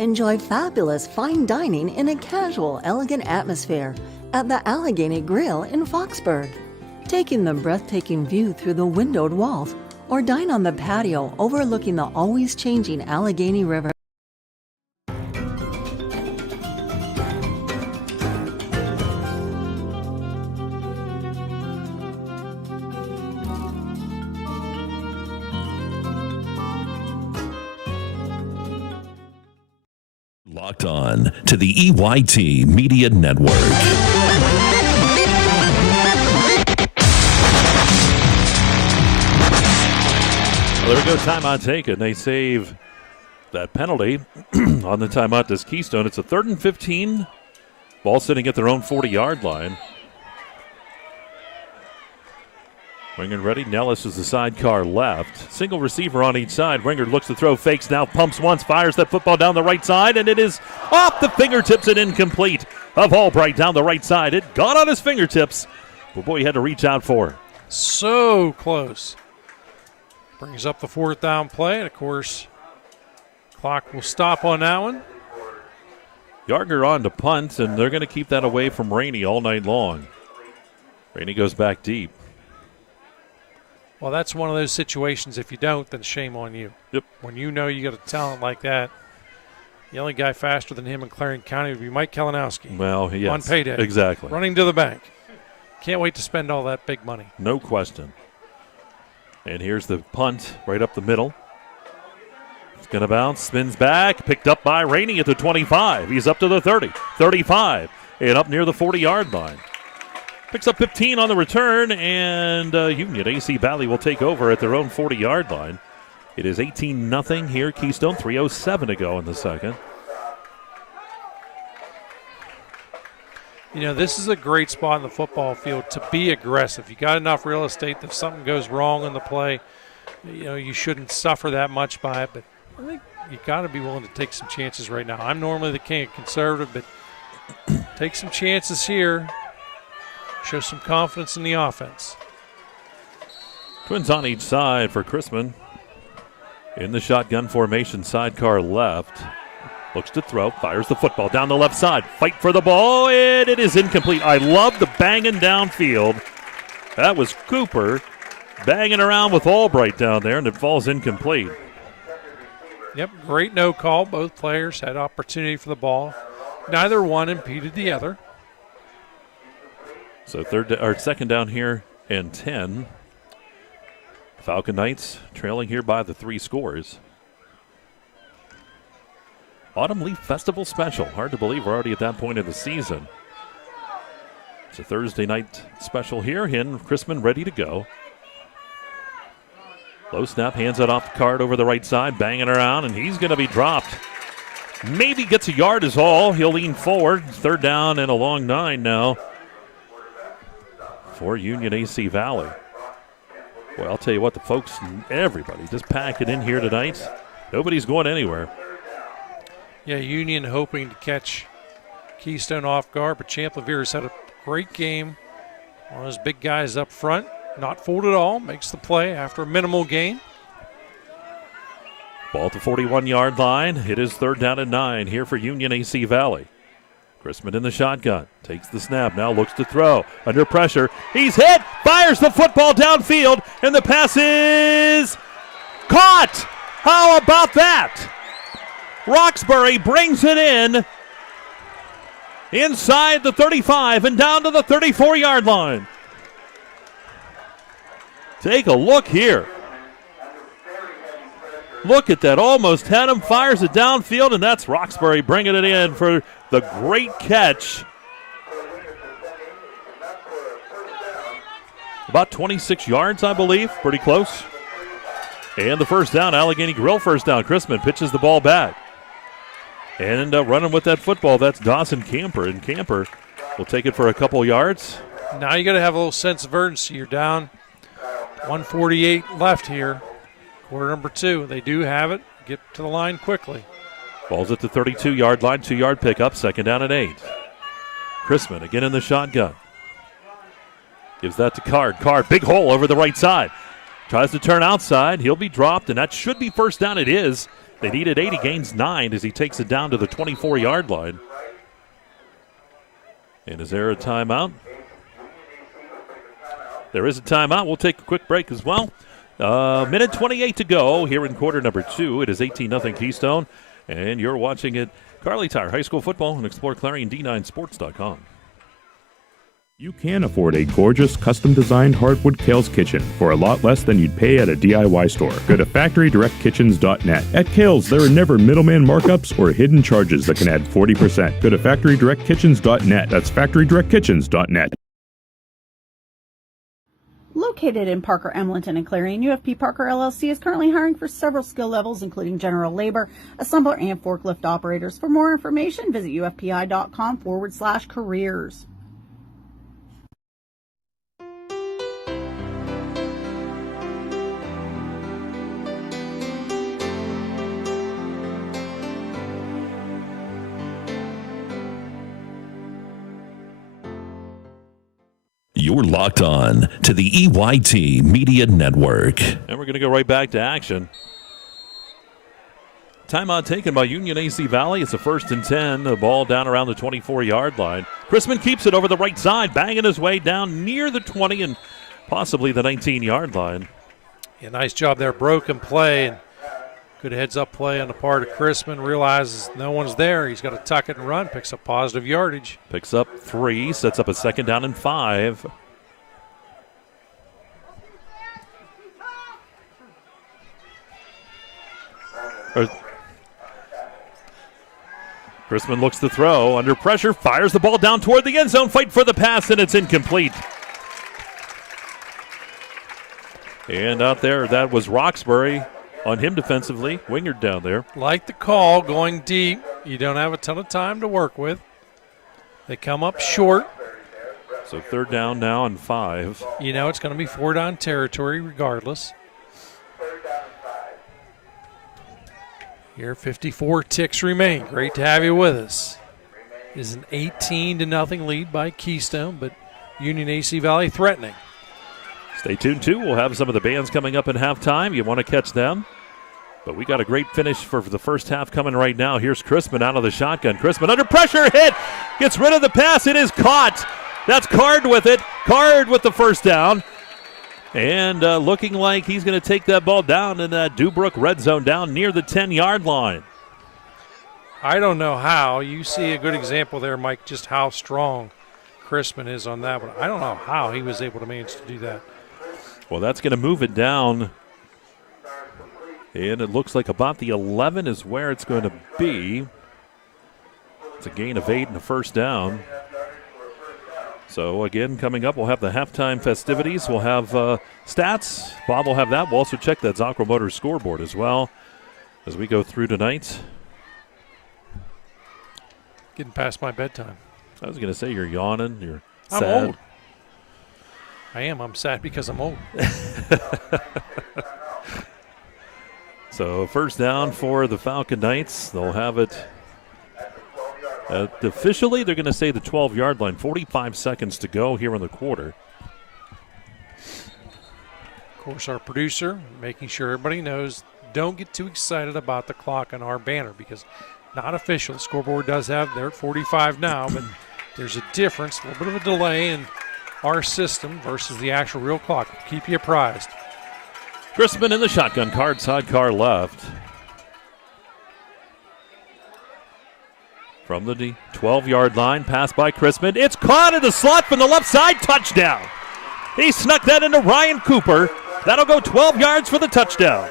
Enjoy fabulous fine dining in a casual, elegant atmosphere at the Allegheny Grill in Foxburg. Take in the breathtaking view through the windowed walls or dine on the patio overlooking the always changing Allegheny River. Locked on to the EYT Media Network. Well, there we go, timeout taken. They save that penalty on the timeout this Keystone. It's a 3rd and 15. Ball sitting at their own 40-yard line. Wingard ready. Nellis is the sidecar left. Single receiver on each side. Wingard looks to throw, fakes now, pumps once, fires that football down the right side, and it is off the fingertips and incomplete of Albright down the right side. It got on his fingertips, but boy, he had to reach out for it. So close. Brings up the 4th down play, and of course, clock will stop on that one. Yarger on to punt, and they're going to keep that away from Rainey all night long. Rainey goes back deep. Well, that's one of those situations. If you don't, then shame on you. Yep. When you know you got a talent like that, the only guy faster than him in Clarion County would be Mike Kalinowski. Well, yes. On payday. Exactly. Running to the bank. Can't wait to spend all that big money. No question. And here's the punt right up the middle. It's going to bounce, spins back, picked up by Rainey at the 25. He's up to the 30, 35, and up near the 40-yard line. Picks up 15 on the return, and Union AC Valley will take over at their own 40-yard line. It is 18-0 here, Keystone, 3:07 to go in the second. This is a great spot in the football field to be aggressive. You got enough real estate that if something goes wrong in the play, you shouldn't suffer that much by it, but I think you got to be willing to take some chances right now. I'm normally the king of conservative, but take some chances here. Show some confidence in the offense. Twins on each side for Chrisman. In the shotgun formation, sidecar left. Looks to throw, fires the football down the left side. Fight for the ball, and it is incomplete. I love the banging downfield. That was Cooper. banging around with Albright down there, and it falls incomplete. Yep, great no call. Both players had opportunity for the ball. Neither one impeded the other. So second down here and 10. Falcon Knights trailing here by the 3 scores. Autumn Leaf Festival Special. Hard to believe we're already at that point of the season. It's a Thursday night special here. Chrisman ready to go. Low snap, hands it off the card over the right side, banging around, and he's going to be dropped. Maybe gets a yard is all. He'll lean forward. Third down and a long 9 now for Union AC Valley. Well, I'll tell you what, the folks, everybody just pack it in here tonight. Nobody's going anywhere. Yeah, Union hoping to catch Keystone off guard, but Champ Lavere's had a great game. One of those big guys up front, not fooled at all, makes the play after a minimal gain. Ball at the 41-yard line. It is third down and 9 here for Union AC Valley. Chrisman in the shotgun, takes the snap, now looks to throw. Under pressure, he's hit, fires the football downfield, and the pass is caught. How about that? Roxbury brings it in inside the 35 and down to the 34-yard line. Take a look here. Look at that, almost had him, fires it downfield, and that's Roxbury bringing it in for the great catch. About 26 yards, I believe, pretty close. And the first down, Allegheny Grill first down. Chrisman pitches the ball back. And running with that football, that's Dawson Camper, and Camper will take it for a couple yards. Now you got to have a little sense of urgency. You're down 148 left here. Quarter number 2. They do have it. Get to the line quickly. Ball's at the 32-yard line, 2-yard pickup, second down and 8. Chrisman again in the shotgun. Gives that to Card. Card, big hole over the right side. Tries to turn outside. He'll be dropped, and that should be first down. It is. They needed 8. He gains 9 as he takes it down to the 24-yard line. And is there a timeout? There is a timeout. We'll take a quick break as well. Minute 28 to go here in quarter number 2. It is 18-0 Keystone. And you're watching it, Carly Tire High School Football, and exploreClarion.com. You can afford a gorgeous, custom-designed hardwood Kerle's kitchen for a lot less than you'd pay at a DIY store. Go to FactoryDirectKitchens.net. At Kerle's, there are never middleman markups or hidden charges that can add 40%. Go to FactoryDirectKitchens.net. That's FactoryDirectKitchens.net. Located in Parker, Emlenton, and Clarion, UFP Parker LLC is currently hiring for several skill levels, including general labor, assembler, and forklift operators. For more information, visit UFPI.com/careers. You're locked on to the EYT Media Network. And we're going to go right back to action. Timeout taken by Union AC Valley. It's a 1st and 10. The ball down around the 24-yard line. Chrisman keeps it over the right side, banging his way down near the 20 and possibly the 19-yard line. Yeah, nice job there. Broken play and good heads-up play on the part of Chrisman. Realizes no one's there. He's got to tuck it and run. Picks up positive yardage. Picks up 3. Sets up a second down and 5. Chrisman looks to throw. Under pressure. Fires the ball down toward the end zone. Fight for the pass, and it's incomplete. And out there, that was Roxbury. On him defensively, Wingard down there. Like the call, going deep. You don't have a ton of time to work with. They come up short. So third down now and 5. You know it's going to be 4-down territory regardless. Here, 54 ticks remain. Great to have you with us. It is an 18-0 lead by Keystone, but Union AC Valley threatening. Stay tuned, too. We'll have some of the bands coming up in halftime. You want to catch them. But we got a great finish for the first half coming right now. Here's Chrisman out of the shotgun. Chrisman under pressure, hit. Gets rid of the pass. It is caught. That's Card with it. Card with the first down. And looking like he's going to take that ball down in that Dubrook red zone down near the 10-yard line. I don't know how. You see a good example there, Mike, just how strong Crispin is on that one. I don't know how he was able to manage to do that. Well, that's going to move it down. And it looks like about the 11 is where it's going to be. It's a gain of 8 and a first down. So, again, coming up, we'll have the halftime festivities. We'll have stats. Bob will have that. We'll also check that Zoc Motors scoreboard as well as we go through tonight. Getting past my bedtime. I was going to say you're yawning. You're I'm sad. old. I am. I'm sad because I'm old. So, first down for the Falcon Knights. They'll have it. Officially, they're going to say the 12-yard line. 45 seconds to go here in the quarter. Of course, our producer making sure everybody knows, don't get too excited about the clock on our banner because not official. The scoreboard does have, they're at 45 now, but there's a difference, a little bit of a delay in our system versus the actual real clock. Keep you apprised. Crispin in the shotgun, card side, car left. From the 12-yard line, pass by Crispin. It's caught in the slot from the left side, touchdown. He snuck that into Ryan Cooper. That'll go 12 yards for the touchdown.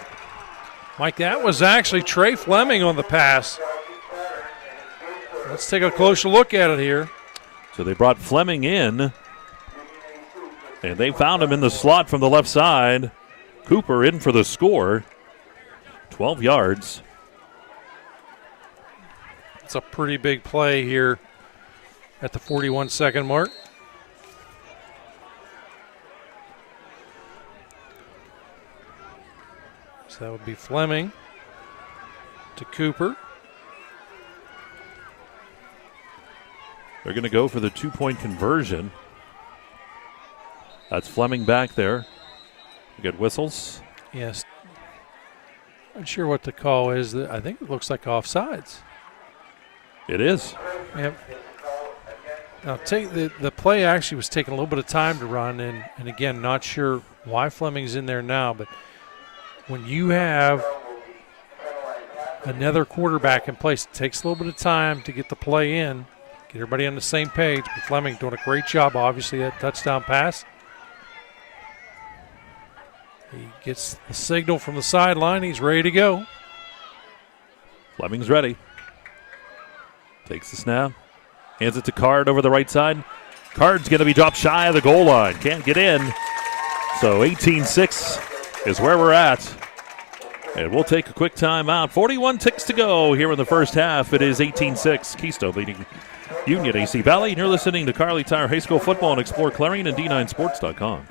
Mike, that was actually Trey Fleming on the pass. Let's take a closer look at it here. So they brought Fleming in, and they found him in the slot from the left side. Cooper in for the score. 12 yards. It's a pretty big play here at the 41-second mark. So that would be Fleming to Cooper. They're going to go for the two-point conversion. That's Fleming back there. We get whistles. Yes. Not sure what the call is. I think it looks like offsides. It is. Yep. Now, the play actually was taking a little bit of time to run, and again, not sure why Fleming's in there now, but when you have another quarterback in place, it takes a little bit of time to get the play in, get everybody on the same page. But Fleming doing a great job, obviously, that touchdown pass. He gets the signal from the sideline. He's ready to go. Fleming's ready. Takes the snap. Hands it to Card over the right side. Card's going to be dropped shy of the goal line. Can't get in. So 18-6 is where we're at. And we'll take a quick timeout. 41 ticks to go here in the first half. It is 18-6. Keystone leading Union AC Valley. And you're listening to Carly Tire High School Football and Explore Clarion and D9Sports.com.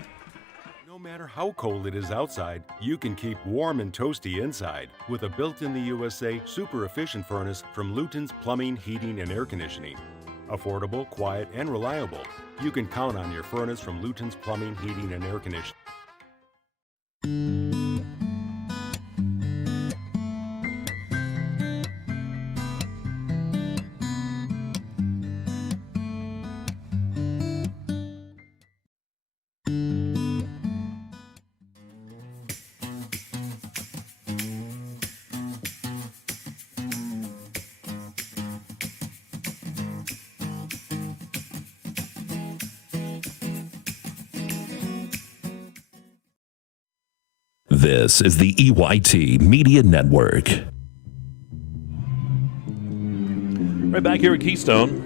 No matter how cold it is outside, you can keep warm and toasty inside with a built-in-the-USA super efficient furnace from Luton's Plumbing, Heating, and Air Conditioning. Affordable, quiet, and reliable. You can count on your furnace from Luton's Plumbing, Heating, and Air Conditioning. This is the EYT Media Network. Right back here at Keystone.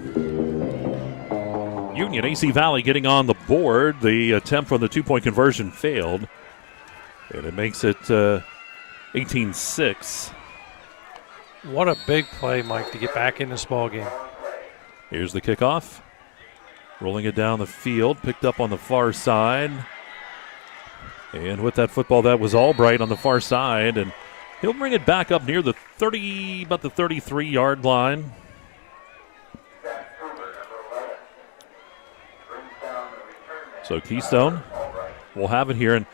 Union AC Valley getting on the board. The attempt on the two-point conversion failed. And it makes it 18-6. What a big play, Mike, to get back in this ball game. Here's the kickoff. Rolling it down the field. Picked up on the far side. And with that football, that was Albright on the far side. And he'll bring it back up near the 30, about the 33-yard line. So Keystone will have it here. And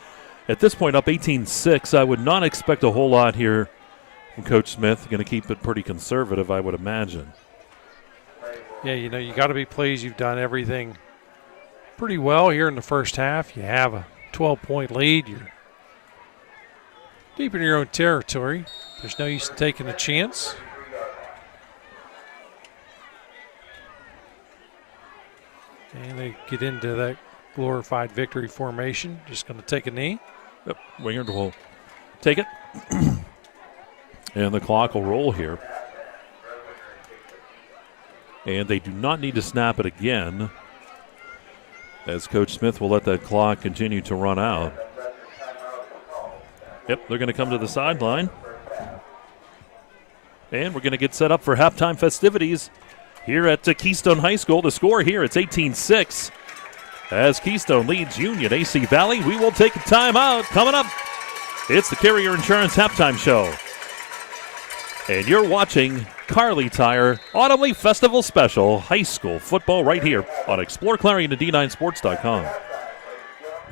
at this point, up 18-6, I would not expect a whole lot here from Coach Smith. Going to keep it pretty conservative, I would imagine. Yeah, you know, you got to be pleased you've done everything pretty well here in the first half. You have a 12-point lead. You're deep in your own territory. There's no use in taking a chance. And they get into that glorified victory formation. Just going to take a knee. Yep, Wingard will take it. And the clock will roll here. And they do not need to snap it again, as Coach Smith will let that clock continue to run out. Yep, they're going to come to the sideline. And we're going to get set up for halftime festivities here at Keystone High School. The score here, it's 18-6. As Keystone leads Union AC Valley, we will take a timeout. Coming up, it's the Carrier Insurance Halftime Show. And you're watching Carly Tire Autumn Leaf Festival Special High School Football right here on exploreClarion and D9Sports.com.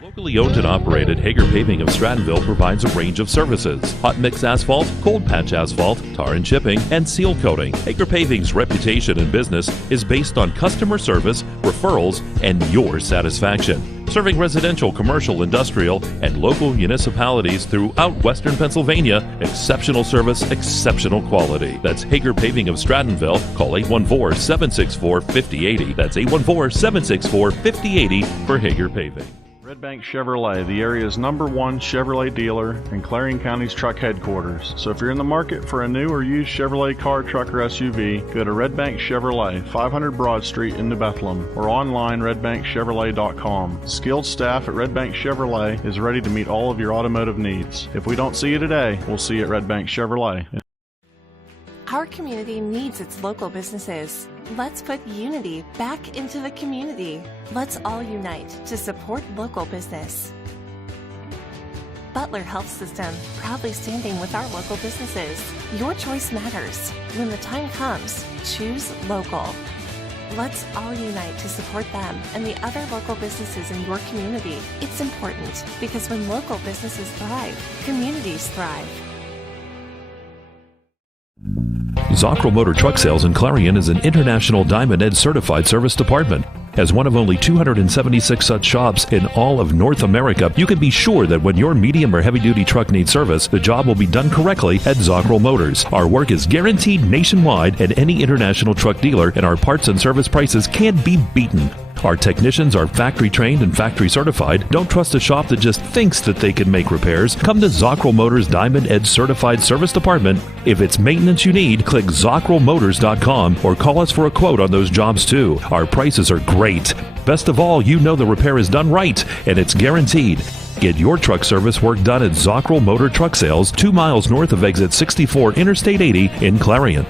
Locally owned and operated, Hager Paving of Strattonville provides a range of services: hot mix asphalt, cold patch asphalt, tar and chipping, and seal coating. Hager Paving's reputation in business is based on customer service, referrals, and your satisfaction. Serving residential, commercial, industrial, and local municipalities throughout Western Pennsylvania, exceptional service, exceptional quality. That's Hager Paving of Strattonville. Call 814-764-5080. That's 814-764-5080 for Hager Paving. Red Bank Chevrolet, the area's #1 Chevrolet dealer and Clarion County's truck headquarters. So if you're in the market for a new or used Chevrolet car, truck, or SUV, go to Red Bank Chevrolet, 500 Broad Street in New Bethlehem, or online redbankchevrolet.com. Skilled staff at Red Bank Chevrolet is ready to meet all of your automotive needs. If we don't see you today, we'll see you at Red Bank Chevrolet. Our community needs its local businesses. Let's put unity back into the community. Let's all unite to support local business. Butler Health System, proudly standing with our local businesses. Your choice matters. When the time comes, choose local. Let's all unite to support them and the other local businesses in your community. It's important because when local businesses thrive, communities thrive. Zockrell Motor Truck Sales in Clarion is an international Diamond Ed certified service department. As one of only 276 such shops in all of North America, you can be sure that when your medium or heavy-duty truck needs service, the job will be done correctly at Zockrell Motors. Our work is guaranteed nationwide at any international truck dealer, and our parts and service prices can't be beaten. Our technicians are factory trained and factory certified. Don't trust a shop that just thinks that they can make repairs. Come to Zockrell Motors Diamond Ed Certified Service Department. If it's maintenance you need, click ZockrellMotors.com or call us for a quote on those jobs too. Our prices are great. Best of all, you know the repair is done right and it's guaranteed. Get your truck service work done at Zockrell Motor Truck Sales, 2 miles north of exit 64 Interstate 80 in Clarion.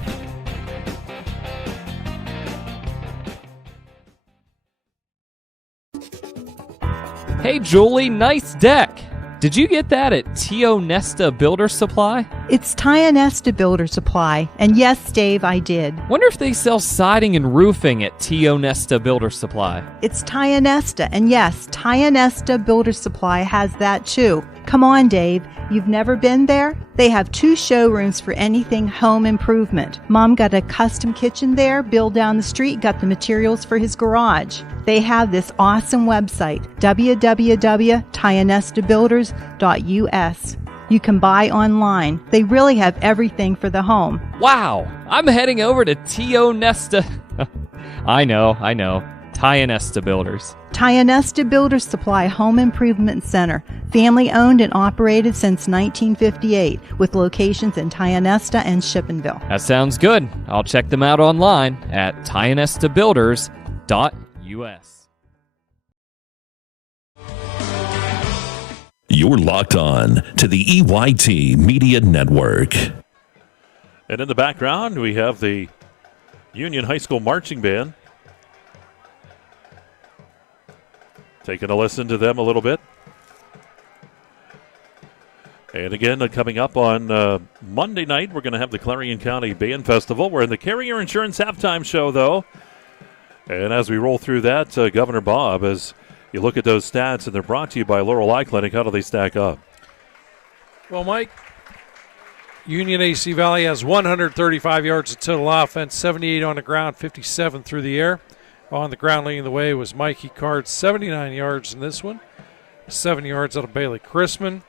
Hey Julie, nice deck. Did you get that at Tio Nesta Builder Supply? It's Tio Nesta Builder Supply, and yes, Dave, I did. Wonder if they sell siding and roofing at Tio Nesta Builder Supply. It's Tio Nesta, and yes, Tio Nesta Builder Supply has that too. Come on, Dave. You've never been there? They have 2 showrooms for anything home improvement. Mom got a custom kitchen there. Bill down the street got the materials for his garage. They have this awesome website, www.tionestabuilders.us. You can buy online. They really have everything for the home. Wow, I'm heading over to Tio Nesta. I know. Tio Nesta Builders. Tio Nesta Builder Supply Home Improvement Center. Family owned and operated since 1958 with locations in Tio Nesta and Shippenville. That sounds good. I'll check them out online at tionestabuilders.us. You're locked on to the EYT Media Network. And in the background, we have the Union High School Marching Band. Taking a listen to them a little bit. And again, coming up on Monday night, we're going to have the Clarion County Band Festival. We're in the Carrier Insurance Halftime Show, though. And as we roll through that, Governor Bob, as you look at those stats, and they're brought to you by Laurel Eye Clinic, how do they stack up? Well, Mike, Union AC Valley has 135 yards of total offense, 78 on the ground, 57 through the air. On the ground leading the way was Mikey Card, 79 yards in this one. 7 yards out of Bailey Chrisman.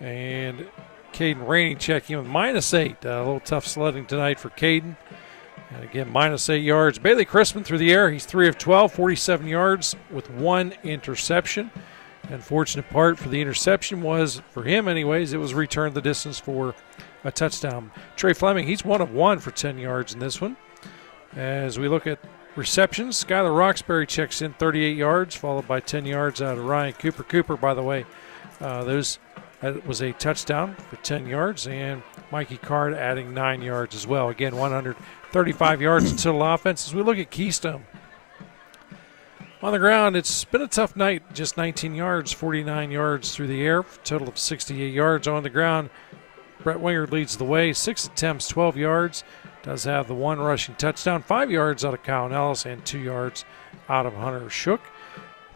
And Caden Rainey checking in with -8. A little tough sledding tonight for Caden. And again, -8 yards. Bailey Chrisman through the air. He's 3 of 12, 47 yards with 1 interception. Unfortunate part for the interception was, for him anyways, it was returned the distance for a touchdown. Trey Fleming, he's 1 of 1 for 10 yards in this one. As we look at receptions, Skylar Roxbury checks in 38 yards, followed by 10 yards out of Ryan Cooper. Cooper, by the way, that was a touchdown for 10 yards, and Mikey Card adding 9 yards as well. Again, 135 yards in total offense. As we look at Keystone, on the ground, it's been a tough night. Just 19 yards, 49 yards through the air, total of 68 yards on the ground. Brett Wingard leads the way, 6 attempts, 12 yards. Does have the 1 rushing touchdown, 5 yards out of Kyle Nellis and 2 yards out of Hunter Shook.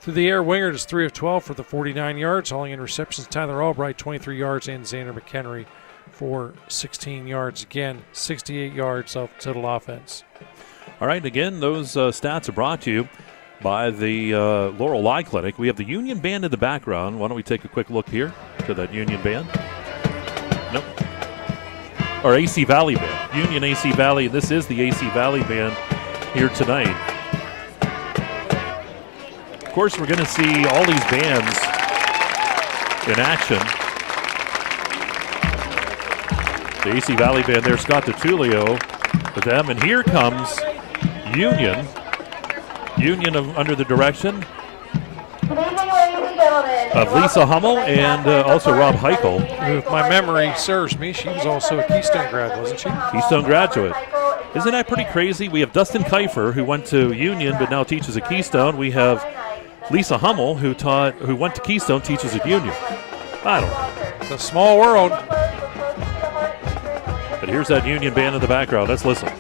Through the air, Wingard is 3 of 12 for the 49 yards. Hauling in receptions, Tyler Albright, 23 yards, and Xander McHenry for 16 yards. Again, 68 yards of total offense. All right, again, those stats are brought to you by the Laurel Eye Clinic. We have the Union Band in the background. Why don't we take a quick look here to that Union Band? Nope. Or AC Valley Band. Union AC Valley. This is the AC Valley Band here tonight. Of course, we're going to see all these bands in action. The AC Valley Band there, Scott DiTullio with them. And here comes Union. Union under the direction of Lisa Hummel and also Rob Heichel. If my memory serves me, she was also a Keystone grad, wasn't she? Keystone graduate. Isn't that pretty crazy? We have Dustin Kiefer, who went to Union but now teaches at Keystone. We have Lisa Hummel, who went to Keystone, teaches at Union. I don't know. It's a small world. But here's that Union Band in the background. Let's listen.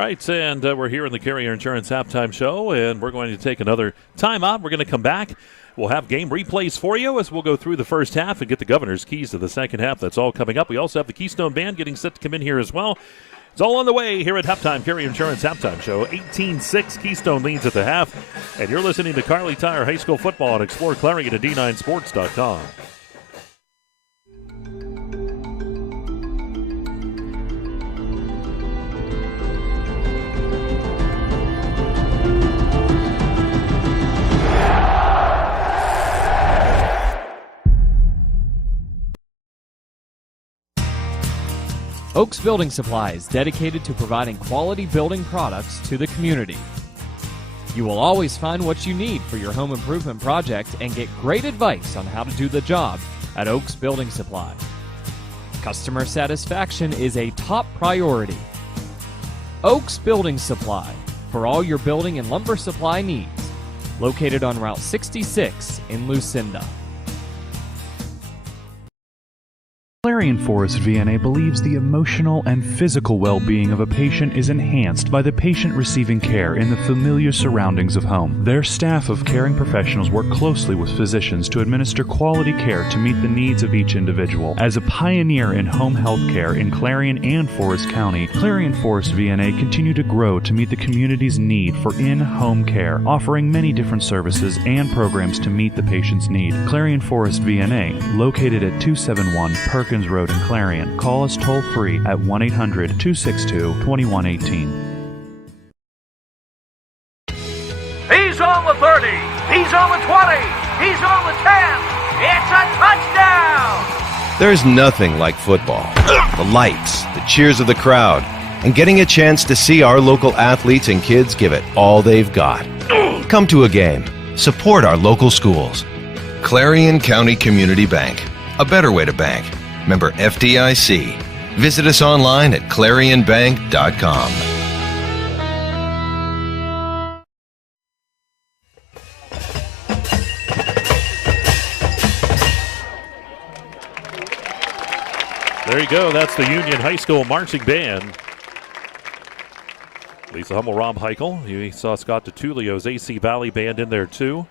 All right, and we're here in the Carrier Insurance Halftime Show, and we're going to take another time out. We're going to come back. We'll have game replays for you as we'll go through the first half and get the governor's keys to the second half. That's all coming up. We also have the Keystone Band getting set to come in here as well. It's all on the way here at Halftime, Carrier Insurance Halftime Show. 18-6, Keystone leads at the half. And you're listening to Carly Tire High School Football on exploreClarion at D9Sports.com. Oaks Building Supplies, dedicated to providing quality building products to the community. You will always find what you need for your home improvement project and get great advice on how to do the job at Oaks Building Supply. Customer satisfaction is a top priority. Oaks Building Supply, for all your building and lumber supply needs. Located on Route 66 in Lucinda. Clarion Forest VNA believes the emotional and physical well-being of a patient is enhanced by the patient receiving care in the familiar surroundings of home. Their staff of caring professionals work closely with physicians to administer quality care to meet the needs of each individual. As a pioneer in home health care in Clarion and Forest County, Clarion Forest VNA continue to grow to meet the community's need for in-home care, offering many different services and programs to meet the patient's need. Clarion Forest VNA, located at 271 Perkins Road in Clarion. Call us toll-free at 1-800-262-2118. He's on the 30. He's on the 20. He's on the 10. It's a touchdown. There's nothing like football. The lights, the cheers of the crowd, and getting a chance to see our local athletes and kids give it all they've got. Come to a game. Support our local schools. Clarion County Community Bank. A better way to bank. Member FDIC. Visit us online at ClarionBank.com. There you go. That's the Union High School Marching Band. Lisa Hummel, Rob Heichel. You saw Scott DiTullio's AC Valley Band in there too.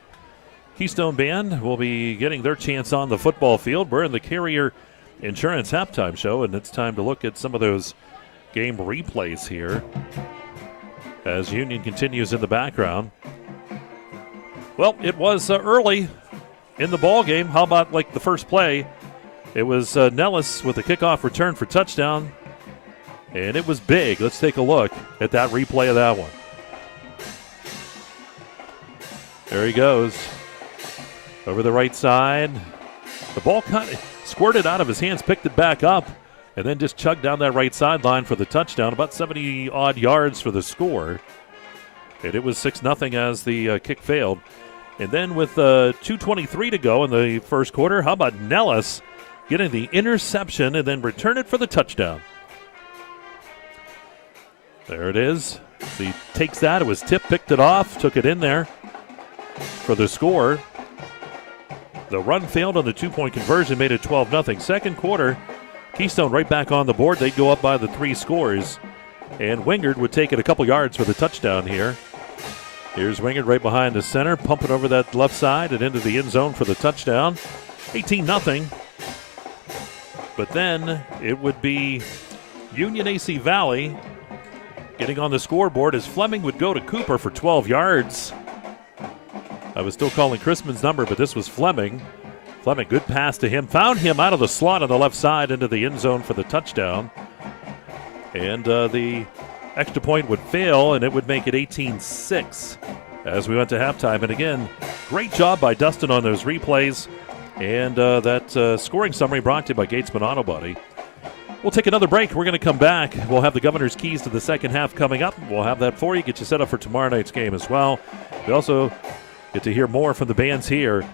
Keystone Band will be getting their chance on the football field. We're in the Carrier Insurance halftime show, and it's time to look at some of those game replays here as Union continues in the background. Well, it was early in the ball game. How about like the first play? It was Nellis with a kickoff return for touchdown, and it was big. Let's take a look at that replay of that one. There he goes over the right side. The ball kind of squirted out of his hands, picked it back up, and then just chugged down that right sideline for the touchdown, about 70-odd yards for the score. And it was 6-0 as the kick failed. And then with 2:23 to go in the first quarter, how about Nellis getting the interception and then return it for the touchdown? There it is. So he takes that. It was tipped, picked it off, took it in there for the score. The run failed on the two-point conversion, made it 12-0. Second quarter, Keystone right back on the board. They'd go up by the 3 scores. And Wingard would take it a couple yards for the touchdown here. Here's Wingard right behind the center, pumping over that left side and into the end zone for the touchdown. 18-0. But then it would be Union AC Valley getting on the scoreboard as Fleming would go to Cooper for 12 yards. I was still calling Chrisman's number, but this was Fleming. Fleming, good pass to him. Found him out of the slot on the left side into the end zone for the touchdown. And the extra point would fail, and it would make it 18-6 as we went to halftime. And again, great job by Dustin on those replays. And that scoring summary brought to you by Gatesman Auto Body. We'll take another break. We're going to come back. We'll have the governor's keys to the second half coming up. We'll have that for you, get you set up for tomorrow night's game as well. We also get to hear more from the bands here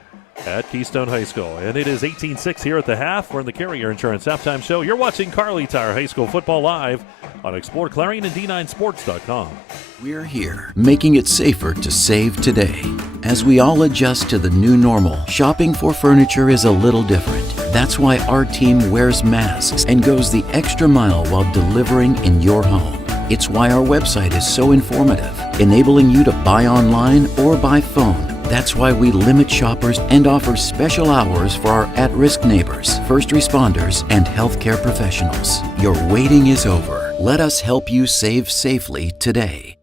at Keystone High School. And it is 18-6 here at the half. We're in the Carrier Insurance halftime show. You're watching Kearley Tire High School football live on exploreClarion and D9Sports.com. We're here, making it safer to save today. As we all adjust to the new normal, shopping for furniture is a little different. That's why our team wears masks and goes the extra mile while delivering in your home. It's why our website is so informative, enabling you to buy online or by phone. That's why we limit shoppers and offer special hours for our at-risk neighbors, first responders, and healthcare professionals. Your waiting is over. Let us help you save safely today.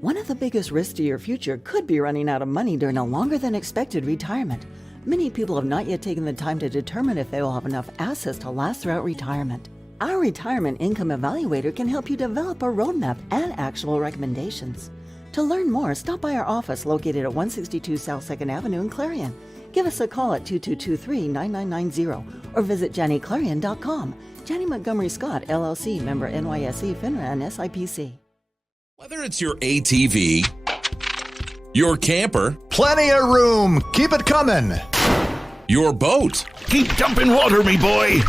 One of the biggest risks to your future could be running out of money during a longer than expected retirement. Many people have not yet taken the time to determine if they will have enough assets to last throughout retirement. Our Retirement Income Evaluator can help you develop a roadmap and actionable recommendations. To learn more, stop by our office located at 162 South 2nd Avenue in Clarion. Give us a call at 2223-9990 or visit JannyClarion.com. Janney Montgomery Scott, LLC, member NYSE, FINRA, and SIPC. Whether it's your ATV, your camper, plenty of room. Keep it coming. Your boat. Keep dumping water, me boy.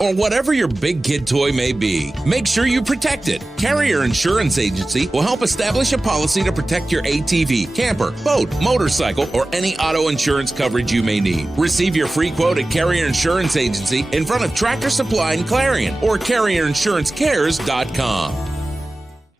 or whatever your big kid toy may be, make sure you protect it. Carrier Insurance Agency will help establish a policy to protect your ATV, camper, boat, motorcycle, or any auto insurance coverage you may need. Receive your free quote at Carrier Insurance Agency in front of Tractor Supply and Clarion or ClarionInsuranceCares.com.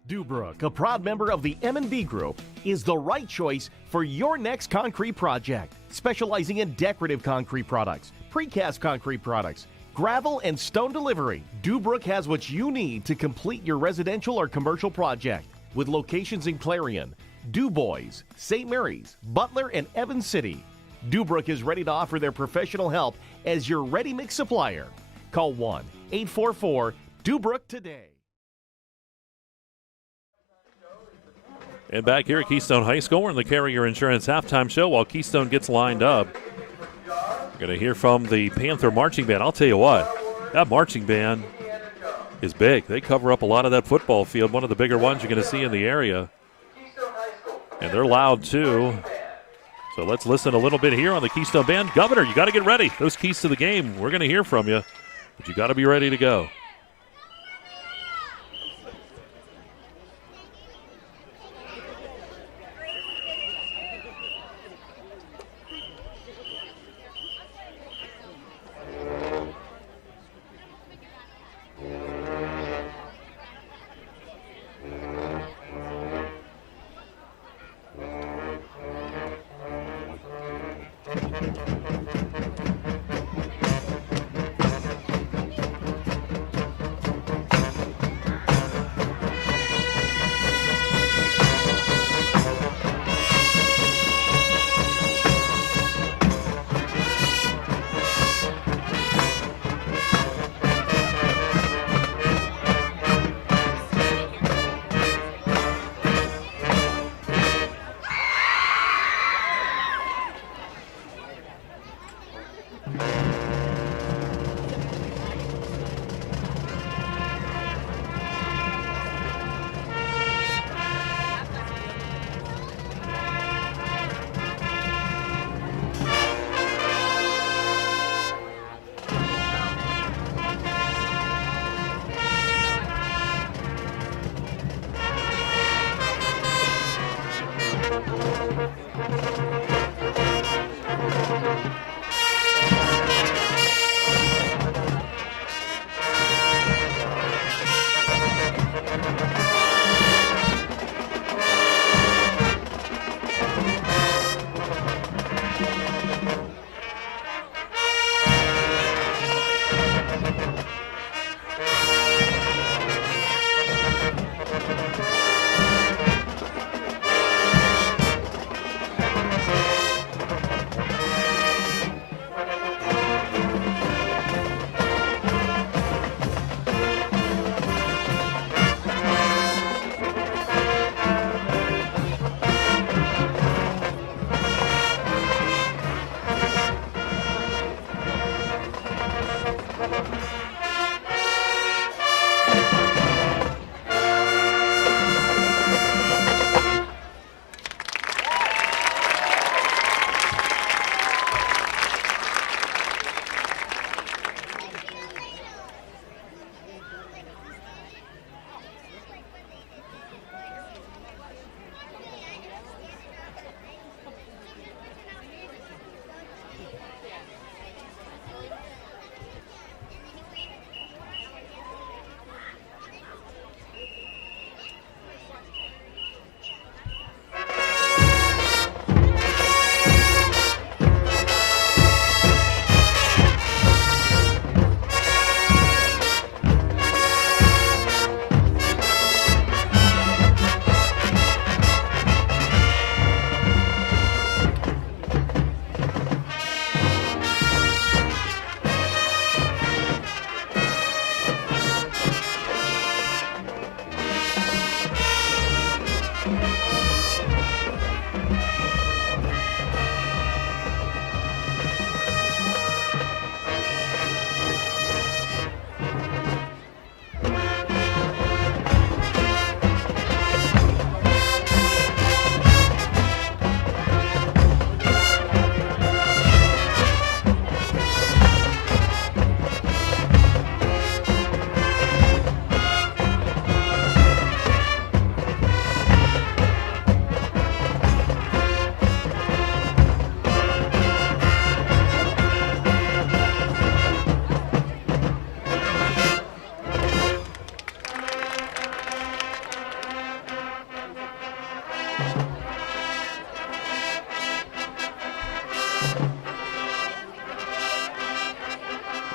Dubrook, a proud member of the M&B Group, is the right choice for your next concrete project. Specializing in decorative concrete products, precast concrete products, gravel and stone delivery, Dubrook has what you need to complete your residential or commercial project. With locations in Clarion, DuBois, St. Mary's, Butler, and Evans City, Dubrook is ready to offer their professional help as your ready-mix supplier. Call 1-844-DUBROOK today. And back here at Keystone High School, we're in the Carrier Insurance halftime show while Keystone gets lined up. We're going to hear from the Panther Marching Band. I'll tell you what, that marching band is big. They cover up a lot of that football field, one of the bigger ones you're going to see in the area. And they're loud, too. So let's listen a little bit here on the Keystone Band. Governor, you got to get ready. Those keys to the game, we're going to hear from you, but you got to be ready to go.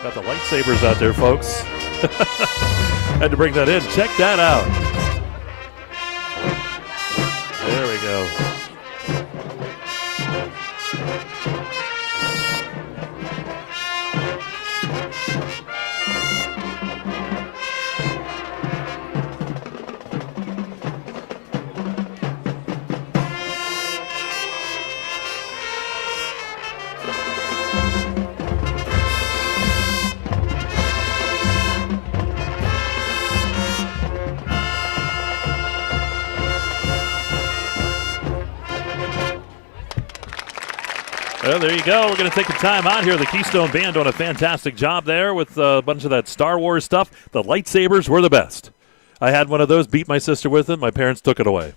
Got the lightsabers out there, folks. Had to bring that in. Check that out. There we go. Well, there you go. We're going to take a time out here. The Keystone Band doing a fantastic job there with a bunch of that Star Wars stuff. The lightsabers were the best. I had one of those, beat my sister with it. My parents took it away.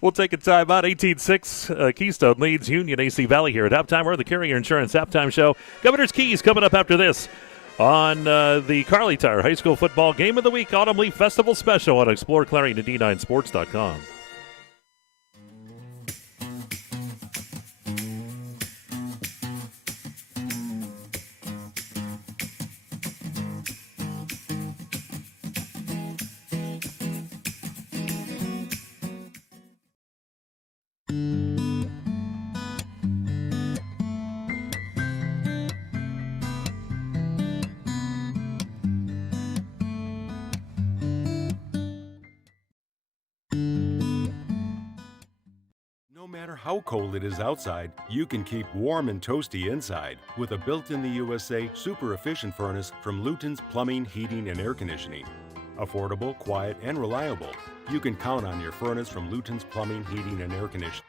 We'll take a time out. 18-6, Keystone leads Union AC Valley here at halftime. We're the Carrier Insurance Halftime Show. Governor's Keys coming up after this on the Carly Tire High School Football Game of the Week Autumn Leaf Festival Special on exploreClarion and D9Sports.com. No matter how cold it is outside, you can keep warm and toasty inside with a built-in-the-USA super efficient furnace from Luton's Plumbing, Heating, and Air Conditioning. Affordable, quiet, and reliable. You can count on your furnace from Luton's Plumbing, Heating, and Air Conditioning.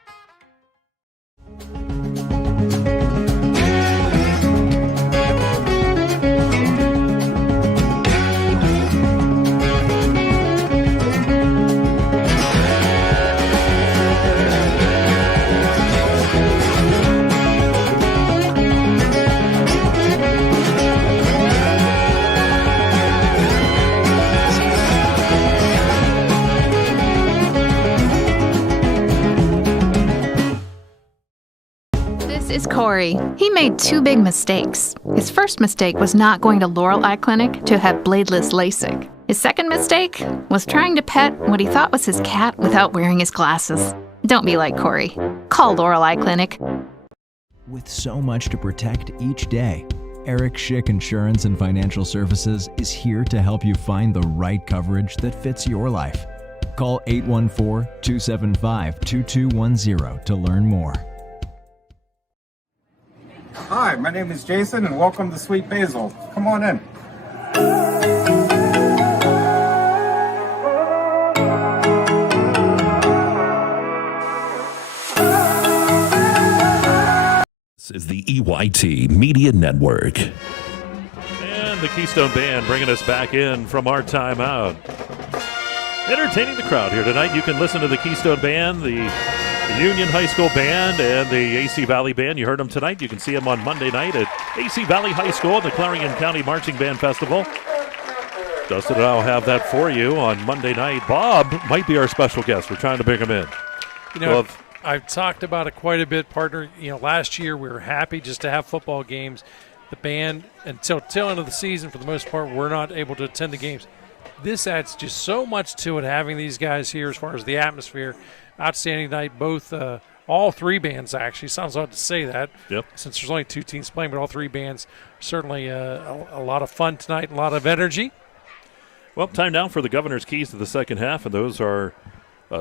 Is Corey. He made two big mistakes. His first mistake was not going to Laurel Eye Clinic to have bladeless LASIK. His second mistake was trying to pet what he thought was his cat without wearing his glasses. Don't be like Corey. Call Laurel Eye Clinic. With so much to protect each day, Eric Schick Insurance and Financial Services is here to help you find the right coverage that fits your life. Call 814-275-2210 to learn more. Hi, my name is Jason, and welcome to Sweet Basil. Come on in. This is the EYT Media Network. And the Keystone Band bringing us back in from our timeout. Entertaining the crowd here tonight. You can listen to the Keystone Band, the Union High School Band, and the AC Valley Band. You heard them tonight. You can see them on Monday night at AC Valley High School at the Clarion County Marching Band Festival. Dustin and I will have that for you on Monday night. Bob might be our special guest. We're trying to bring him in. You know, I've talked about it quite a bit, partner. You know, last year we were happy just to have football games. The band, until tail end of the season, for the most part, we're not able to attend the games. This adds just so much to it, having these guys here as far as the atmosphere. Outstanding night, both all three bands actually. Sounds odd to say that, since there's only two teams playing, but all three bands. Certainly a lot of fun tonight, a lot of energy. Well, time now for the Governor's Keys to the second half, and those are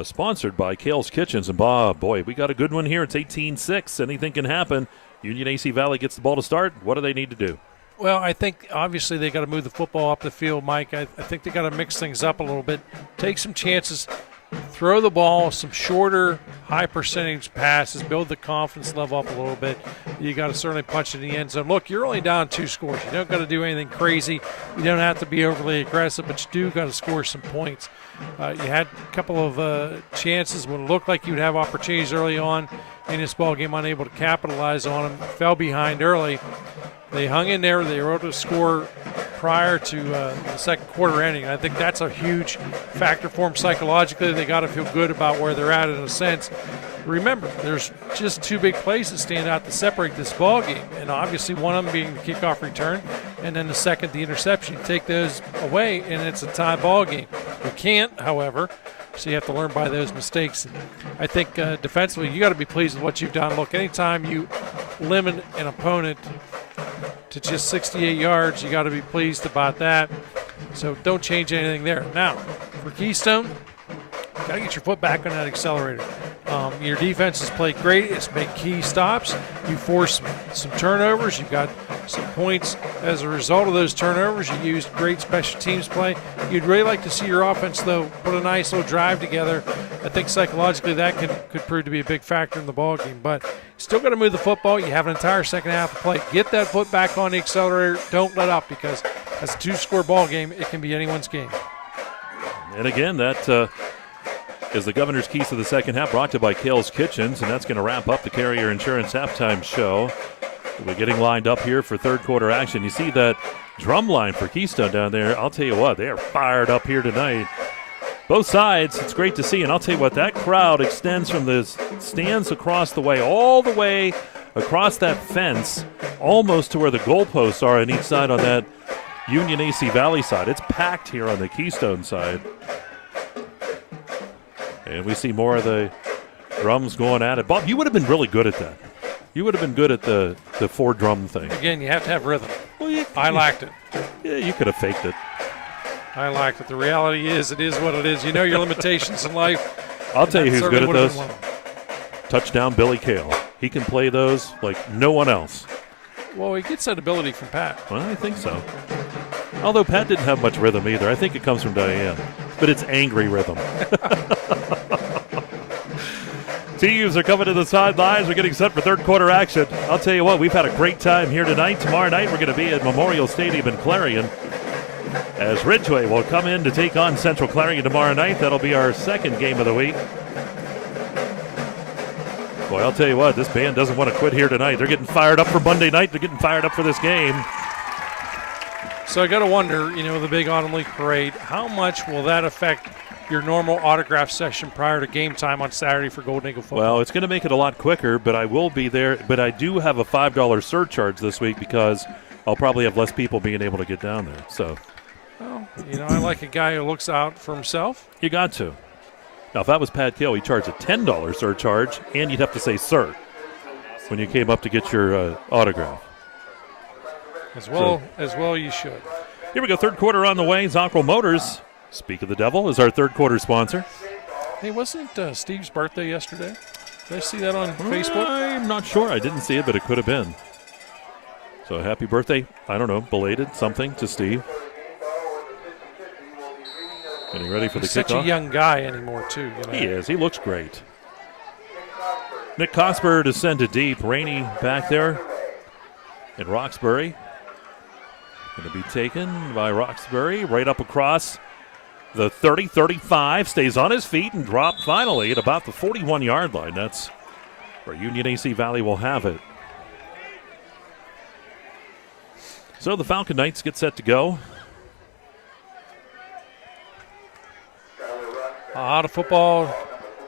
sponsored by Kerle's Kitchens. And Bob, boy, we got a good one here. It's 18-6. Anything can happen. Union AC Valley gets the ball to start. What do they need to do? Well, I think obviously they got to move the football up the field, Mike. I think they got to mix things up a little bit, take some chances. Throw the ball, some shorter, high percentage passes, build the confidence level up a little bit. You got to certainly punch in the end zone. Look, you're only down 2 scores. You don't got to do anything crazy. You don't have to be overly aggressive, but you do got to score some points. You had a couple of chances when it looked like you'd have opportunities early on. in this ball game, unable to capitalize on them, fell behind early. They hung in there. They were able to score prior to the second quarter ending. I think that's a huge factor for them psychologically. They got to feel good about where they're at in a sense. Remember, there's just two big plays that stand out to separate this ball game, and obviously one of them being the kickoff return, and then the second, the interception. You take those away, and it's a tie ball game. You can't, however, so you have to learn by those mistakes. I think defensively, you got to be pleased with what you've done. Look, anytime you limit an opponent to just 68 yards, you got to be pleased about that. So don't change anything there. Now, for Keystone, got to get your foot back on that accelerator. Your defense has played great. It's made key stops. You forced some turnovers. You've got some points as a result of those turnovers. You used great special teams play. You'd really like to see your offense, though, put a nice little drive together. I think psychologically that could prove to be a big factor in the ball game. But still got to move the football. You have an entire second half of play. Get that foot back on the accelerator. Don't let up, because as a two-score ball game, it can be anyone's game. And again, that is the Governor's Keys to the second half, brought to you by Kerle's Kitchens, and that's going to wrap up the Carrier Insurance halftime show. We're getting lined up here for third quarter action. You see that drum line for Keystone down there. I'll tell you what, they are fired up here tonight. Both sides, it's great to see, and I'll tell you what, that crowd extends from the stands across the way, all the way across that fence, almost to where the goalposts are on each side on that Union AC Valley side. It's packed here on the Keystone side. And we see more of the drums going at it. Bob, you would have been really good at that. You would have been good at the four-drum thing. Again, you have to have rhythm. Well, I liked it. Yeah, you could have faked it. I liked it. The reality is, it is what it is. You know your limitations in life. I'll tell you who's good at those. Touchdown Billy Kerle. He can play those like no one else. Well, he gets that ability from Pat. Well, I think so. Although Pat didn't have much rhythm either. I think it comes from Diane. But it's angry rhythm. Teams are coming to the sidelines. We're getting set for third quarter action. I'll tell you what, we've had a great time here tonight. Tomorrow night, we're going to be at Memorial Stadium in Clarion, as Ridgeway will come in to take on Central Clarion tomorrow night. That'll be our second game of the week. Boy, I'll tell you what, this band doesn't want to quit here tonight. They're getting fired up for Monday night. They're getting fired up for this game. So I got to wonder, the big Autumn League Parade, how much will that affect your normal autograph session prior to game time on Saturday for Golden Eagle football? Well, it's going to make it a lot quicker, but I will be there. But I do have a $5 surcharge this week because I'll probably have less people being able to get down there. So, well, I like a guy who looks out for himself. You got to. Now, if that was Pat Kerle, he'd charge a $10 surcharge, and you'd have to say "sir" when you came up to get your autograph. As well, you should. Here we go. Third quarter on the way. Zonkrel Motors, speak of the devil, is our third quarter sponsor. Hey, wasn't Steve's birthday yesterday? Did I see that on Facebook? I'm not sure. I didn't see it, but it could have been. So happy birthday. I don't know, belated something to Steve. Getting ready for the kickoff. He's such a young guy anymore, too. He is. He looks great. Nick Cosper to send it deep. Rainey back there in Roxbury. Going to be taken by Roxbury right up across the 30-35. Stays on his feet and dropped finally at about the 41-yard line. That's where Union AC Valley will have it. So the Falcon Knights get set to go. A lot of football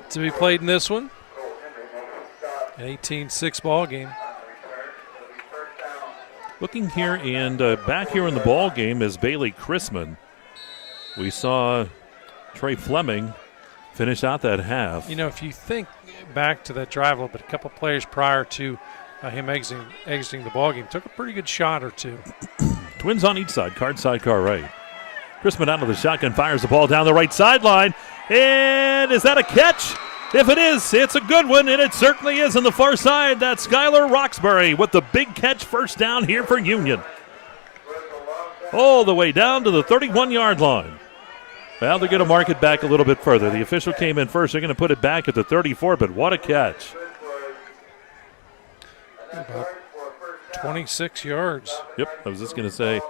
to be played in this one. An 18-6 ball game. Looking here, and back here in the ball game is Bailey Chrisman. We saw Trey Fleming finish out that half. If you think back to that drive a little bit, a couple players prior to him exiting the ball game took a pretty good shot or two. Twins on each side, car right. Chrisman out of the shotgun, fires the ball down the right sideline. And is that a catch? If it is, it's a good one, and it certainly is on the far side. That's Skylar Roxbury with the big catch, first down here for Union. All the way down to the 31-yard line. Well, they're going to mark it back a little bit further. The official came in first. They're going to put it back at the 34, but what a catch. About 26 yards. Yep, I was just going to say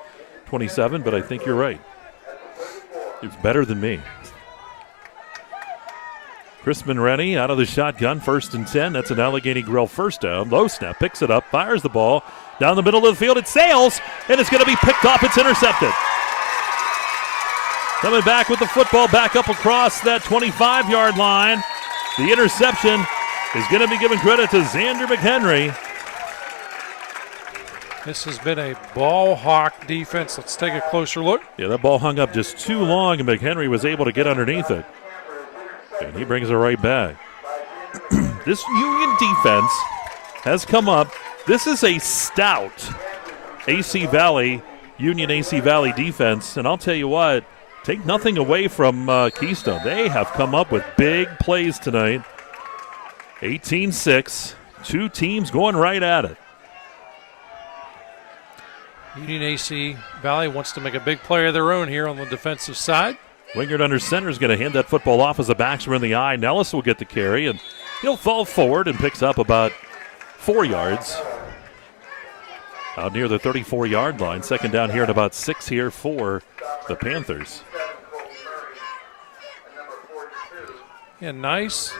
27, but I think you're right. It's better than me. Chris Rennie out of the shotgun, 1st and 10. That's an Allegheny Grill first down. Low snap, picks it up, fires the ball down the middle of the field. It sails, and it's going to be picked off. It's intercepted. Coming back with the football back up across that 25-yard line. The interception is going to be given credit to Xander McHenry. This has been a ball hawk defense. Let's take a closer look. Yeah, that ball hung up just too long, and McHenry was able to get underneath it. And he brings it right back. This Union defense has come up. This is a stout Union AC Valley defense. And I'll tell you what, take nothing away from Keystone. They have come up with big plays tonight. 18-6, two teams going right at it. Union AC Valley wants to make a big play of their own here on the defensive side. Wingard under center is going to hand that football off as the backs are in the eye. Nellis will get the carry, and he'll fall forward and picks up about 4 yards. Out near the 34-yard line. Second down here at about 6 here for the Panthers. Yeah, nice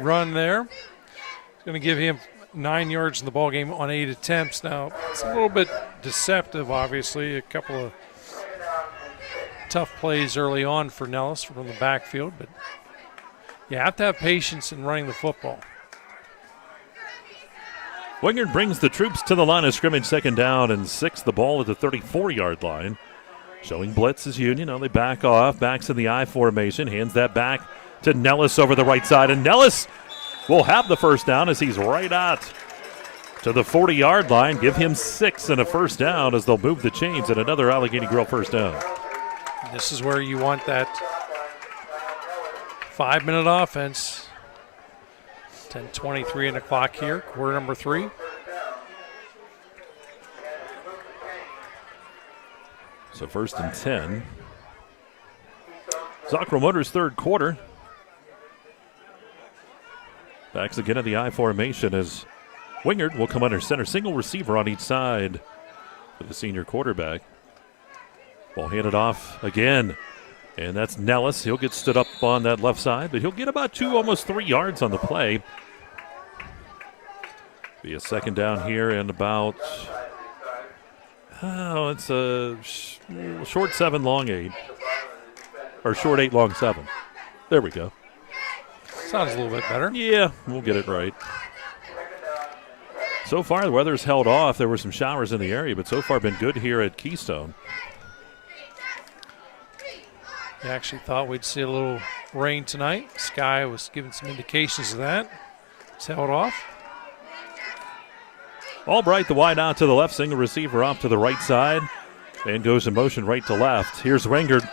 run there. It's going to give him 9 yards in the ball game on 8 attempts. Now, it's a little bit deceptive, obviously. A couple of tough plays early on for Nellis from the backfield, but you have to have patience in running the football. Wingard brings the troops to the line of scrimmage, 2nd down and 6. The ball at the 34-yard line. Showing blitz is Union. Now they back off. Backs in the I formation. Hands that back to Nellis over the right side. And Nellis will have the first down as he's right out to the 40-yard line. Give him 6 and a first down as they'll move the chains, and another Allegheny Grill first down. This is where you want that 5-minute offense. 10:23 in the clock here, quarter number 3. So 1st and 10. Zockro Motors third quarter. Backs again at the I formation as Wingard will come under center. Single receiver on each side for the senior quarterback. Ball handed off again. And that's Nellis. He'll get stood up on that left side, but he'll get about 2, almost 3 yards on the play. Be a second down here and about, it's a short 7, long 8. Or short 8, long 7. There we go. Sounds a little bit better. Yeah, we'll get it right. So far, the weather's held off. There were some showers in the area, but so far been good here at Keystone. I actually thought we'd see a little rain tonight. Sky was giving some indications of that. It's held off. Albright, the wide out to the left, single receiver off to the right side, and goes in motion right to left. Here's Wingard,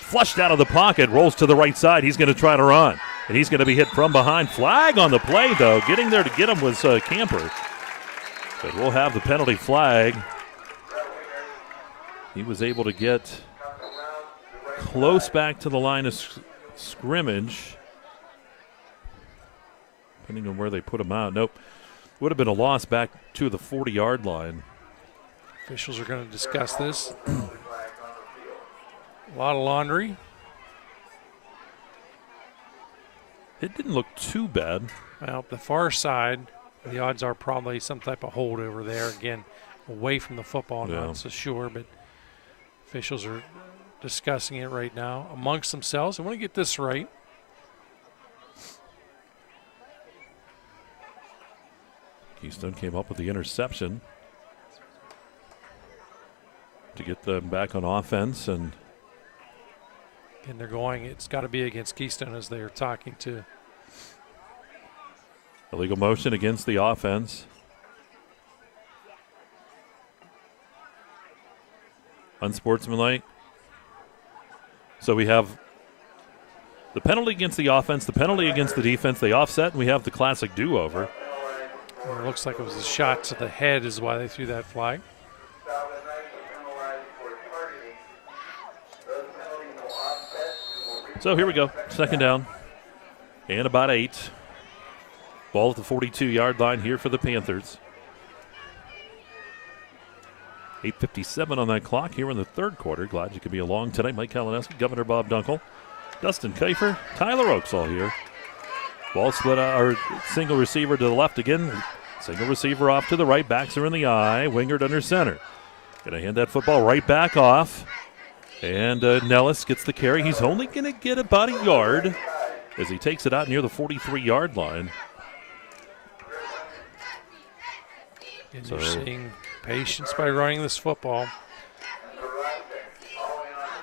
flushed out of the pocket, rolls to the right side. He's going to try to run, and he's going to be hit from behind. Flag on the play, though. Getting there to get him was Camper. But we'll have the penalty flag. He was able to get close back to the line of scrimmage. Depending on where they put him out. Nope. Would have been a loss back to the 40-yard line. Officials are going to discuss this. A lot of laundry. It didn't look too bad. Well, the far side, the odds are probably some type of hold over there. Again, away from the football, not so sure, but officials are discussing it right now amongst themselves. I want to get this right. Keystone came up with the interception to get them back on offense. And they're going, it's got to be against Keystone as they are talking to. Illegal motion against the offense. Unsportsmanlike. So we have the penalty against the offense, the penalty against the defense, they offset, and we have the classic do-over. It looks like it was a shot to the head is why they threw that flag. So here we go. Second down and about 8. Ball at the 42-yard line here for the Panthers. 8:57 on that clock here in the third quarter. Glad you could be along tonight. Mike Kalinowski, Governor Bob Dunkel, Dustin Kiefer, Tyler Oaks all here. Ball split out, or single receiver to the left again. Single receiver off to the right. Backs are in the eye. Wingard under center. Going to hand that football right back off. And Nellis gets the carry. He's only going to get about a yard as he takes it out near the 43-yard line. And you're seeing patience by running this football.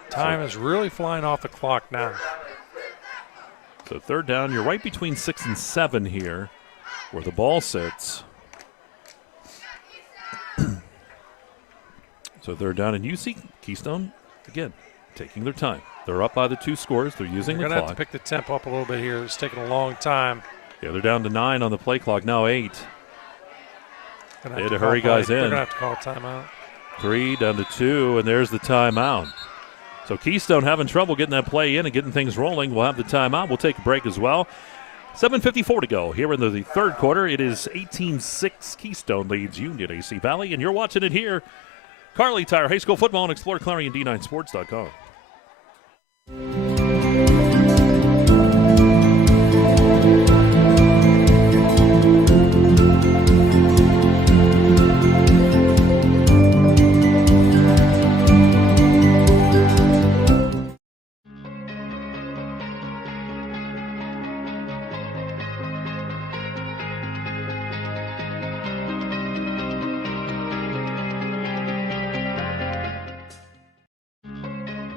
Time is really flying off the clock now. So third down, you're right between 6 and 7 here where the ball sits. So third down, and you see Keystone, again, taking their time. They're up by the 2 scores. They're using the clock. They're going to have to pick the tempo up a little bit here. It's taking a long time. Yeah, they're down to 9 on the play clock, now 8. They had to hurry guys in. They're going to have to call a timeout. 3 down to 2, and there's the timeout. So Keystone having trouble getting that play in and getting things rolling. We'll have the timeout. We'll take a break as well. 7:54 to go here in the third quarter. It is 18-6. Keystone leads Union AC Valley, and you're watching it here. Carly Tire High School Football and exploreClarion.com.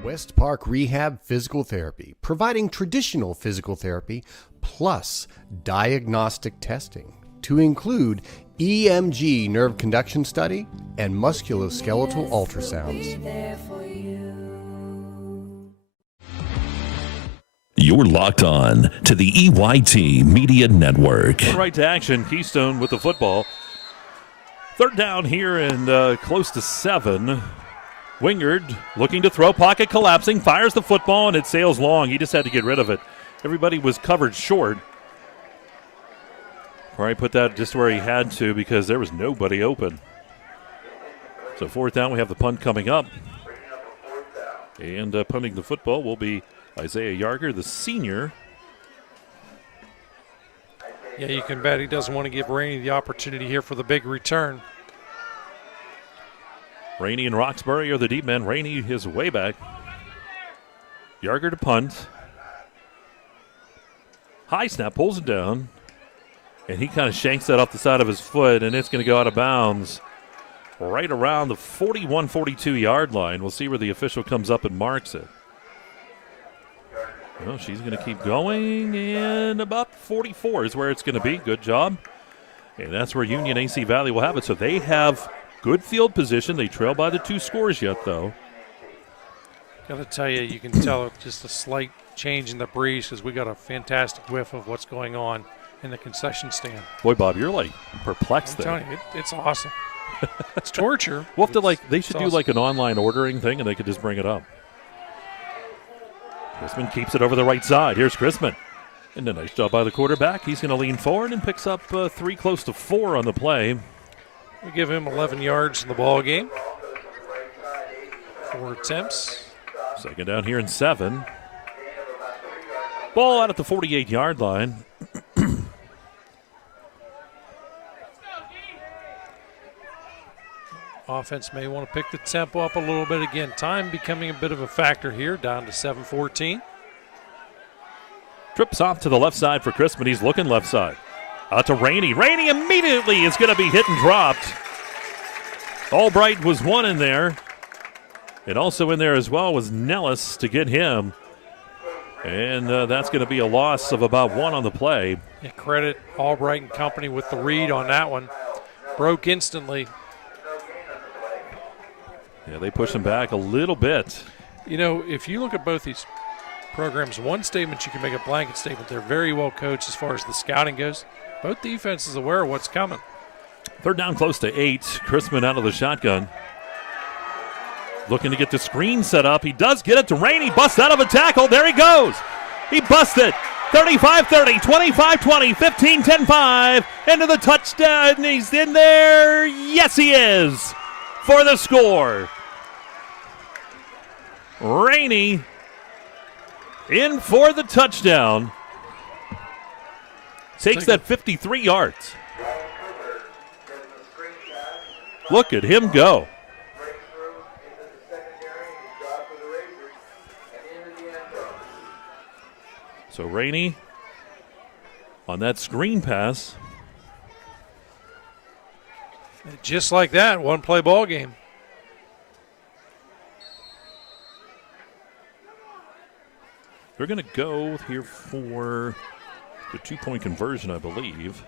West Park Rehab Physical Therapy, providing traditional physical therapy plus diagnostic testing to include EMG nerve conduction study and musculoskeletal ultrasounds. You're locked on to the EYT Media Network. Right to action, Keystone with the football. Third down here and close to 7. Wingard looking to throw, pocket collapsing, fires the football, and it sails long. He just had to get rid of it. Everybody was covered short. Probably put that just where he had to because there was nobody open. So fourth down, we have the punt coming up. And punting the football will be Isaiah Yarger, the senior. Yeah, you can bet he doesn't want to give Rainey the opportunity here for the big return. Rainey and Roxbury are the deep men. Rainey is way back. Yarger to punt. High snap, pulls it down. And he kind of shanks that off the side of his foot, and it's going to go out of bounds right around the 41-42-yard line. We'll see where the official comes up and marks it. Well, she's going to keep going, and about 44 is where it's going to be. Good job. And that's where Union AC Valley will have it. So they have good field position. They trail by the 2 scores yet, though. Got to tell you, you can tell just a slight change in the breeze because we got a fantastic whiff of what's going on in the concession stand. Boy, Bob, you're like perplexed I'm there. telling you, it's awesome. It's torture. We'll have to they should do awesome. like an online ordering thing, and they could just bring it up. Chrisman keeps it over the right side. Here's Chrisman. And a nice job by the quarterback. He's going to lean forward and picks up 3, close to 4 on the play. We give him 11 yards in the ball game. 4 attempts. Second down here and 7. Ball out at the 48-yard line. Offense may want to pick the tempo up a little bit again. Time becoming a bit of a factor here, down to 7:14. Trips off to the left side for Chrisman. He's looking left side. Out to Rainey. Rainey immediately is going to be hit and dropped. Albright was one in there. And also in there as well was Nellis to get him. And that's going to be a loss of about 1 on the play. Yeah, credit Albright and company with the read on that one. Broke instantly. Yeah, they push him back a little bit. You know, if you look at both these programs, one statement you can make a blanket statement. They're very well coached as far as the scouting goes. Both defenses aware of what's coming. Third down close to 8. Chrisman out of the shotgun. Looking to get the screen set up. He does get it to Rainey. Busts out of a tackle. There he goes. He busted. 35-30, 25-20, 15-10-5. Into the touchdown. He's in there. Yes, he is. For the score. Rainey in for the touchdown. Takes that 53 yards. Look at him go. So Rainey on that screen pass. Just like that, one-play ball game. They're going to go here for the two-point conversion, I believe.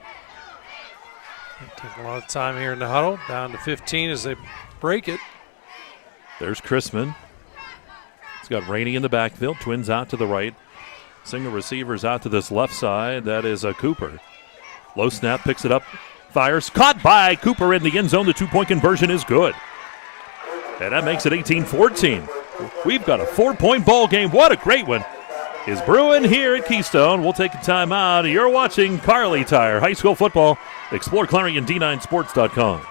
Taking a lot of time here in the huddle. Down to 15 as they break it. There's Chrisman. He's got Rainey in the backfield. Twins out to the right. Single receivers out to this left side. That is Cooper. Low snap, picks it up, fires. Caught by Cooper in the end zone. The two-point conversion is good. And that makes it 18-14. We've got a 4-point ball game. What a great one is brewing here at Keystone. We'll take a timeout. You're watching Carly Tire High School Football. Explore Clarion D9Sports.com.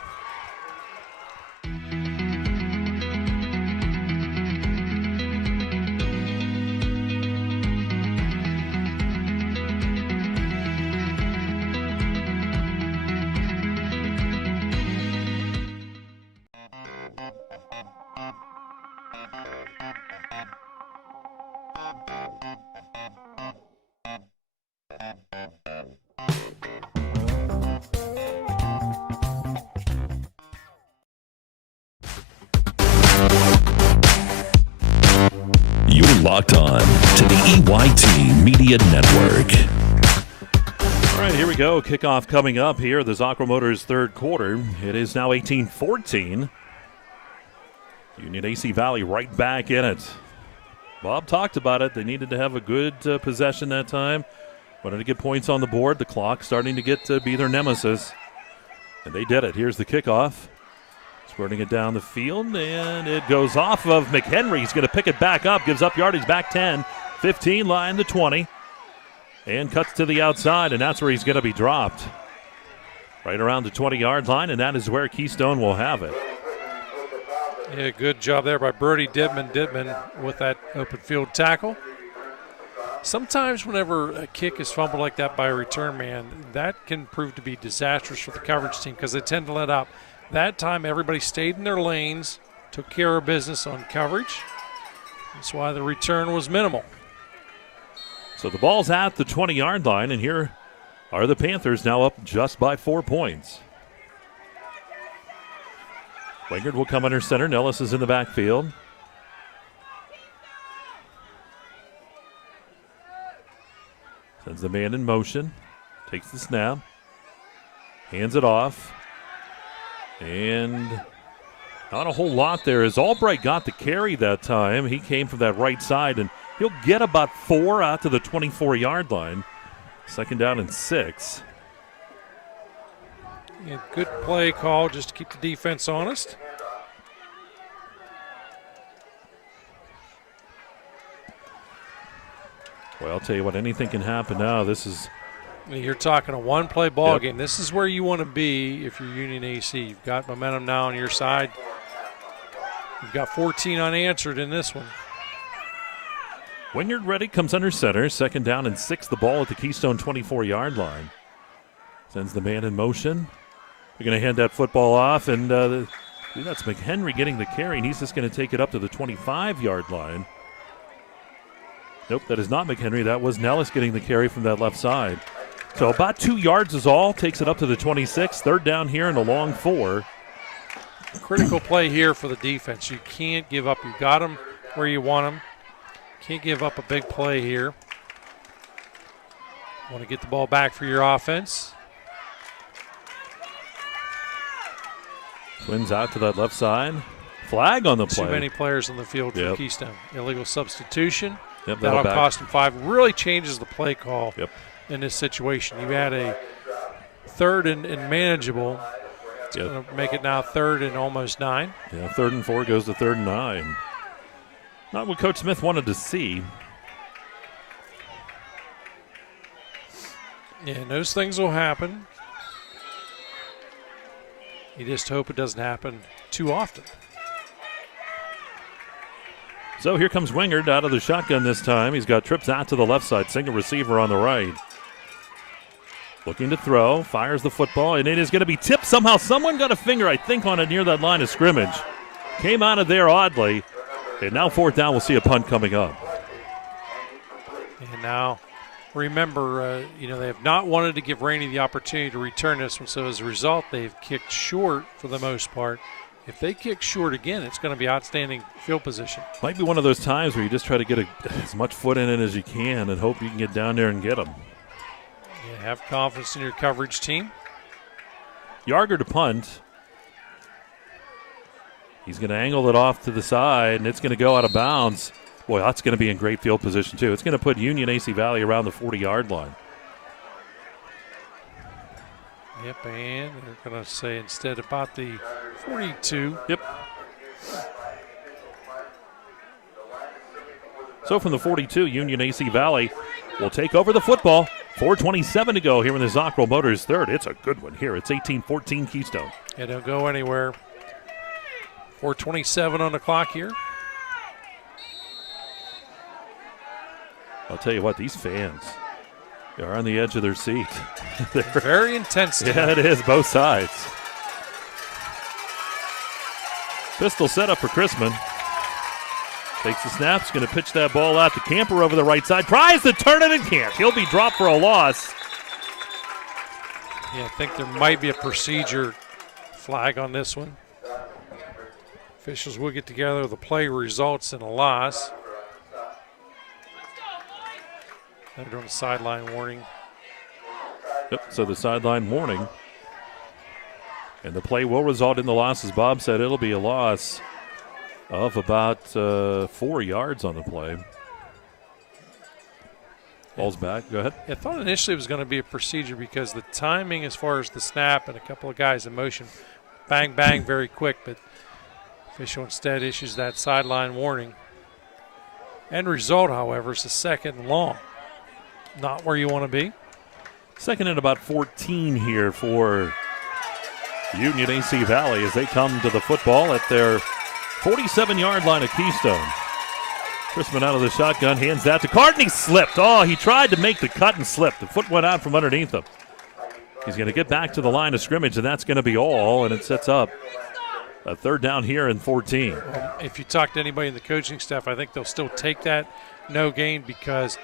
Locked on to the EYT Media Network. All right, here we go. Kickoff coming up here. The Zocro Motors third quarter. It is now 18-14. Union AC Valley right back in it. Bob talked about it. They needed to have a good possession that time. Wanted to get points on the board. The clock starting to get to be their nemesis. And they did it. Here's the kickoff. Squirting it down the field, and it goes off of McHenry. He's going to pick it back up, gives up yardage, back 10, 15, line the 20, and cuts to the outside, and that's where he's going to be dropped. Right around the 20-yard line, and that is where Keystone will have it. Yeah, good job there by Brody Dittman with that open field tackle. Sometimes whenever a kick is fumbled like that by a return man, that can prove to be disastrous for the coverage team because they tend to let out. That time, everybody stayed in their lanes, took care of business on coverage. That's why the return was minimal. So the ball's at the 20-yard line, and here are the Panthers now up just by 4 points. Wingard will come under center. Nellis is in the backfield. Sends the man in motion. Takes the snap. Hands it off. And not a whole lot there as Albright got the carry that time. He came from that right side, and he'll get about 4 out to the 24-yard line. Second down and 6. Yeah, good play call just to keep the defense honest. Well, I'll tell you what, anything can happen now. This is... You're talking a one-play ball game. This is where you want to be if you're Union AC. You've got momentum now on your side. You've got 14 unanswered in this one. Wingard ready, comes under center. Second down and 6. The ball at the Keystone 24-yard line. Sends the man in motion. They're going to hand that football off, and that's McHenry getting the carry, and he's just going to take it up to the 25-yard line. Nope, that is not McHenry. That was Nellis getting the carry from that left side. So about 2 yards is all. Takes it up to the 26. Third down here and a long 4. Critical play here for the defense. You can't give up. You got them where you want them. Can't give up a big play here. Want to get the ball back for your offense. Twins out to that left side. Flag on the play. Too many players on the field for Keystone. Illegal substitution. Yep, that'll cost them 5. Really changes the play call in this situation. You had a third and manageable. It's going to make it now 3rd and almost 9. Yeah, 3rd and 4 goes to 3rd and 9. Not what Coach Smith wanted to see. Yeah, and those things will happen. You just hope it doesn't happen too often. So here comes Wingard out of the shotgun this time. He's got trips out to the left side, single receiver on the right. Looking to throw, fires the football, and it is going to be tipped. Somehow someone got a finger, I think, on it near that line of scrimmage. Came out of there oddly, and now 4th down, we'll see a punt coming up. And now, remember, they have not wanted to give Rainey the opportunity to return this one, so as a result, they've kicked short for the most part. If they kick short again, it's going to be outstanding field position. Might be one of those times where you just try to get as much foot in it as you can and hope you can get down there and get them. Yeah, have confidence in your coverage team. Yarger to punt. He's going to angle it off to the side, and it's going to go out of bounds. Boy, that's going to be in great field position, too. It's going to put Union AC Valley around the 40-yard line. Yep, and they're going to say instead about the 42. Yep. So from the 42, Union AC Valley will take over the football. 4:27 to go here in the Zockrell Motors third. It's a good one here. It's 18-14 Keystone. Yeah, don't go anywhere. 4:27 on the clock here. I'll tell you what, these fans are on the edge of their seat. They're very intense. Yeah, it is, both sides. Pistol set up for Chrisman. Takes the snaps, going to pitch that ball out to Camper over the right side. Tries to turn it and can't. He'll be dropped for a loss. Yeah, I think there might be a procedure flag on this one. Officials will get together. The play results in a loss. They're doing a sideline warning. Yep, so the sideline warning. And the play will result in the loss. As Bob said, it'll be a loss of about 4 yards on the play. Ball's back. Go ahead. I thought initially it was going to be a procedure because the timing as far as the snap and a couple of guys in motion, bang, bang, very quick. But official instead issues that sideline warning. End result, however, is a 2nd and long. Not where you want to be. 2nd and about 14 here for Union AC Valley as they come to the football at their 47-yard line at Keystone. Chrisman out of the shotgun, hands that to Card, and he slipped. Oh, he tried to make the cut and slipped. The foot went out from underneath him. He's going to get back to the line of scrimmage, and that's going to be all, and it sets up a 3rd down here in 14. If you talk to anybody in the coaching staff, I think they'll still take that no gain because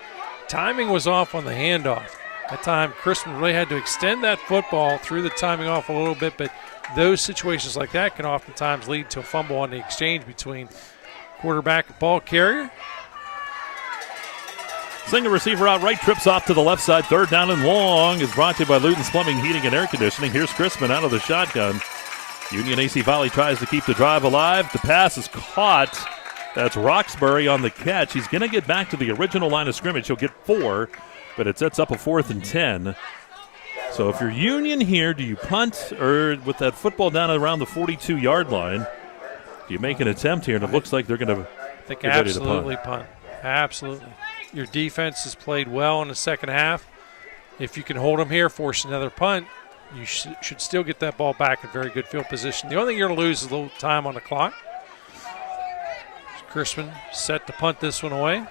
timing was off on the handoff. That time, Chrisman really had to extend that football, threw the timing off a little bit, but those situations like that can oftentimes lead to a fumble on the exchange between quarterback and ball carrier. Single receiver out right, trips off to the left side. 3rd down and long is brought to you by Luton's Plumbing, Heating, and Air Conditioning. Here's Chrisman out of the shotgun. Union AC Valley tries to keep the drive alive. The pass is caught. That's Roxbury on the catch. He's going to get back to the original line of scrimmage. He'll get 4, but it sets up a 4th and 10. So if you're Union here, do you punt or with that football down around the 42-yard line, do you make an attempt here? And it looks like they're going to think absolutely punt. Absolutely. Your defense has played well in the second half. If you can hold them here, force another punt, you should still get that ball back in very good field position. The only thing you're going to lose is a little time on the clock. Chrisman set to punt this one away.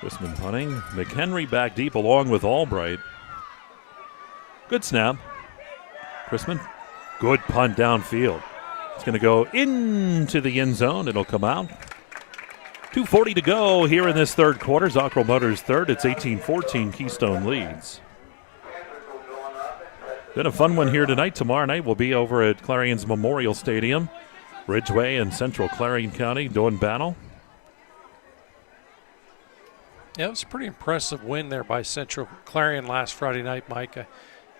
Chrisman punting. McHenry back deep along with Albright. Good snap. Chrisman, good punt downfield. It's going to go into the end zone. It'll come out. 2:40 to go here in this 3rd quarter. Zockrell Motors third. It's 18-14. Keystone leads. Been a fun one here tonight. Tomorrow night we'll be over at Clarion's Memorial Stadium. Ridgeway and Central Clarion County doing battle. Yeah, it was a pretty impressive win there by Central Clarion last Friday night, Mike.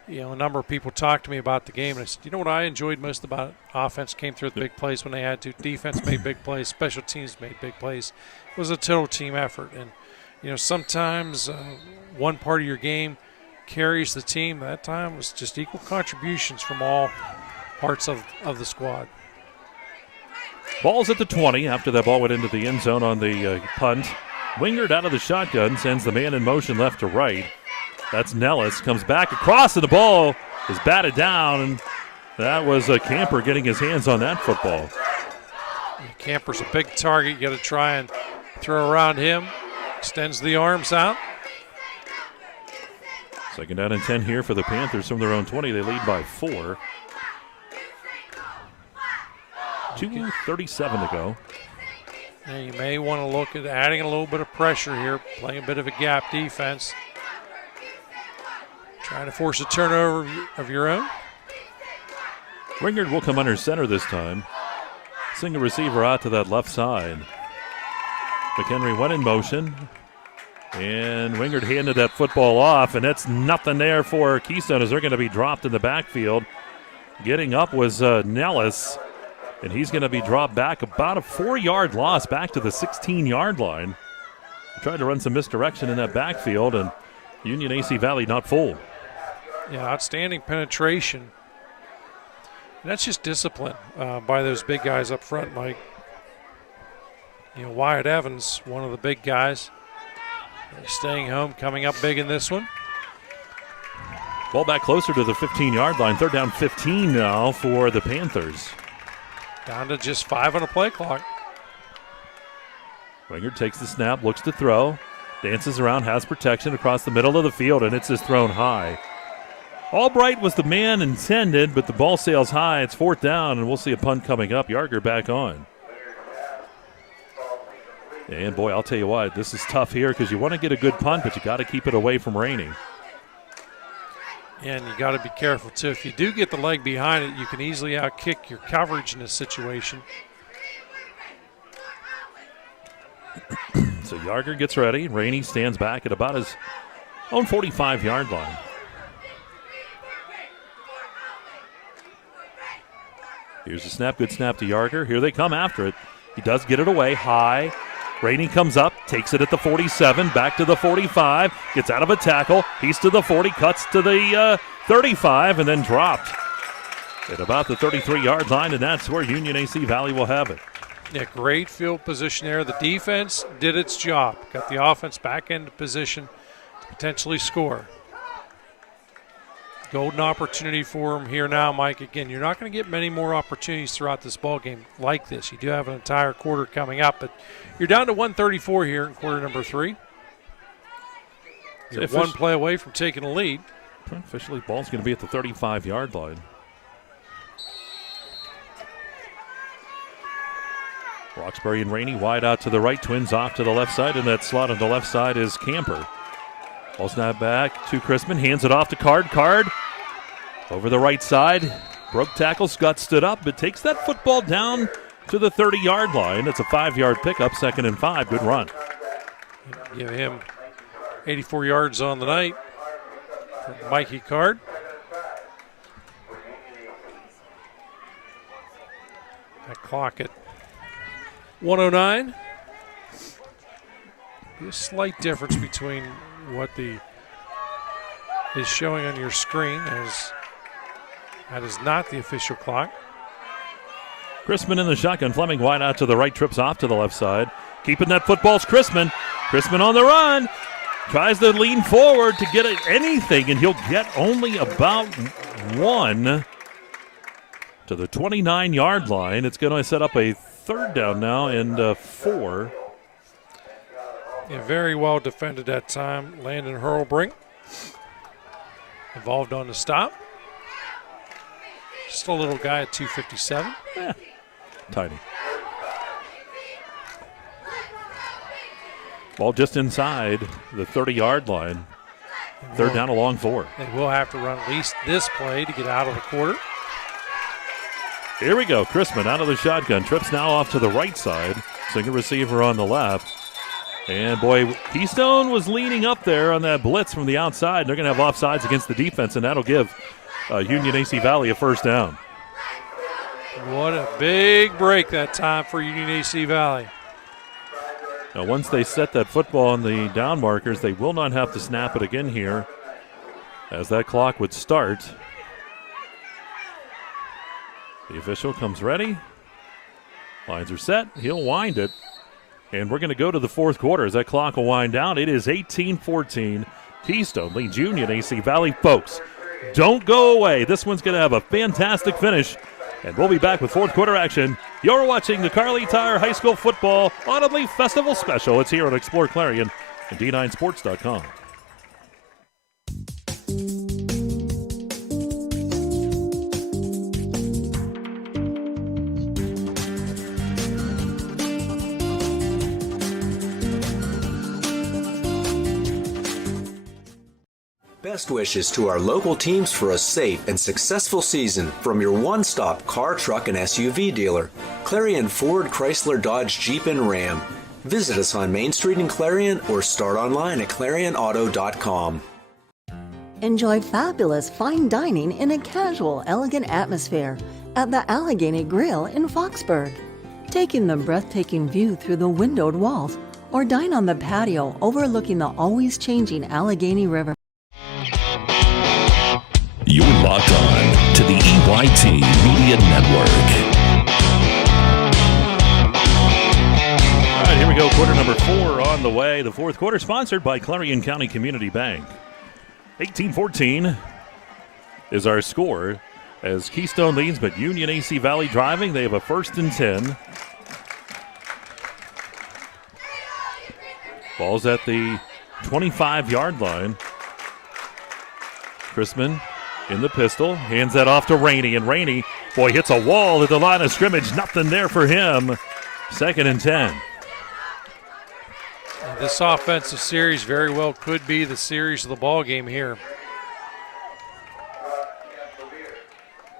A number of people talked to me about the game, and I said, you know what I enjoyed most about it? Offense came through with big plays when they had to. Defense made big plays. Special teams made big plays. It was a total team effort. And, sometimes one part of your game carries the team. That time was just equal contributions from all parts of the squad. Ball's at the 20 after that ball went into the end zone on the punt. Wingard out of the shotgun sends the man in motion left to right. That's Nellis. Comes back across, and the ball is batted down. And that was a Camper getting his hands on that football. Camper's a big target. You got to try and throw around him. Extends the arms out. Second down and 10 here for the Panthers from their own 20. They lead by 4. 2:37 to go. Yeah, you may want to look at adding a little bit of pressure here, playing a bit of a gap defense. Trying to force a turnover of your own. Wingard will come under center this time. Single receiver out to that left side. McHenry went in motion. And Wingard handed that football off, and that's nothing there for Keystone as they're going to be dropped in the backfield. Getting up was Nellis, and he's going to be dropped back about a 4-yard loss back to the 16-yard line. Tried to run some misdirection in that backfield, and Union AC Valley not full. Yeah, outstanding penetration. And that's just discipline by those big guys up front, Mike. You know, Wyatt Evans, one of the big guys, staying home, coming up big in this one. Ball back closer to the 15-yard line. Third down 15 now for the Panthers. Down to just 5 on the play clock. Wingard takes the snap, looks to throw, dances around, has protection across the middle of the field, and it's just thrown high. Albright was the man intended, but the ball sails high. It's 4th down, and we'll see a punt coming up. Yarger back on. And, boy, I'll tell you what, this is tough here because you want to get a good punt, but you got to keep it away from raining. And you got to be careful, too. If you do get the leg behind it, you can easily outkick your coverage in this situation. So Yarger gets ready. Rainey stands back at about his own 45-yard line. Here's a snap, good snap to Yarger. Here they come after it. He does get it away high. Rainey comes up, takes it at the 47, back to the 45, gets out of a tackle. He's to the 40, cuts to the 35, and then dropped at about the 33-yard line, and that's where Union AC Valley will have it. Yeah, great field position there. The defense did its job. Got the offense back into position to potentially score. Golden opportunity for him here now, Mike. Again, you're not going to get many more opportunities throughout this ball game like this. You do have an entire quarter coming up, but you're down to 134 here in quarter number 3. You're one play away from taking a lead. Officially, ball's going to be at the 35-yard line. Roxbury and Rainey wide out to the right, Twins off to the left side, and that slot on the left side is Camper. Ball snap back to Chrisman, hands it off to Card. Card over the right side, broke tackle, Scott stood up, but takes that football down to the 30-yard line. It's a 5-yard pickup, 2nd and 5, good run. Give him 84 yards on the night for Mikey Card. That clock at 109. A slight difference between what is showing on your screen, as that is not the official clock. Chrisman in the shotgun. Fleming wide out to the right, trips off to the left side. Keeping that football's Chrisman. Chrisman on the run. Tries to lean forward to get anything, and he'll get only about 1 to the 29-yard line. It's going to set up a 3rd down now and 4. Yeah, very well defended that time. Landon Hurlbrink involved on the stop. Just a little guy at 257. Tiny. Ball just inside the 30-yard line. 3rd down, a long 4. They will have to run at least this play to get out of the quarter. Here we go. Chrisman out of the shotgun. Trips now off to the right side. Single receiver on the left. And, boy, Keystone was leaning up there on that blitz from the outside. They're going to have offsides against the defense, and that'll give Union AC Valley a 1st down. What a big break that time for Union AC Valley. Now, once they set that football on the down markers, they will not have to snap it again here as that clock would start. The official comes ready. Lines are set. He'll wind it. And we're going to go to the 4th quarter as that clock will wind down. It is 18-14. Keystone leads Union AC Valley. Folks, don't go away. This one's going to have a fantastic finish. And we'll be back with 4th quarter action. You're watching the Kearle Tire High School Football Autumn Leaf Festival Special. It's here on exploreClarion and D9Sports.com. Best wishes to our local teams for a safe and successful season from your one-stop car, truck, and SUV dealer, Clarion Ford, Chrysler, Dodge, Jeep, and Ram. Visit us on Main Street in Clarion or start online at ClarionAuto.com. Enjoy fabulous fine dining in a casual, elegant atmosphere at the Allegheny Grill in Foxburg. Take in the breathtaking view through the windowed walls or dine on the patio overlooking the always changing Allegheny River. You're locked on to the EYT Media Network. All right, here we go. Quarter number 4 on the way. The fourth quarter sponsored by Clarion County Community Bank. 18-14 is our score as Keystone leads, but Union AC Valley driving. They have a 1st and 10. Ball's at the 25-yard line. Chrisman in the pistol, hands that off to Rainey, and Rainey, boy, hits a wall at the line of scrimmage. Nothing there for him. 2nd and 10. This offensive series very well could be the series of the ball game here.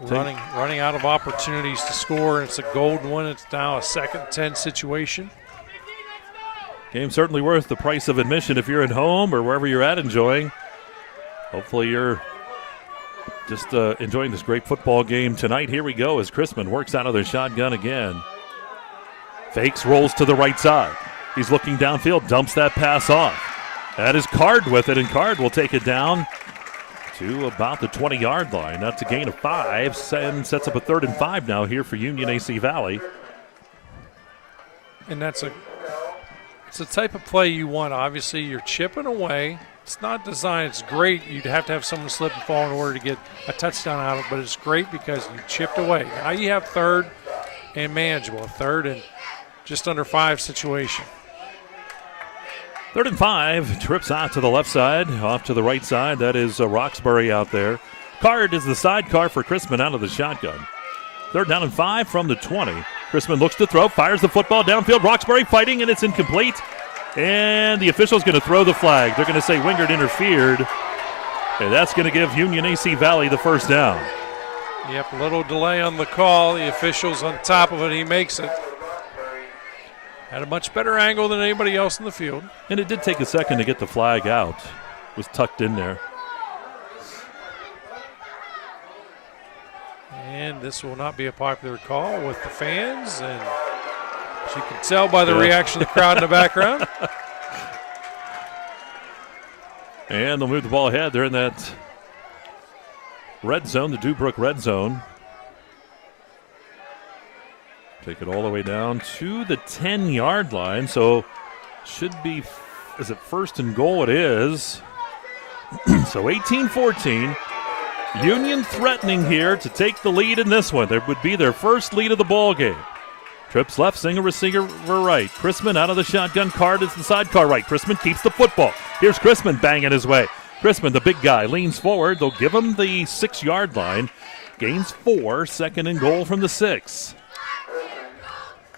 Running out of opportunities to score, and it's a golden one. It's now a 2nd and 10 situation. Game certainly worth the price of admission if you're at home or wherever you're at enjoying. Hopefully you're just enjoying this great football game tonight. Here we go as Chrisman works out of their shotgun again. Fakes, rolls to the right side. He's looking downfield, dumps that pass off. That is Card with it, and Card will take it down to about the 20-yard line. That's a gain of 5, and sets up a 3rd and 5 now here for Union AC Valley. And it's the type of play you want. Obviously, you're chipping away. It's not designed. It's great. You'd have to have someone slip and fall in order to get a touchdown out of it, but it's great because you chipped away. Now you have 3rd and manageable. 3rd and just under 5 situation. 3rd and 5, trips out to the left side, off to the right side. That is Roxbury out there. Card is the sidecar for Chrisman out of the shotgun. 3rd down and 5 from the 20. Chrisman looks to throw, fires the football downfield. Roxbury fighting, and it's incomplete. And the official's going to throw the flag. They're going to say Wingard interfered. And that's going to give Union AC Valley the 1st down. Yep, a little delay on the call. The official's on top of it. He makes it. Had a much better angle than anybody else in the field. And it did take a second to get the flag out. It was tucked in there. And this will not be a popular call with the fans. And as you can tell by the reaction of the crowd in the background. And they'll move the ball ahead. They're in that red zone, the Dewbrook red zone. Take it all the way down to the 10-yard line. So should be, is it 1st and goal? It is. So 18-14. Union threatening here to take the lead in this one. There would be their 1st lead of the ball game. Trips left, Singer receiver right. Chrisman out of the shotgun. Card is the sidecar right. Chrisman keeps the football. Here's Chrisman banging his way. Chrisman, the big guy, leans forward. They'll give him the 6-yard line. Gains 4, 2nd and goal from the 6.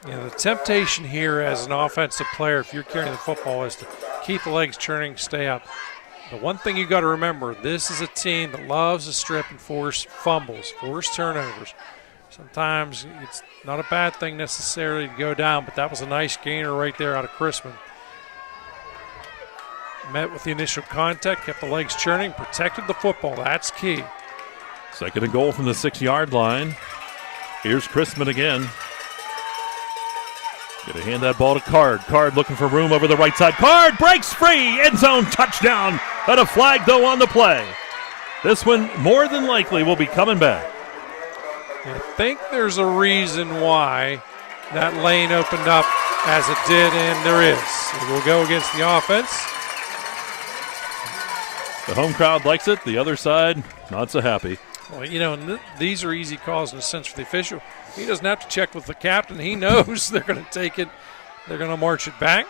Yeah, the temptation here as an offensive player, if you're carrying the football, is to keep the legs churning, stay up. The one thing you got to remember, this is a team that loves to strip and force fumbles, force turnovers. Sometimes it's not a bad thing necessarily to go down, but that was a nice gainer right there out of Chrisman. Met with the initial contact, kept the legs churning, protected the football. That's key. 2nd and goal from the 6-yard line. Here's Chrisman again. Going to hand that ball to Card. Card looking for room over the right side. Card breaks free. End zone touchdown. And a flag, though, on the play. This one, more than likely, will be coming back. I think there's a reason why that lane opened up as it did, and there is. It will go against the offense. The home crowd likes it. The other side, not so happy. Well, you know, these are easy calls in a sense for the official. He doesn't have to check with the captain. He knows they're going to take it. They're going to march it back.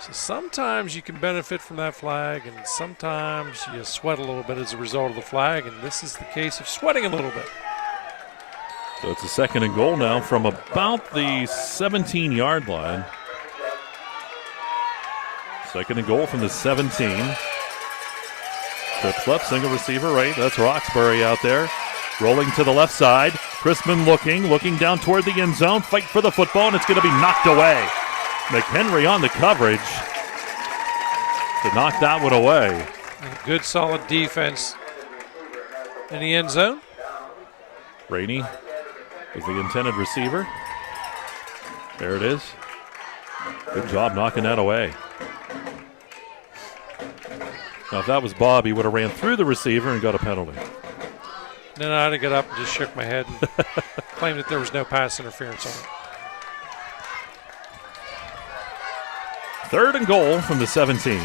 So sometimes you can benefit from that flag, and sometimes you sweat a little bit as a result of the flag, and this is the case of sweating a little bit. So it's a 2nd and goal now from about the 17-yard line. Second and goal from the 17. Trips left, single receiver right. That's Roxbury out there. Rolling to the left side. Chrisman looking down toward the end zone. Fight for the football, and it's going to be knocked away. McHenry on the coverage to knock that one away. Good, solid defense in the end zone. Rainey is the intended receiver. There it is. Good job knocking that away. Now, if that was Bob, he would have ran through the receiver and got a penalty. No, I had to get up and just shook my head and claimed that there was no pass interference on it. Third and goal from the 17.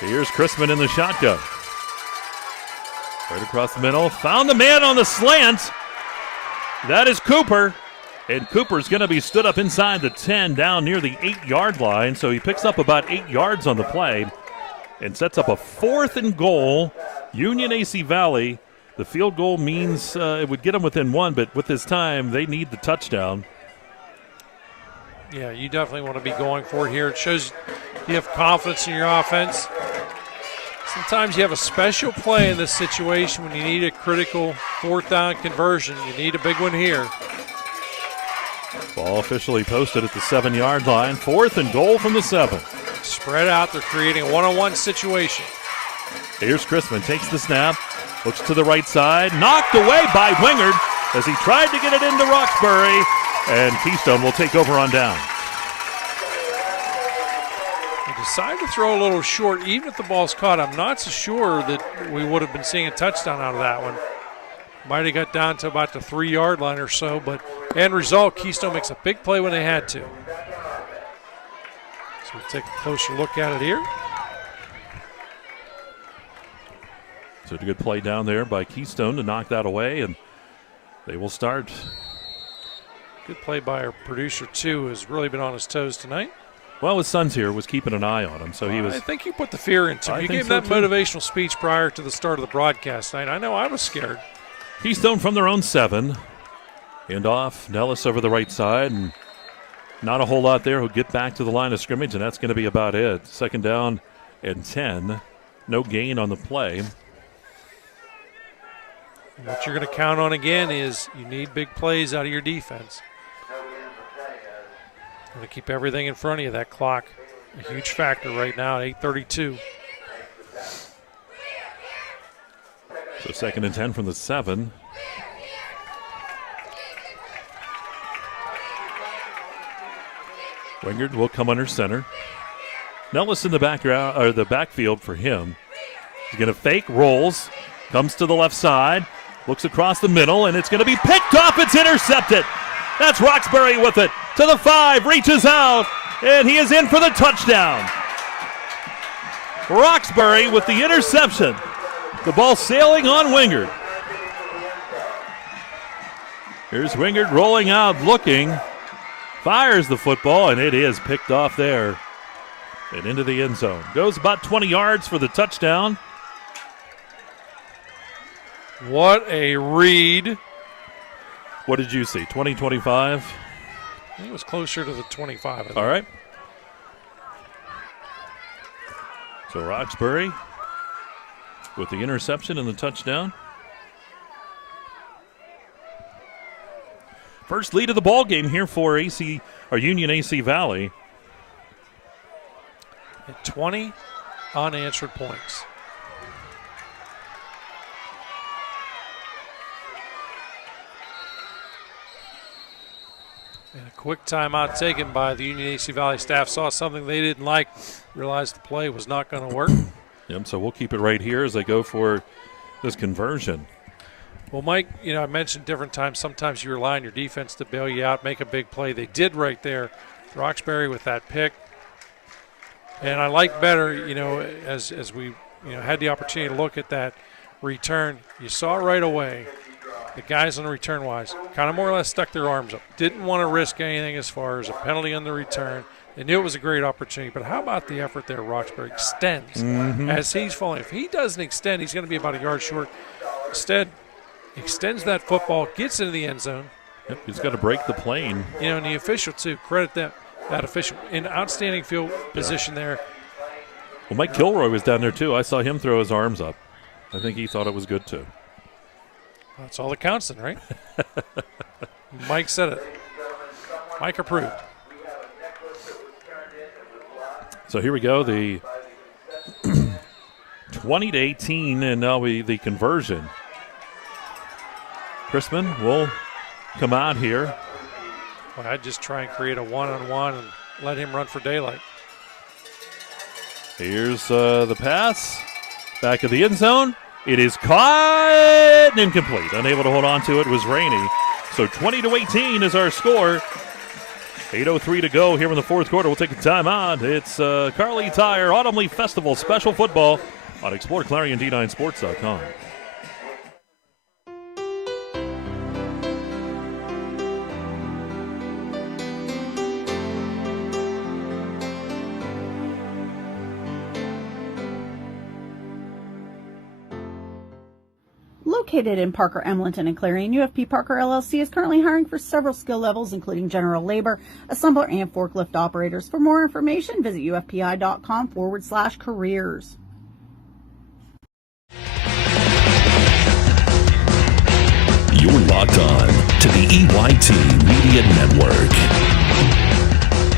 Here's Chrisman in the shotgun. Right across the middle. Found the man on the slant. That is Cooper. And Cooper's going to be stood up inside the 10 down near the 8-yard line. So he picks up about 8 yards on the play and sets up a 4th and goal. Union AC Valley. The field goal means it would get them within 1, but with this time, they need the touchdown. Yeah, you definitely want to be going for it here. It shows you have confidence in your offense. Sometimes you have a special play in this situation when you need a critical 4th down conversion. You need a big one here. Ball officially posted at the 7-yard line. 4th and goal from the 7. Spread out. They're creating a one-on-one situation. Here's Chrisman. Takes the snap. Looks to the right side. Knocked away by Wingard as he tried to get it into Roxbury. And Keystone will take over on down. He decided to throw a little short. Even if the ball's caught, I'm not so sure that we would have been seeing a touchdown out of that one. Might have got down to about the 3-yard line or so, but end result, Keystone makes a big play when they had to. So we'll take a closer look at it here. So a good play down there by Keystone to knock that away, and they will start. Good play by our producer, too, has really been on his toes tonight. Well, his son's here, was keeping an eye on him, so he was. I think you put the fear into him. You gave that motivational speech prior to the start of the broadcast tonight. I know I was scared. Keystone from their own 7. End off, Nellis over the right side, and not a whole lot there. He'll get back to the line of scrimmage, and that's going to be about it. 2nd down and 10. No gain on the play. What you're going to count on again is you need big plays out of your defense. Going to keep everything in front of you. That clock, a huge factor right now at 8:32. So 2nd and 10 from the 7. Wingard will come under center. Nellis in the background, or the backfield for him. He's going to fake, rolls, comes to the left side, looks across the middle, and it's going to be picked off. It's intercepted. That's Roxbury with it to the 5, reaches out, and he is in for the touchdown. Roxbury with the interception. The ball sailing on Wingard. Here's Wingard rolling out, looking, fires the football, and it is picked off there and into the end zone. Goes about 20 yards for the touchdown. What a read. What did you see, 20, 25? I think it was closer to the 25. All right. So Roxbury with the interception and the touchdown. First lead of the ball game here for Union AC Valley. At 20 unanswered points. And a quick timeout taken by the Union AC Valley staff. Saw something they didn't like, realized the play was not going to work. Yep, so we'll keep it right here as they go for this conversion. Well, Mike, I mentioned different times, sometimes you rely on your defense to bail you out, make a big play. They did right there. Roxbury with that pick. And I like better, as we had the opportunity to look at that return, you saw right away the guys on the return wise kind of more or less stuck their arms up. Didn't want to risk anything as far as a penalty on the return. They knew it was a great opportunity, but how about the effort there? Roxbury extends as he's falling. If he doesn't extend, he's going to be about a yard short. Instead, extends that football, gets into the end zone. Yep, he's got to break the plane. And the official, too, credit that official. In outstanding field position there. Well, Mike Kilroy was down there, too. I saw him throw his arms up. I think he thought it was good, too. That's all that counts then, right? Mike said it. Mike approved. So here we go, the 20-18, and now the conversion. Chrisman will come out here. Well, I'd just try and create a one-on-one and let him run for daylight. Here's the pass. Back of the end zone. It is caught and incomplete. Unable to hold on to it was Rainey. So 20-18 is our score. 8:03 to go here in the fourth quarter. We'll take a timeout. It's Carly Tire Autumn Leaf Festival Special Football on exploreClarion D9Sports.com. Located in Parker, Emlenton, and Clarion, UFP Parker LLC is currently hiring for several skill levels, including general labor, assembler, and forklift operators. For more information, visit ufpi.com/careers. You're locked on to the EYT Media Network.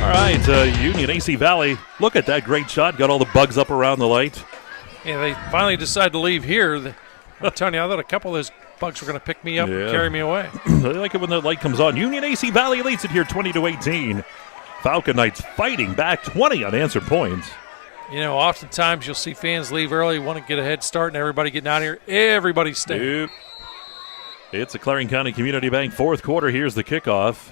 All right, Union AC Valley. Look at that great shot. Got all the bugs up around the light. Yeah, they finally decided to leave here. I'm telling you, I thought a couple of those bugs were going to pick me up and carry me away. They like it when the light comes on. Union AC Valley leads it here 20-18. Falcon Knights fighting back 20 unanswered points. Oftentimes you'll see fans leave early, want to get a head start, and everybody getting out of here. Everybody's staying. Yep. It's the Clarion County Community Bank fourth quarter. Here's the kickoff.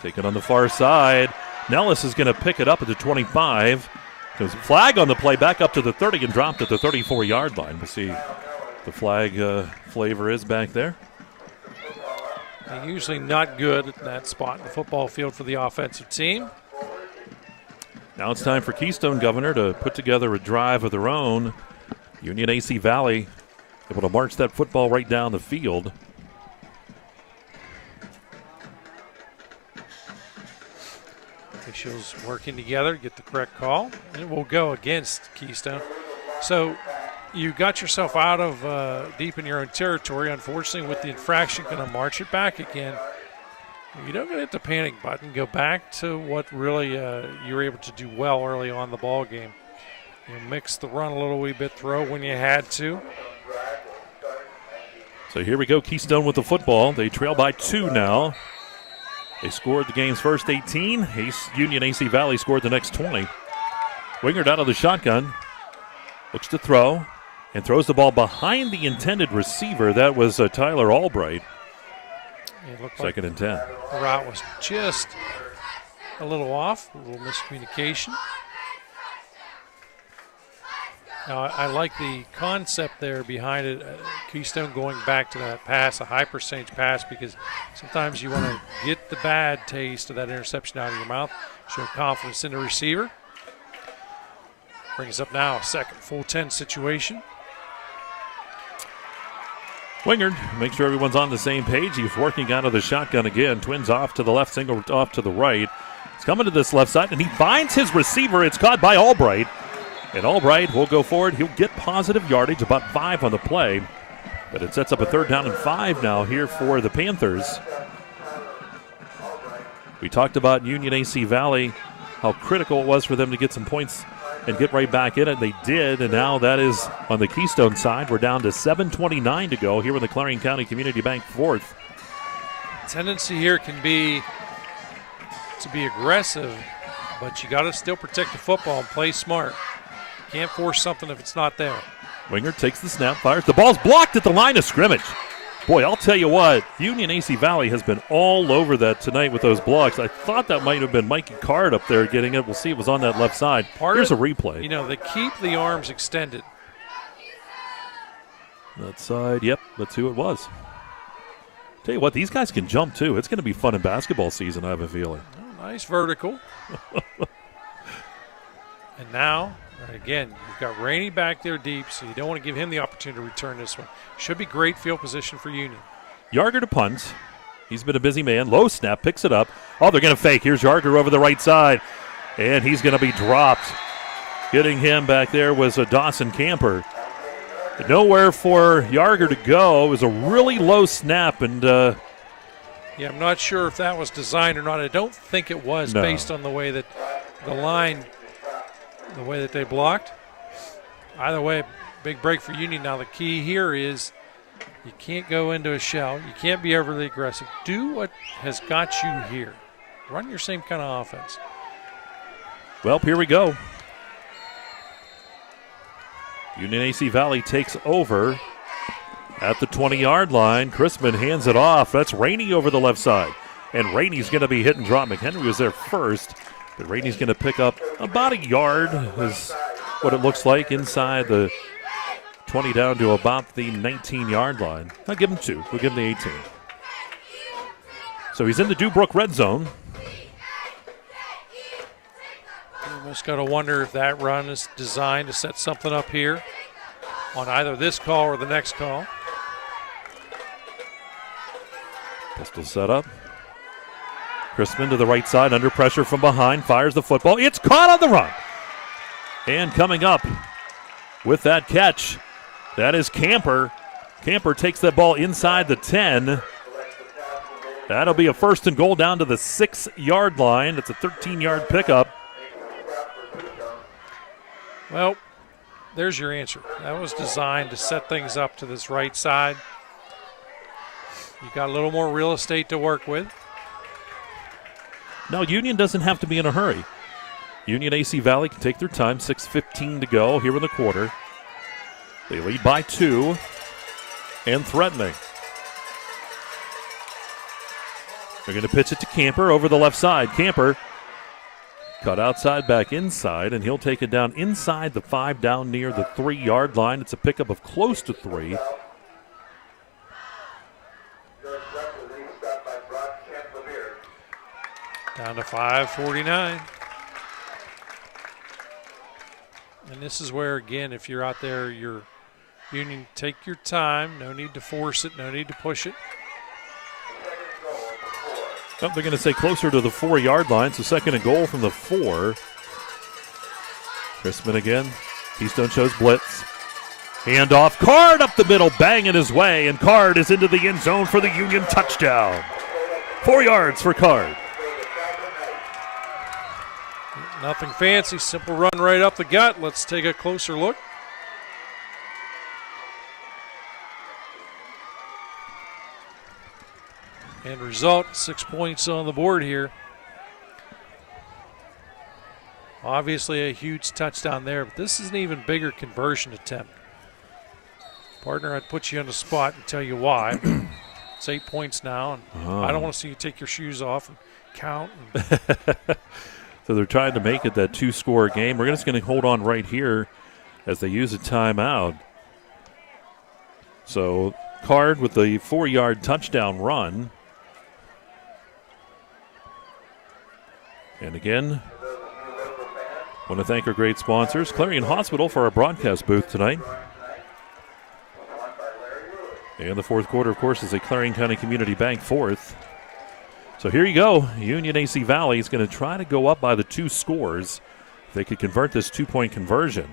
Taken on the far side. Nellis is going to pick it up at the 25. Goes flag on the play, back up to the 30 and dropped at the 34-yard line. We'll see the flag flavor is back there. They're usually not good at that spot in the football field for the offensive team. Now it's time for Keystone, Governor, to put together a drive of their own. Union AC Valley able to march that football right down the field. Officials working together, get the correct call, and it will go against Keystone. So you got yourself out of deep in your own territory. Unfortunately, with the infraction, going to march it back again. You don't get hit the panic button. Go back to what really you were able to do well early on in the ball game. You mix the run a little wee bit, throw when you had to. So here we go, Keystone with the football. They trail by 2 now. They scored the game's first 18. Union AC Valley scored the next 20. Wingard out of the shotgun. Looks to throw and throws the ball behind the intended receiver. That was Tyler Albright. Second and 10. The route was just a little off, a little miscommunication. Now, I like the concept there behind it. Keystone going back to that pass, a high percentage pass, because sometimes you want to get the bad taste of that interception out of your mouth, show confidence in the receiver. Brings up now a second full 10 situation. Wingard, make sure everyone's on the same page. He's working out of the shotgun again. Twins off to the left, single off to the right. He's coming to this left side, and he finds his receiver. It's caught by Albright. And Albright will go forward. He'll get positive yardage, about 5 on the play. But it sets up a 3rd down and 5 now here for the Panthers. We talked about Union AC Valley, how critical it was for them to get some points and get right back in it. They did, and now that is on the Keystone side. We're down to 7:29 to go here in the Clarion County Community Bank fourth. Tendency here can be to be aggressive, but you got to still protect the football and play smart. Can't force something if it's not there. Wingard takes the snap, fires. The ball's blocked at the line of scrimmage. Boy, I'll tell you what, Union AC Valley has been all over that tonight with those blocks. I thought that might have been Mikey Card up there getting it. We'll see. It was on that left side. Here's a replay. They keep the arms extended. That side, yep, that's who it was. Tell you what, these guys can jump too. It's going to be fun in basketball season, I have a feeling. Oh, nice vertical. And now, again, you've got Rainey back there deep, so you don't want to give him the opportunity to return this one. Should be great field position for Union. Yarger to punt. He's been a busy man. Low snap, picks it up. Oh, they're going to fake. Here's Yarger over the right side, and he's going to be dropped. Hitting him back there was a Dawson Camper. Nowhere for Yarger to go. It was a really low snap, and yeah, I'm not sure if that was designed or not. I don't think it was, based on the way that the line, the way that they blocked. Either way, big break for Union. Now the key here is you can't go into a shell. You can't be overly aggressive. Do what has got you here. Run your same kind of offense. Well, here we go. Union AC Valley takes over at the 20-yard line. Chrisman hands it off. That's Rainey over the left side. And Rainey's going to be hit and drop. McHenry was there first, but Rainey's going to pick up about a yard is what it looks like inside the 20 down to about the 19-yard line. I'll give him 2. We'll give him the 18. So he's in the Dubrook red zone. You almost got to wonder if that run is designed to set something up here on either this call or the next call. Pistol set up. Chrisman to the right side, under pressure from behind, fires the football. It's caught on the run. And coming up with that catch, that is Camper. Camper takes that ball inside the 10. That'll be a 1st and goal down to the 6-yard line. It's a 13-yard pickup. Well, there's your answer. That was designed to set things up to this right side. You got a little more real estate to work with. No, Union doesn't have to be in a hurry. Union AC Valley can take their time. 6:15 to go here in the quarter. They lead by 2 and threatening. They're going to pitch it to Camper over the left side. Camper cut outside, back inside, and he'll take it down inside the 5 down near the 3-yard line. It's a pickup of close to 3. Down to 5:49. And this is where, again, if you're out there, you're Union, take your time. No need to force it. No need to push it. Oh, they're going to say closer to the 4-yard line, so 2nd and goal from the 4. Chrisman again. Keystone shows blitz. Handoff. Card up the middle, banging his way, and Card is into the end zone for the Union touchdown. 4 yards for Card. Nothing fancy, simple run right up the gut. Let's take a closer look. And result, 6 points on the board here. Obviously a huge touchdown there, but this is an even bigger conversion attempt. Partner, I'd put you on the spot and tell you why. It's 8 points now, and I don't want to see you take your shoes off and count. So they're trying to make it that 2-score game. We're just going to hold on right here as they use a timeout. So Card with the 4-yard touchdown run. And again, want to thank our great sponsors, Clarion Hospital, for our broadcast booth tonight. And the 4th quarter, of course, is a Clarion County Community Bank 4th. So here you go. Union AC Valley is going to try to go up by the 2 scores. If they could convert this 2-point conversion.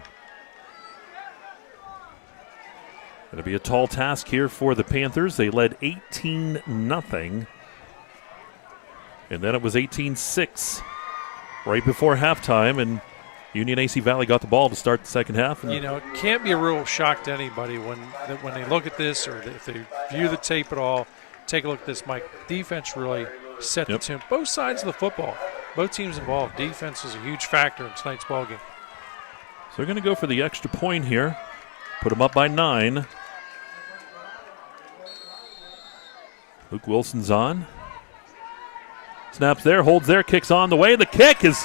It'll be a tall task here for the Panthers. They led 18-0. And then it was 18-6 right before halftime, and Union AC Valley got the ball to start the second half. You know, it can't be a real shock to anybody when they look at this, or if they view the tape at all. Take a look at this, Mike. Defense really set the tune. Both sides of the football, both teams involved. Defense was a huge factor in tonight's ball game. So they're going to go for the extra point here. Put them up by 9. Luke Wilson's on. Snaps there, holds there, kicks on the way. The kick is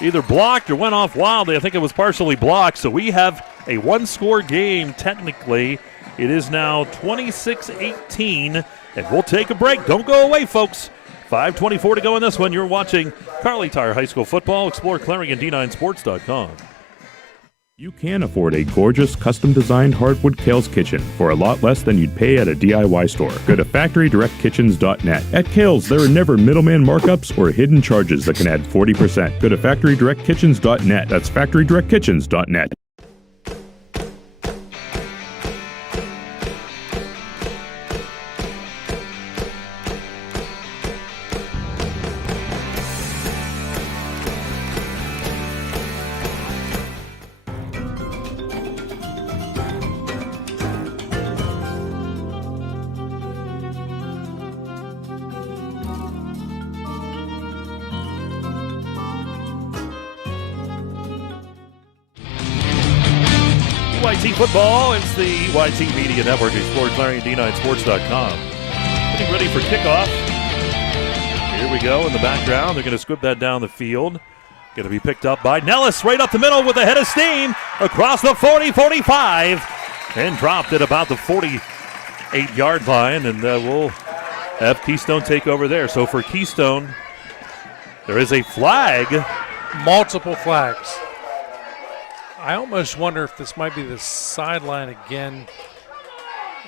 either blocked or went off wildly. I think it was partially blocked. So we have a 1-score game technically. It is now 26-18, and we'll take a break. Don't go away, folks. 5:24 to go in this one. You're watching Kearley Tire High School football. Explore Clarion D9Sports.com. You can afford a gorgeous, custom-designed hardwood Kerle's kitchen for a lot less than you'd pay at a DIY store. Go to FactoryDirectKitchens.net. At Kerle's, there are never middleman markups or hidden charges that can add 40%. Go to FactoryDirectKitchens.net. That's FactoryDirectKitchens.net. YT football. It's the YT Media Network. Explore Clarion, D9Sports.com. Getting ready for kickoff. Here we go in the background. They're going to squib that down the field. Going to be picked up by Nellis right up the middle with a head of steam across the 40-45 and dropped at about the 48-yard line. And we'll have Keystone take over there. So for Keystone, there is a flag. Multiple flags. I almost wonder if this might be the sideline again,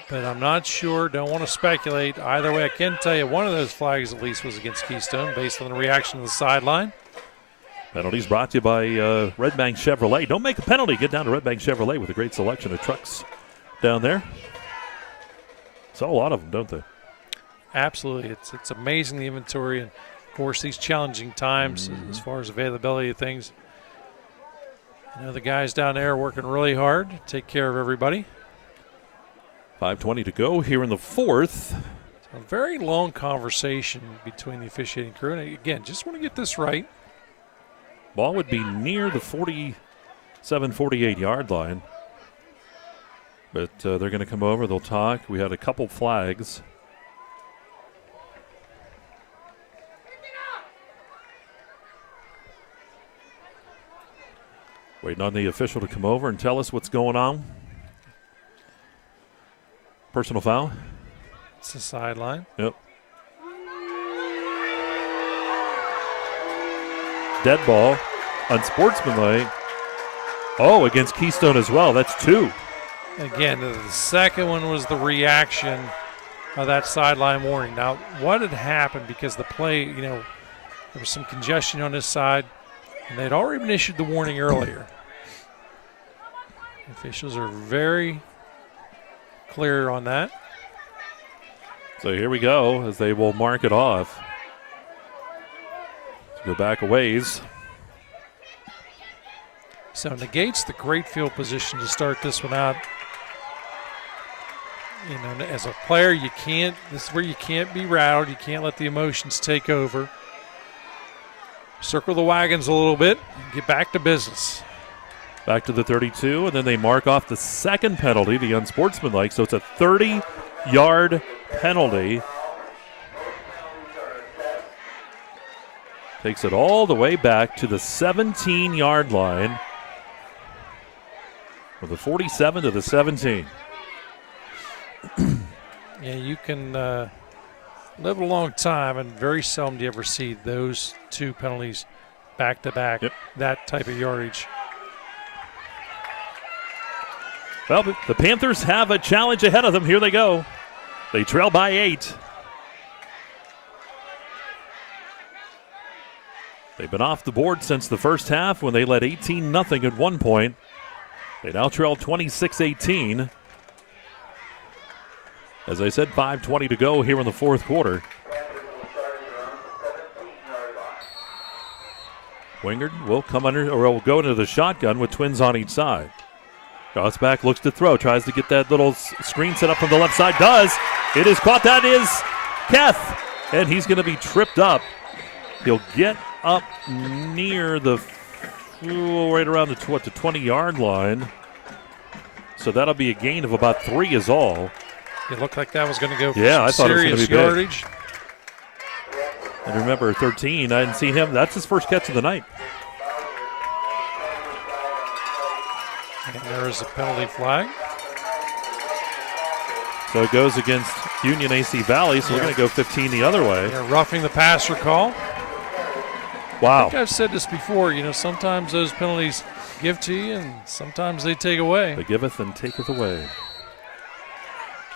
but I'm not sure. Don't want to speculate. Either way, I can tell you one of those flags at least was against Keystone based on the reaction of the sideline. Penalties brought to you by Red Bank Chevrolet. Don't make a penalty. Get down to Red Bank Chevrolet with a great selection of trucks down there. Saw a lot of them, don't they? Absolutely. It's amazing, the inventory, and, of course, these challenging times as far as availability of things. You know, the guys down there are working really hard to take care of everybody. 5:20 to go here in the fourth. A very long conversation between the officiating crew. And again, just want to get this right. Ball would be near the 47, 48-yard line. But they're going to come over. They'll talk. We had a couple flags. Waiting on the official to come over and tell us what's going on. Personal foul. It's the sideline. Yep. Dead ball. Unsportsmanlike. Oh, against Keystone as well. That's two. Again, the second one was the reaction of that sideline warning. Now, what had happened, because the play, you know, there was some congestion on this side, and they'd already been issued the warning earlier. Officials are very clear on that. So here we go as they will mark it off. Go back a ways. So negates the great field position to start this one out. You know, as a player, you can't, this is where you can't be rattled. You can't let the emotions take over. Circle the wagons a little bit and get back to business. Back to the 32, and then they mark off the second penalty, the unsportsmanlike. So it's a 30-yard penalty. Takes it all the way back to the 17-yard line. From the 47 to the 17. Yeah, you can live a long time, and very seldom do you ever see those two penalties back-to-back, that type of yardage. Well, the Panthers have a challenge ahead of them. Here they go. They trail by 8. They've been off the board since the first half when they led 18-0 at one point. They now trail 26-18. As I said, 5:20 to go here in the fourth quarter. Wingard will come under, or will go into the shotgun with twins on each side. Draws back, looks to throw, tries to get that little screen set up from the left side. Does. It is caught. That is Keth. And he's going to be tripped up. He'll get up near the, right around the 20-yard line. So that'll be a gain of about 3 is all. It looked like that was going to go for I some thought it was going to serious be yardage. Big. And remember, 13, I hadn't seen him. That's his first catch of the night. And there is a penalty flag. So it goes against Union AC Valley, so we're going to go 15 the other way. They're roughing the passer call. Wow. I think I've said this before. Sometimes those penalties give to you, and sometimes they take away. They giveth and taketh away.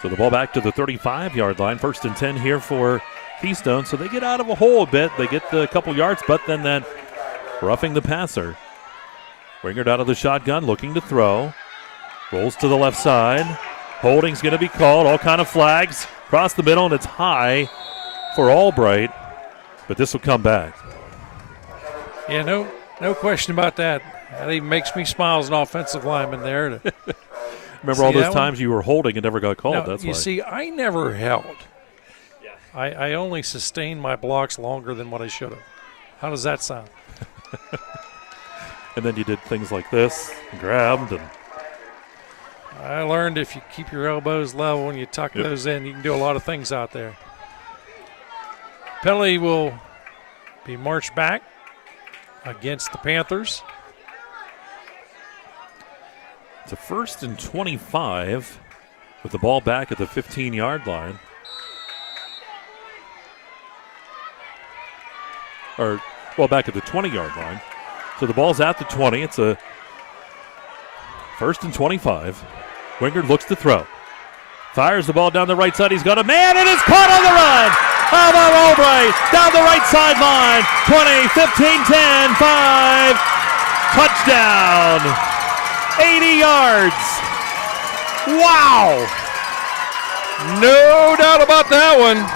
So the ball back to the 35-yard line. 1st and 10 here for Keystone. So they get out of a hole a bit. They get a couple yards, but then that roughing the passer. Wingard out of the shotgun, looking to throw. Rolls to the left side. Holding's going to be called. All kind of flags. Across the middle, and it's high for Albright. But this will come back. Yeah, no question about that. That even makes me smile as an offensive lineman there. Remember all those times you were holding and never got called? No, That's you why. see, I never held. I only sustained my blocks longer than what I should have. How does that sound? And then you did things like this, grabbed, and I learned if you keep your elbows level and you tuck those in, you can do a lot of things out there. Penalty will be marched back against the Panthers. It's a 1st and 25 with the ball back at the 15-yard line. Or, well, back at the 20-yard line. So the ball's at the 20. It's a 1st and 25. Wingard looks to throw. Fires the ball down the right side. He's got a man, and it's caught on the run. How about Albright? Down the right sideline. 20, 15, 10, 5. Touchdown. 80 yards. Wow. No doubt about that one.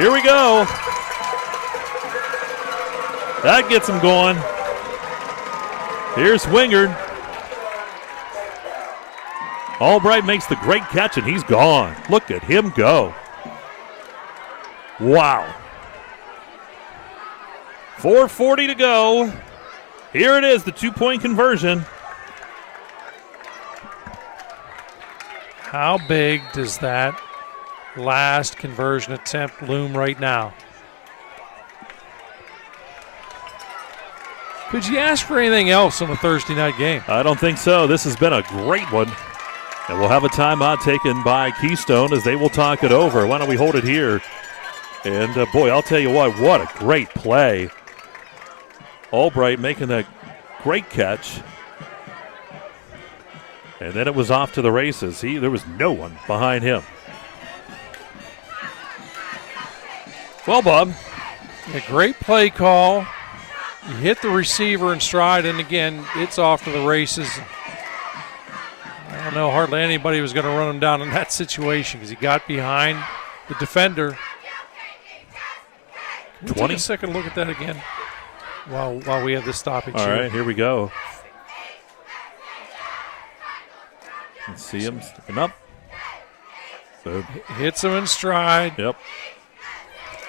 Here we go. That gets him going. Here's Wingard. Albright makes the great catch, and he's gone. Look at him go. Wow. 4:40 to go. Here it is, the 2-point conversion. How big does that last conversion attempt loom right now? Could you ask for anything else on a Thursday night game? I don't think so. This has been a great one. And we'll have a timeout taken by Keystone as they will talk it over. Why don't we hold it here? And, boy, I'll tell you what a great play. Albright making that great catch. And then it was off to the races. There was no one behind him. Well, Bob. A great play call. You hit the receiver in stride, and again, it's off to the races. I don't know, hardly anybody was going to run him down in that situation because he got behind the defender. Can we take a second look at that again while we have this stoppage All here? right, here we go. Let's see him sticking up. So hits him in stride. Yep.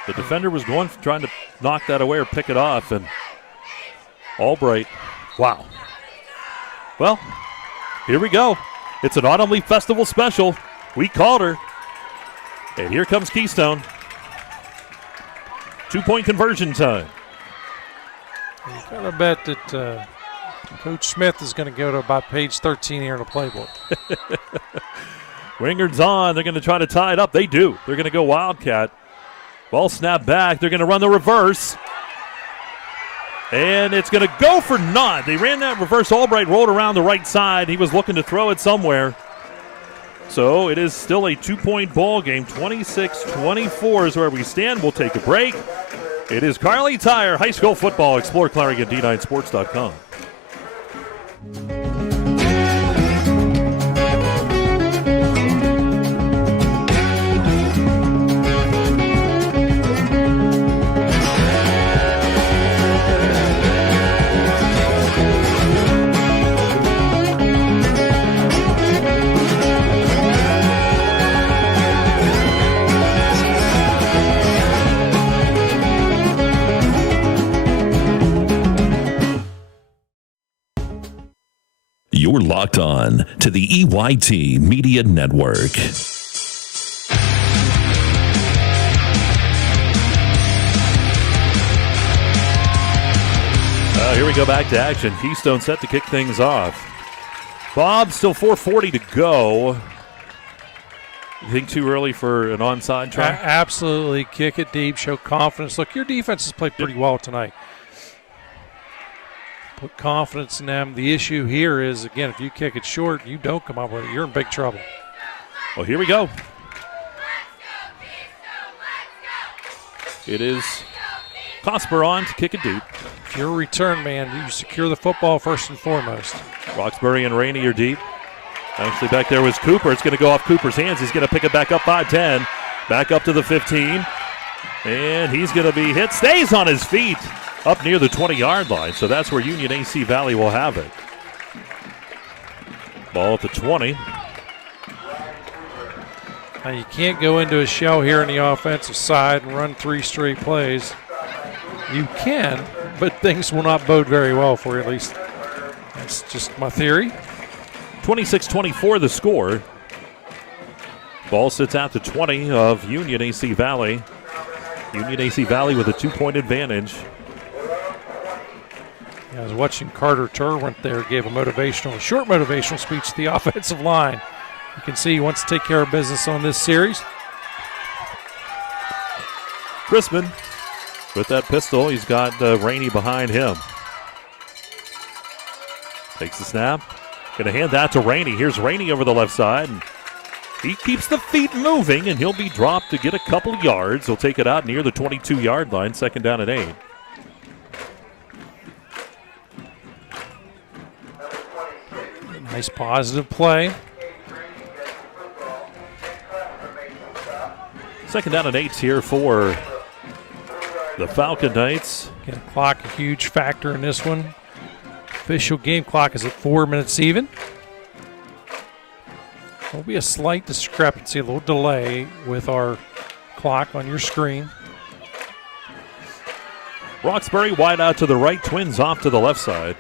The defender was trying to knock that away or pick it off, and Albright, wow. Well, here we go. It's an Autumn Leaf Festival special. We called her. And here comes Keystone. 2-point conversion time. You got to bet that Coach Smith is going to go to about page 13 here in the playbook. Wingard's on. They're going to try to tie it up. They do. They're going to go Wildcat. Ball snapped back. They're going to run the reverse. And it's going to go for naught. They ran that reverse. Albright rolled around the right side. He was looking to throw it somewhere. So it is still a 2-point ball game. 26-24 is where we stand. We'll take a break. It is Carly Tire High School Football. Explore Clarion D9Sports.com. You're locked on to the EYT Media Network. Here we go back to action. Keystone set to kick things off. Bob, still 4:40 to go. You think too early for an onside try? Absolutely. Kick it deep. Show confidence. Look, your defense has played pretty well tonight. Put confidence in them. The issue here is, again, if you kick it short, you don't come up with it, you're in big trouble. Well, here we go. It is Cosper on to kick it deep. If you're a return man, you secure the football first and foremost. Roxbury and Rainey are deep. Actually, back there was Cooper. It's going to go off Cooper's hands. He's going to pick it back up by 10. Back up to the 15. And he's going to be hit. Stays on his feet up near the 20-yard line. So that's where Union AC Valley will have it. Ball at the 20. Now, you can't go into a shell here on the offensive side and run 3 straight plays. You can, but things will not bode very well for you, at least. That's just my theory. 26-24 the score. Ball sits at the 20 of Union AC Valley. Union AC Valley with a 2-point advantage. I was watching Carter Turwent there, gave a short motivational speech to the offensive line. You can see he wants to take care of business on this series. Chrisman with that pistol. He's got Rainey behind him. Takes the snap. Going to hand that to Rainey. Here's Rainey over the left side. And he keeps the feet moving, and he'll be dropped to get a couple of yards. He'll take it out near the 22-yard line, 2nd down and 8. Nice positive play. 2nd down and 8 here for the Falcon Knights. Again, clock a huge factor in this one. Official game clock is at 4 minutes even. There'll be a slight discrepancy, a little delay with our clock on your screen. Roxbury wide out to the right, Twins off to the left side.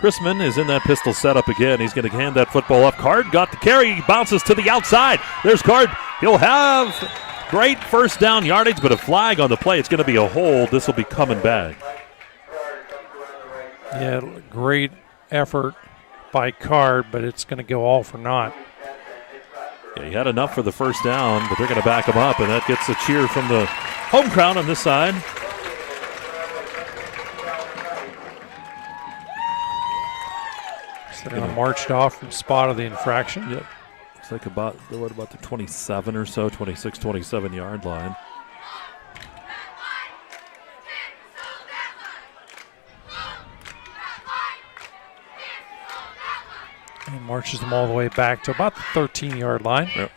Chrisman is in that pistol setup again. He's going to hand that football up. Card got the carry. He bounces to the outside. There's Card. He'll have great first down yardage, but a flag on the play. It's going to be a hold. This will be coming back. Yeah, great effort by Card, but it's going to go all for naught. Yeah, he had enough for the first down, but they're going to back him up, and that gets a cheer from the home crowd on this side. So they're going to march off from spot of the infraction. Yep. Looks like about the 27 or so, 26, 27-yard line. And marches them all the way back to about the 13-yard line. Yep.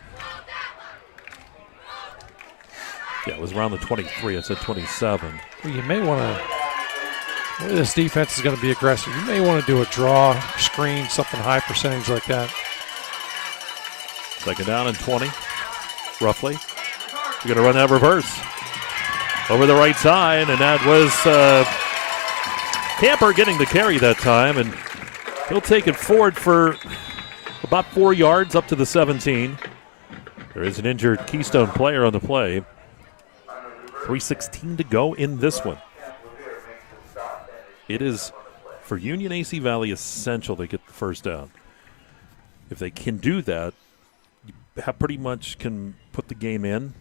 Yeah, it was around the 23. I said 27. Well, you may want to, this defense is going to be aggressive. You may want to do a draw, screen, something high percentage like that. 2nd down and 20, roughly. You're going to run that reverse over the right side, and that was Camper getting the carry that time, and he'll take it forward for about 4 yards up to the 17. There is an injured Keystone player on the play. 3:16 to go in this one. It is, for Union AC Valley, essential they get the first down. If they can do that, you pretty much can put the game in.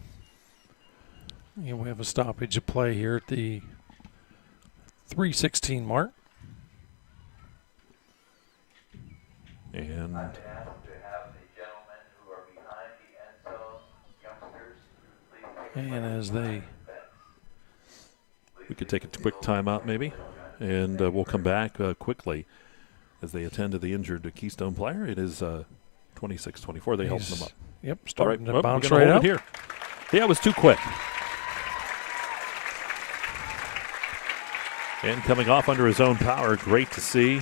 And we have a stoppage of play here at the 3:16 mark. And as we could take a quick timeout maybe, and we'll come back quickly as they attend to the injured Keystone player. It is 26-24. They help them up. Yep, starting right, to bounce right out. Here. Yeah, it was too quick. And coming off under his own power, great to see.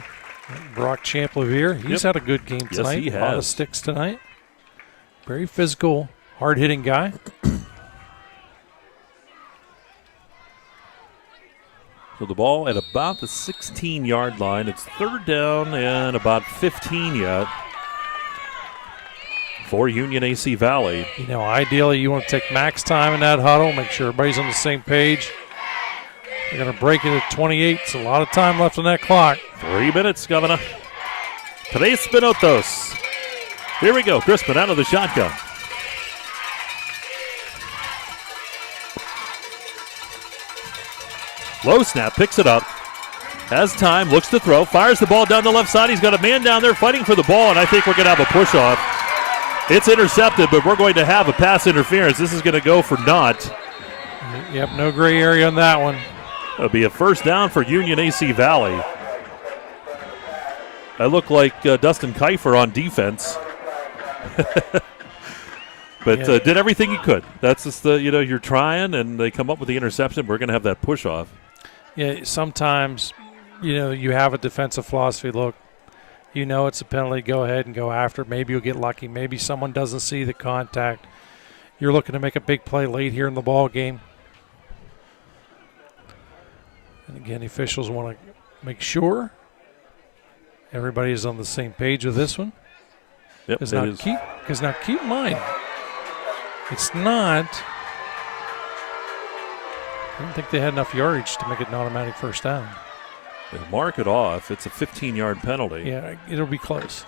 Brock Champlevier, he's had a good game tonight. Yes, he has. A lot of sticks tonight. Very physical, hard-hitting guy. So the ball at about the 16-yard line. It's 3rd down and about 15 yet for Union AC Valley. You know, ideally you want to take max time in that huddle, make sure everybody's on the same page. They're going to break it at 28. It's a lot of time left on that clock. 3 minutes, Governor. Tres minutos. Here we go. Crispin out of the shotgun. Low snap, picks it up. Has time, looks to throw, fires the ball down the left side. He's got a man down there fighting for the ball, and I think we're going to have a push-off. It's intercepted, but we're going to have a pass interference. This is going to go for naught. Yep, no gray area on that one. It'll be a first down for Union AC Valley. I look like Dustin Kiefer on defense. But did everything he could. That's just you're trying, and they come up with the interception. We're going to have that push-off. Yeah, sometimes, you have a defensive philosophy. Look, it's a penalty. Go ahead and go after it. Maybe you'll get lucky. Maybe someone doesn't see the contact. You're looking to make a big play late here in the ball game. And again, the officials want to make sure everybody is on the same page with this one. Yep, Because now keep in mind, it's not. I don't think they had enough yardage to make it an automatic first down. They mark it off. It's a 15-yard penalty. Yeah, it'll be close.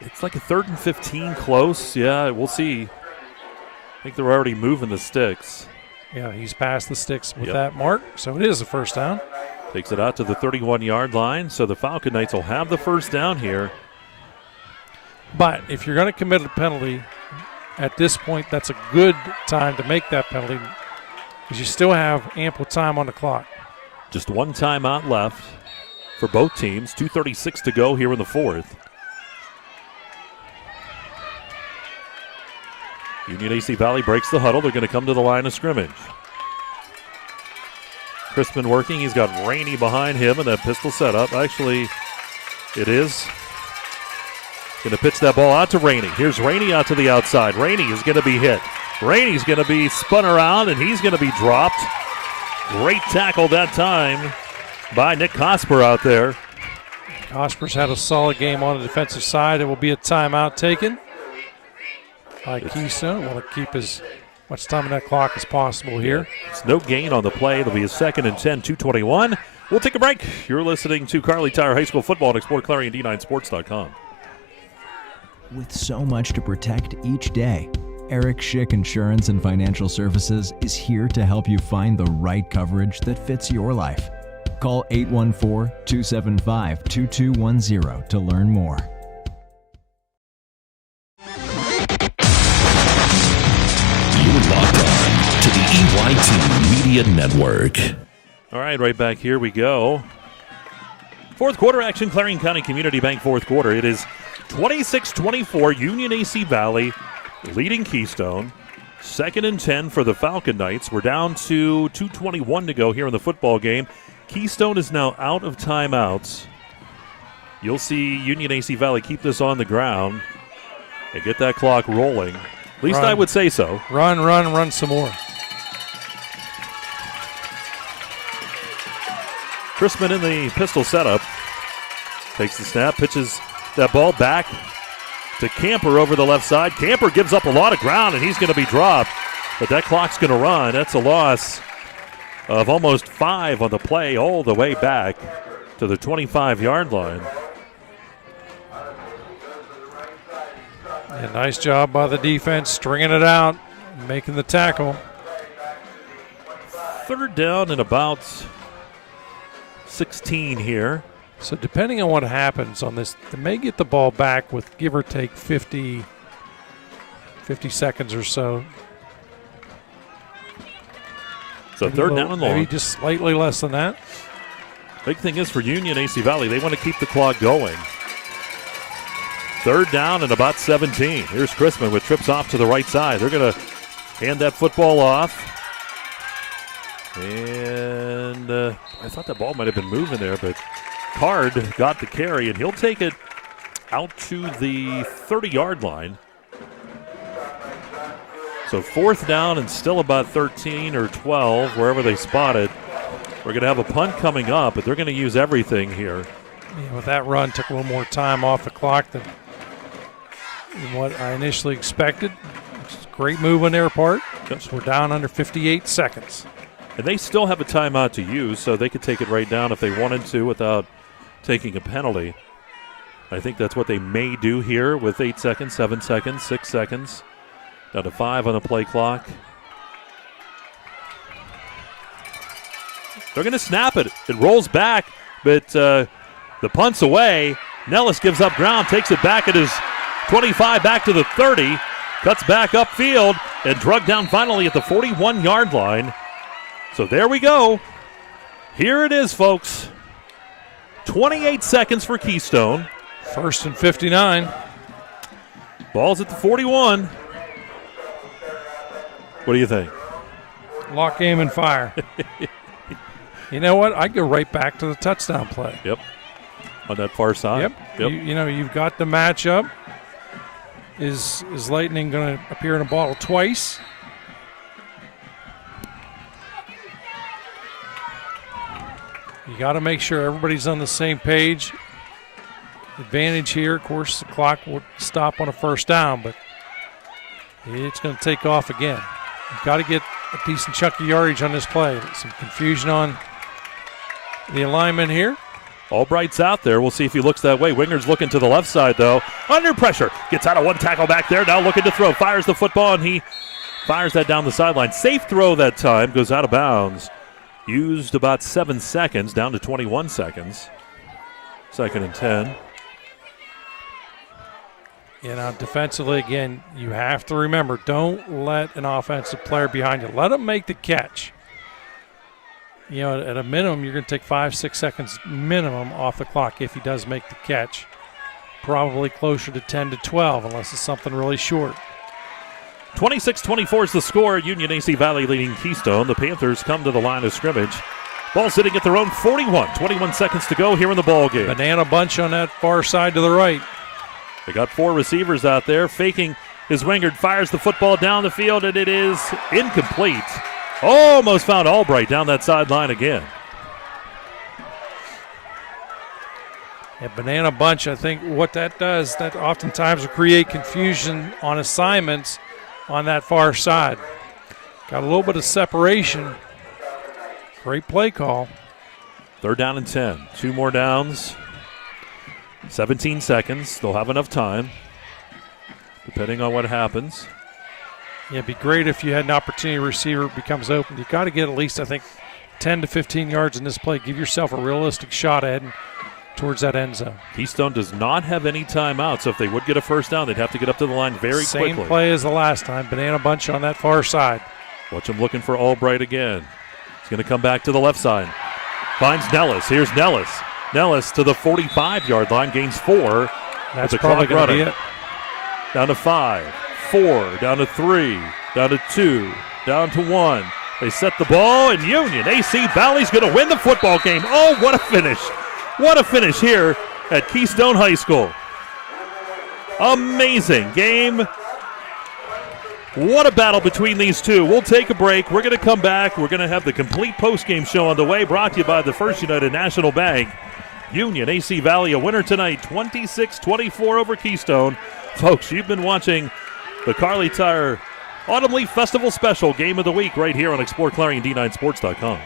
It's like a 3rd and 15 close. Yeah, we'll see. I think they're already moving the sticks. Yeah, he's past the sticks with that mark, so it is a first down. Takes it out to the 31-yard line, so the Falcon Knights will have the first down here. But if you're going to commit a penalty, at this point, that's a good time to make that penalty because you still have ample time on the clock. Just one timeout left for both teams. 2:36 to go here in the fourth. Union AC Valley breaks the huddle. They're going to come to the line of scrimmage. Crispin working. He's got Rainey behind him in that pistol setup. Actually, it is. Going to pitch that ball out to Rainey. Here's Rainey out to the outside. Rainey is going to be hit. Rainey's going to be spun around, and he's going to be dropped. Great tackle that time by Nick Cosper out there. Cosper's had a solid game on the defensive side. It will be a timeout taken by Keystone. Want to keep as much time on that clock as possible here. It's no gain on the play. It'll be a 2nd and 10, 2:21. We'll take a break. You're listening to Kearley Tire High School Football and exploreClarion.com. With so much to protect each day, Eric Schick Insurance and Financial Services is here to help you find the right coverage that fits your life. Call 814-275-2210 to learn more. You're locked on to the EYT Media Network. All right back here we go. Fourth quarter action, Clarion County Community Bank fourth quarter. It is 26-24, Union AC Valley leading Keystone. 2nd and 10 for the Falcon Knights. We're down to 2:21 to go here in the football game. Keystone is now out of timeouts. You'll see Union AC Valley keep this on the ground and get that clock rolling. At least I would say so. Run some more. Crispin in the pistol setup. Takes the snap, pitches that ball back to Camper over the left side. Camper gives up a lot of ground, and he's going to be dropped. But that clock's going to run. That's a loss of almost 5 on the play all the way back to the 25-yard line. Yeah, nice job by the defense, stringing it out, making the tackle. 3rd down and about 16 here. So depending on what happens on this, they may get the ball back with give or take 50 seconds or so. So maybe 3rd down and long. Maybe just slightly less than that. Big thing is for Union AC Valley, they want to keep the clock going. 3rd down and about 17. Here's Crispin with trips off to the right side. They're going to hand that football off. And I thought that ball might have been moving there, but Card got the carry, and he'll take it out to the 30-yard line. So 4th down and still about 13 or 12, wherever they spot it. We're going to have a punt coming up, but they're going to use everything here. Yeah, with that run, took a little more time off the clock than what I initially expected. It's a great move on their part. Yep. So we're down under 58 seconds. And they still have a timeout to use, so they could take it right down if they wanted to without taking a penalty. I think that's what they may do here with 8 seconds, 7 seconds, 6 seconds. Down to 5 on the play clock. They're going to snap it. It rolls back, but the punt's away. Nellis gives up ground, takes it back at his 25, back to the 30, cuts back upfield, and drugged down finally at the 41-yard line. So there we go. Here it is, folks. 28 seconds for Keystone. 1st and 59. Ball's at the 41. What do you think? Lock, aim, and fire. You know what? I'd go right back to the touchdown play. Yep. On that far side. Yep. You've got the matchup. Is Lightning going to appear in a bottle twice? You got to make sure everybody's on the same page. Advantage here, of course, the clock will stop on a first down, but it's going to take off again. You've got to get a decent chunk of yardage on this play. Some confusion on the alignment here. Albright's out there. We'll see if he looks that way. Winger's looking to the left side, though. Under pressure. Gets out of one tackle back there. Now looking to throw. Fires the football, and he fires that down the sideline. Safe throw that time. Goes out of bounds. Used about 7 seconds, down to 21 seconds. 2nd and 10. Defensively, again, you have to remember, don't let an offensive player behind you. Let him make the catch. At a minimum, you're going to take 5-6 seconds minimum off the clock if he does make the catch. Probably closer to 10 to 12 unless it's something really short. 26-24 is the score. Union AC Valley leading Keystone. The Panthers come to the line of scrimmage. Ball sitting at their own 41. 21 seconds to go here in the ball game. Banana bunch on that far side to the right. They got 4 receivers out there. Faking his Wingard, fires the football down the field, and it is incomplete. Almost found Albright down that sideline again. Banana bunch, I think what that does, that oftentimes will create confusion on assignments on that far side. Got a little bit of separation. Great play call. 3rd down and 10. 2 more downs. 17 seconds. They'll have enough time, depending on what happens. Yeah, it'd be great if you had an opportunity receiver becomes open. You got to get at least, I think, 10 to 15 yards in this play. Give yourself a realistic shot at towards that end zone. Keystone does not have any timeouts, so if they would get a first down, they'd have to get up to the line very quickly. Same play as the last time. Banana bunch on that far side. Watch him looking for Albright again. He's going to come back to the left side. Finds Nellis. Here's Nellis. Nellis to the 45-yard line, gains 4. That's probably going to be it. Down to 5, 4, down to 3, down to 2, down to 1. They set the ball, and Union AC Valley's going to win the football game. Oh, what a finish. What a finish here at Keystone High School. Amazing game. What a battle between these two. We'll take a break. We're going to come back. We're going to have the complete postgame show on the way, brought to you by the First United National Bank. Union AC Valley a winner tonight, 26-24 over Keystone. Folks, you've been watching the Carly Tire Autumn Leaf Festival Special Game of the Week right here on exploreClarion.com.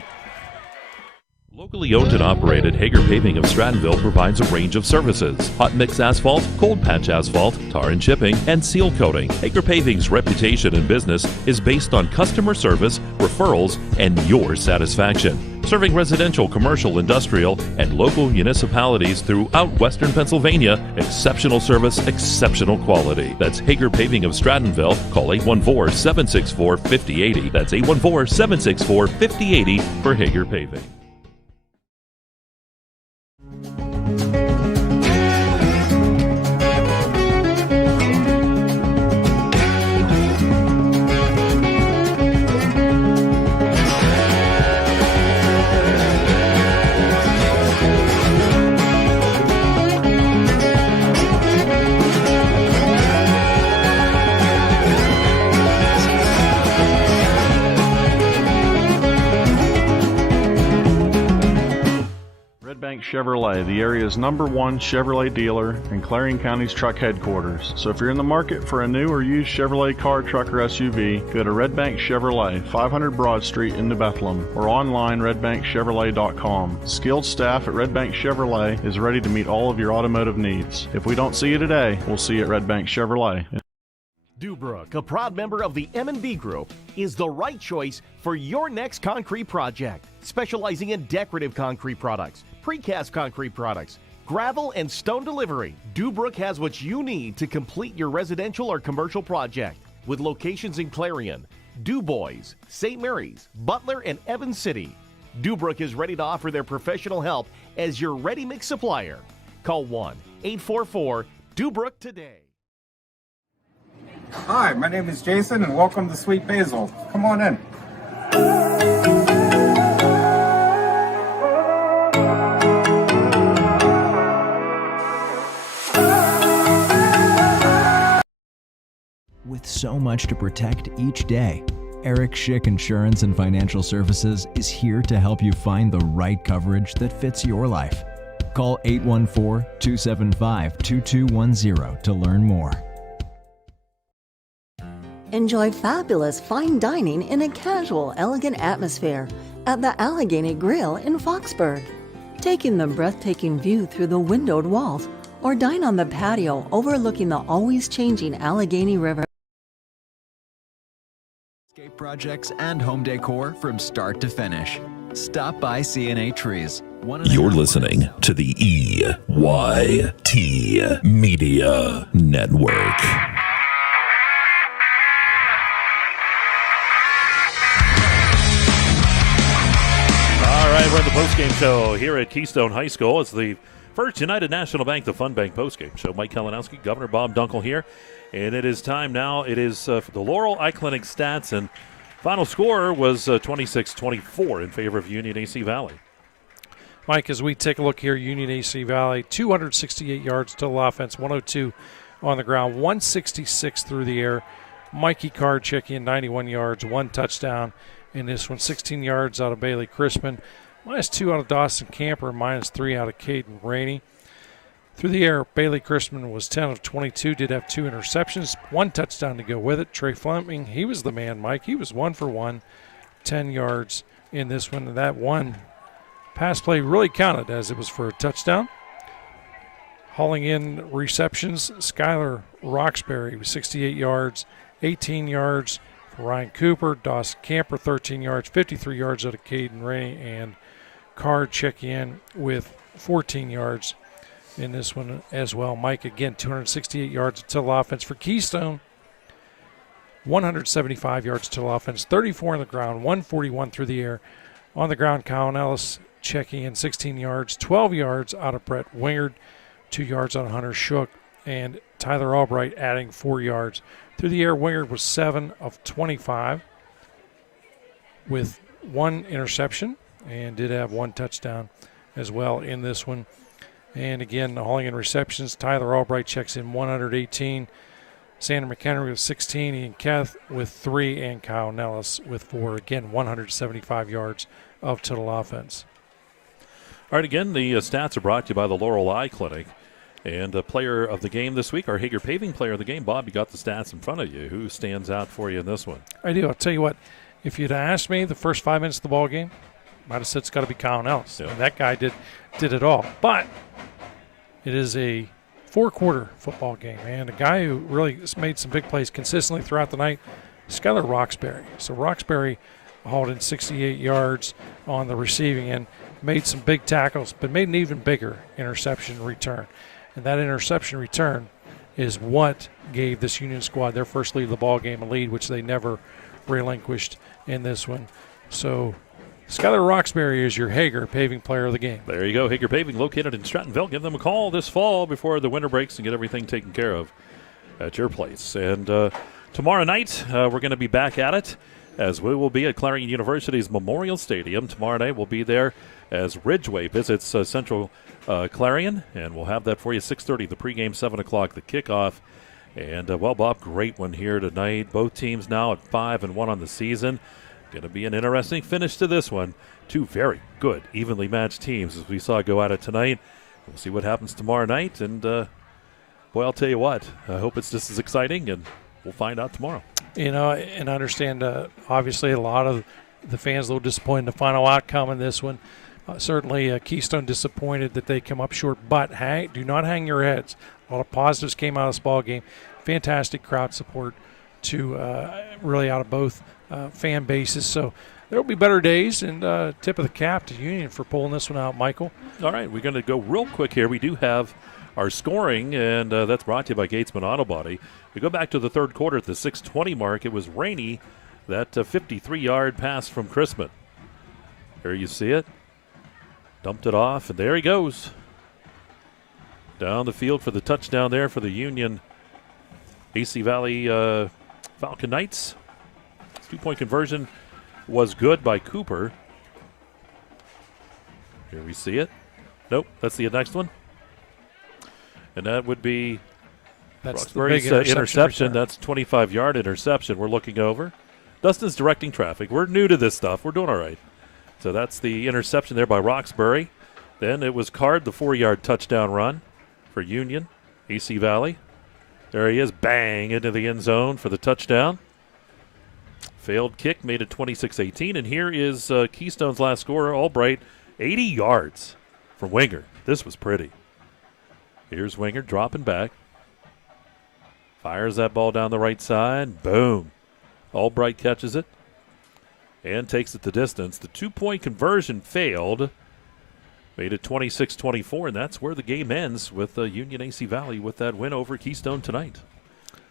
Locally owned and operated, Hager Paving of Strattonville provides a range of services: hot mix asphalt, cold patch asphalt, tar and chipping, and seal coating. Hager Paving's reputation in business is based on customer service, referrals, and your satisfaction. Serving residential, commercial, industrial, and local municipalities throughout Western Pennsylvania, exceptional service, exceptional quality. That's Hager Paving of Strattonville. Call 814-764-5080. That's 814-764-5080 for Hager Paving. Chevrolet, the area's #1 Chevrolet dealer and Clarion County's truck headquarters. So if you're in the market for a new or used Chevrolet car, truck, or SUV, go to Red Bank Chevrolet, 500 Broad Street in New Bethlehem, or online redbankchevrolet.com. Skilled staff at Red Bank Chevrolet is ready to meet all of your automotive needs. If we don't see you today, we'll see you at Red Bank Chevrolet. Dubrook, a proud member of the M&B Group, is the right choice for your next concrete project. Specializing in decorative concrete products, precast concrete products, gravel and stone delivery, Dubrook has what you need to complete your residential or commercial project. With locations in Clarion, DuBois, St. Mary's, Butler, and Evans City, Dubrook is ready to offer their professional help as your ready-mix supplier. Call 1-844-DUBROOK today. Hi, my name is Jason, and welcome to Sweet Basil. Come on in. With so much to protect each day, Eric Schick Insurance and Financial Services is here to help you find the right coverage that fits your life. Call 814-275-2210 to learn more. Enjoy fabulous fine dining in a casual, elegant atmosphere at the Allegheny Grill in Foxburg. Take in the breathtaking view through the windowed walls or dine on the patio overlooking the always changing Allegheny River. Landscape projects and home decor from start to finish. Stop by C&A Trees. You're listening to the EYT Media Network. All right, we're in the postgame show here at Keystone High School. It's the First United National Bank, the Fun Bank postgame show. Mike Kalinowski, Governor Bob Dunkel here. And it is time now. It is for the Laurel Eye Clinic stats. And final score was 26-24 in favor of Union AC Valley. Mike, as we take a look here, Union AC Valley, 268 yards total offense, 102 on the ground, 166 through the air. Mikey Card checking in 91 yards, 1 touchdown in this one, 16 yards out of Bailey Crispin, -2 out of Dawson Camper, -3 out of Caden Rainey. Through the air, Bailey Crispin was 10 of 22, did have 2 interceptions, 1 touchdown to go with it. Trey Fleming, he was the man, Mike. He was 1 for 1, 10 yards in this one. And that one pass play really counted as it was for a touchdown. Hauling in receptions, Skylar Roxbury was 68 yards, 18 yards for Ryan Cooper. Dawson Camper, 13 yards, 53 yards out of Caden Rainey. And Card checking in with 14 yards in this one as well. Mike, again, 268 yards of total offense for Keystone. 175 yards total offense, 34 on the ground, 141 through the air. On the ground, Colin Ellis checking in 16 yards, 12 yards out of Brett Wingard, 2 yards out of Hunter Shook, and Tyler Albright adding 4 yards. Through the air, Wingard was 7 of 25 with 1 interception and did have 1 touchdown as well in this one. And again, hauling in receptions, Tyler Albright checks in 118. Sandra McHenry with 16, Ian Keth with 3, and Kyle Nellis with 4. Again, 175 yards of total offense. All right, again, the stats are brought to you by the Laurel Eye Clinic. And player of the game this week, our Hager Paving player of the game. Bob, you got the stats in front of you. Who stands out for you in this one? I do. I'll tell you what, if you'd asked me the first 5 minutes of the ball game, might have said it's got to be Kyle Nellis. Yeah. And that guy did it all. But it is a 4-quarter football game, and a guy who really made some big plays consistently throughout the night, Skylar Roxbury. So Roxbury hauled in 68 yards on the receiving end, made some big tackles, but made an even bigger interception return. And that interception return is what gave this Union squad their first lead of the ball game, a lead which they never relinquished in this one. So Skylar Roxbury is your Hager Paving player of the game. There you go, Hager Paving, located in Strattonville. Give them a call this fall before the winter breaks and get everything taken care of at your place. And tomorrow night, we're going to be back at it as we will be at Clarion University's Memorial Stadium. Tomorrow night, we'll be there as Ridgeway visits Central Clarion, and we'll have that for you 6:30, the pregame, 7 o'clock, the kickoff. And, well, Bob, great one here tonight. Both teams now at 5-1 on the season. Going to be an interesting finish to this one. 2 very good, evenly matched teams as we saw go at it tonight. We'll see what happens tomorrow night. And, boy, I'll tell you what, I hope it's just as exciting, and we'll find out tomorrow. You know, and I understand, obviously, a lot of the fans a little disappointed in the final outcome in this one. Certainly, Keystone disappointed that they come up short, but do not hang your heads. A lot of positives came out of this ball game. Fantastic crowd support to really out of both fan bases. So there will be better days, and tip of the cap to Union for pulling this one out, Michael. All right, we're going to go real quick here. We do have our scoring, and that's brought to you by Gatesman Auto Body. We go back to the third quarter at the 6:20 mark. It was rainy. That 53-yard pass from Chrisman. There you see it. Dumped it off, and there he goes. Down the field for the touchdown there for the Union AC Valley Falcon Knights. 2-point conversion was good by Cooper. Here we see it. Nope, that's the next one. And that would be Roxbury's interception. That's 25-yard interception we're looking over. Dustin's directing traffic. We're new to this stuff. We're doing all right. So that's the interception there by Roxbury. Then it was Card, the 4-yard touchdown run for Union, AC Valley. There he is, bang, into the end zone for the touchdown. Failed kick, made it 26-18. And here is Keystone's last scorer, Albright, 80 yards from Winger. This was pretty. Here's Winger dropping back. Fires that ball down the right side. Boom. Albright catches it and takes it the distance. The 2-point conversion failed. Made it 26-24, and that's where the game ends with Union AC Valley with that win over Keystone tonight.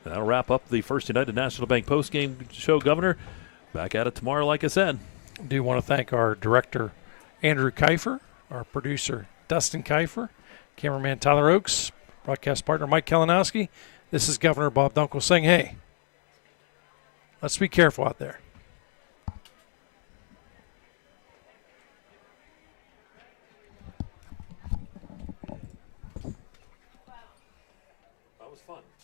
And that'll wrap up the First United National Bank postgame show, Governor. Back at it tomorrow, like I said. I do want to thank our director, Andrew Kiefer, our producer, Dustin Kiefer, cameraman Tyler Oakes, broadcast partner Mike Kalinowski. This is Governor Bob Dunkel saying, hey, let's be careful out there.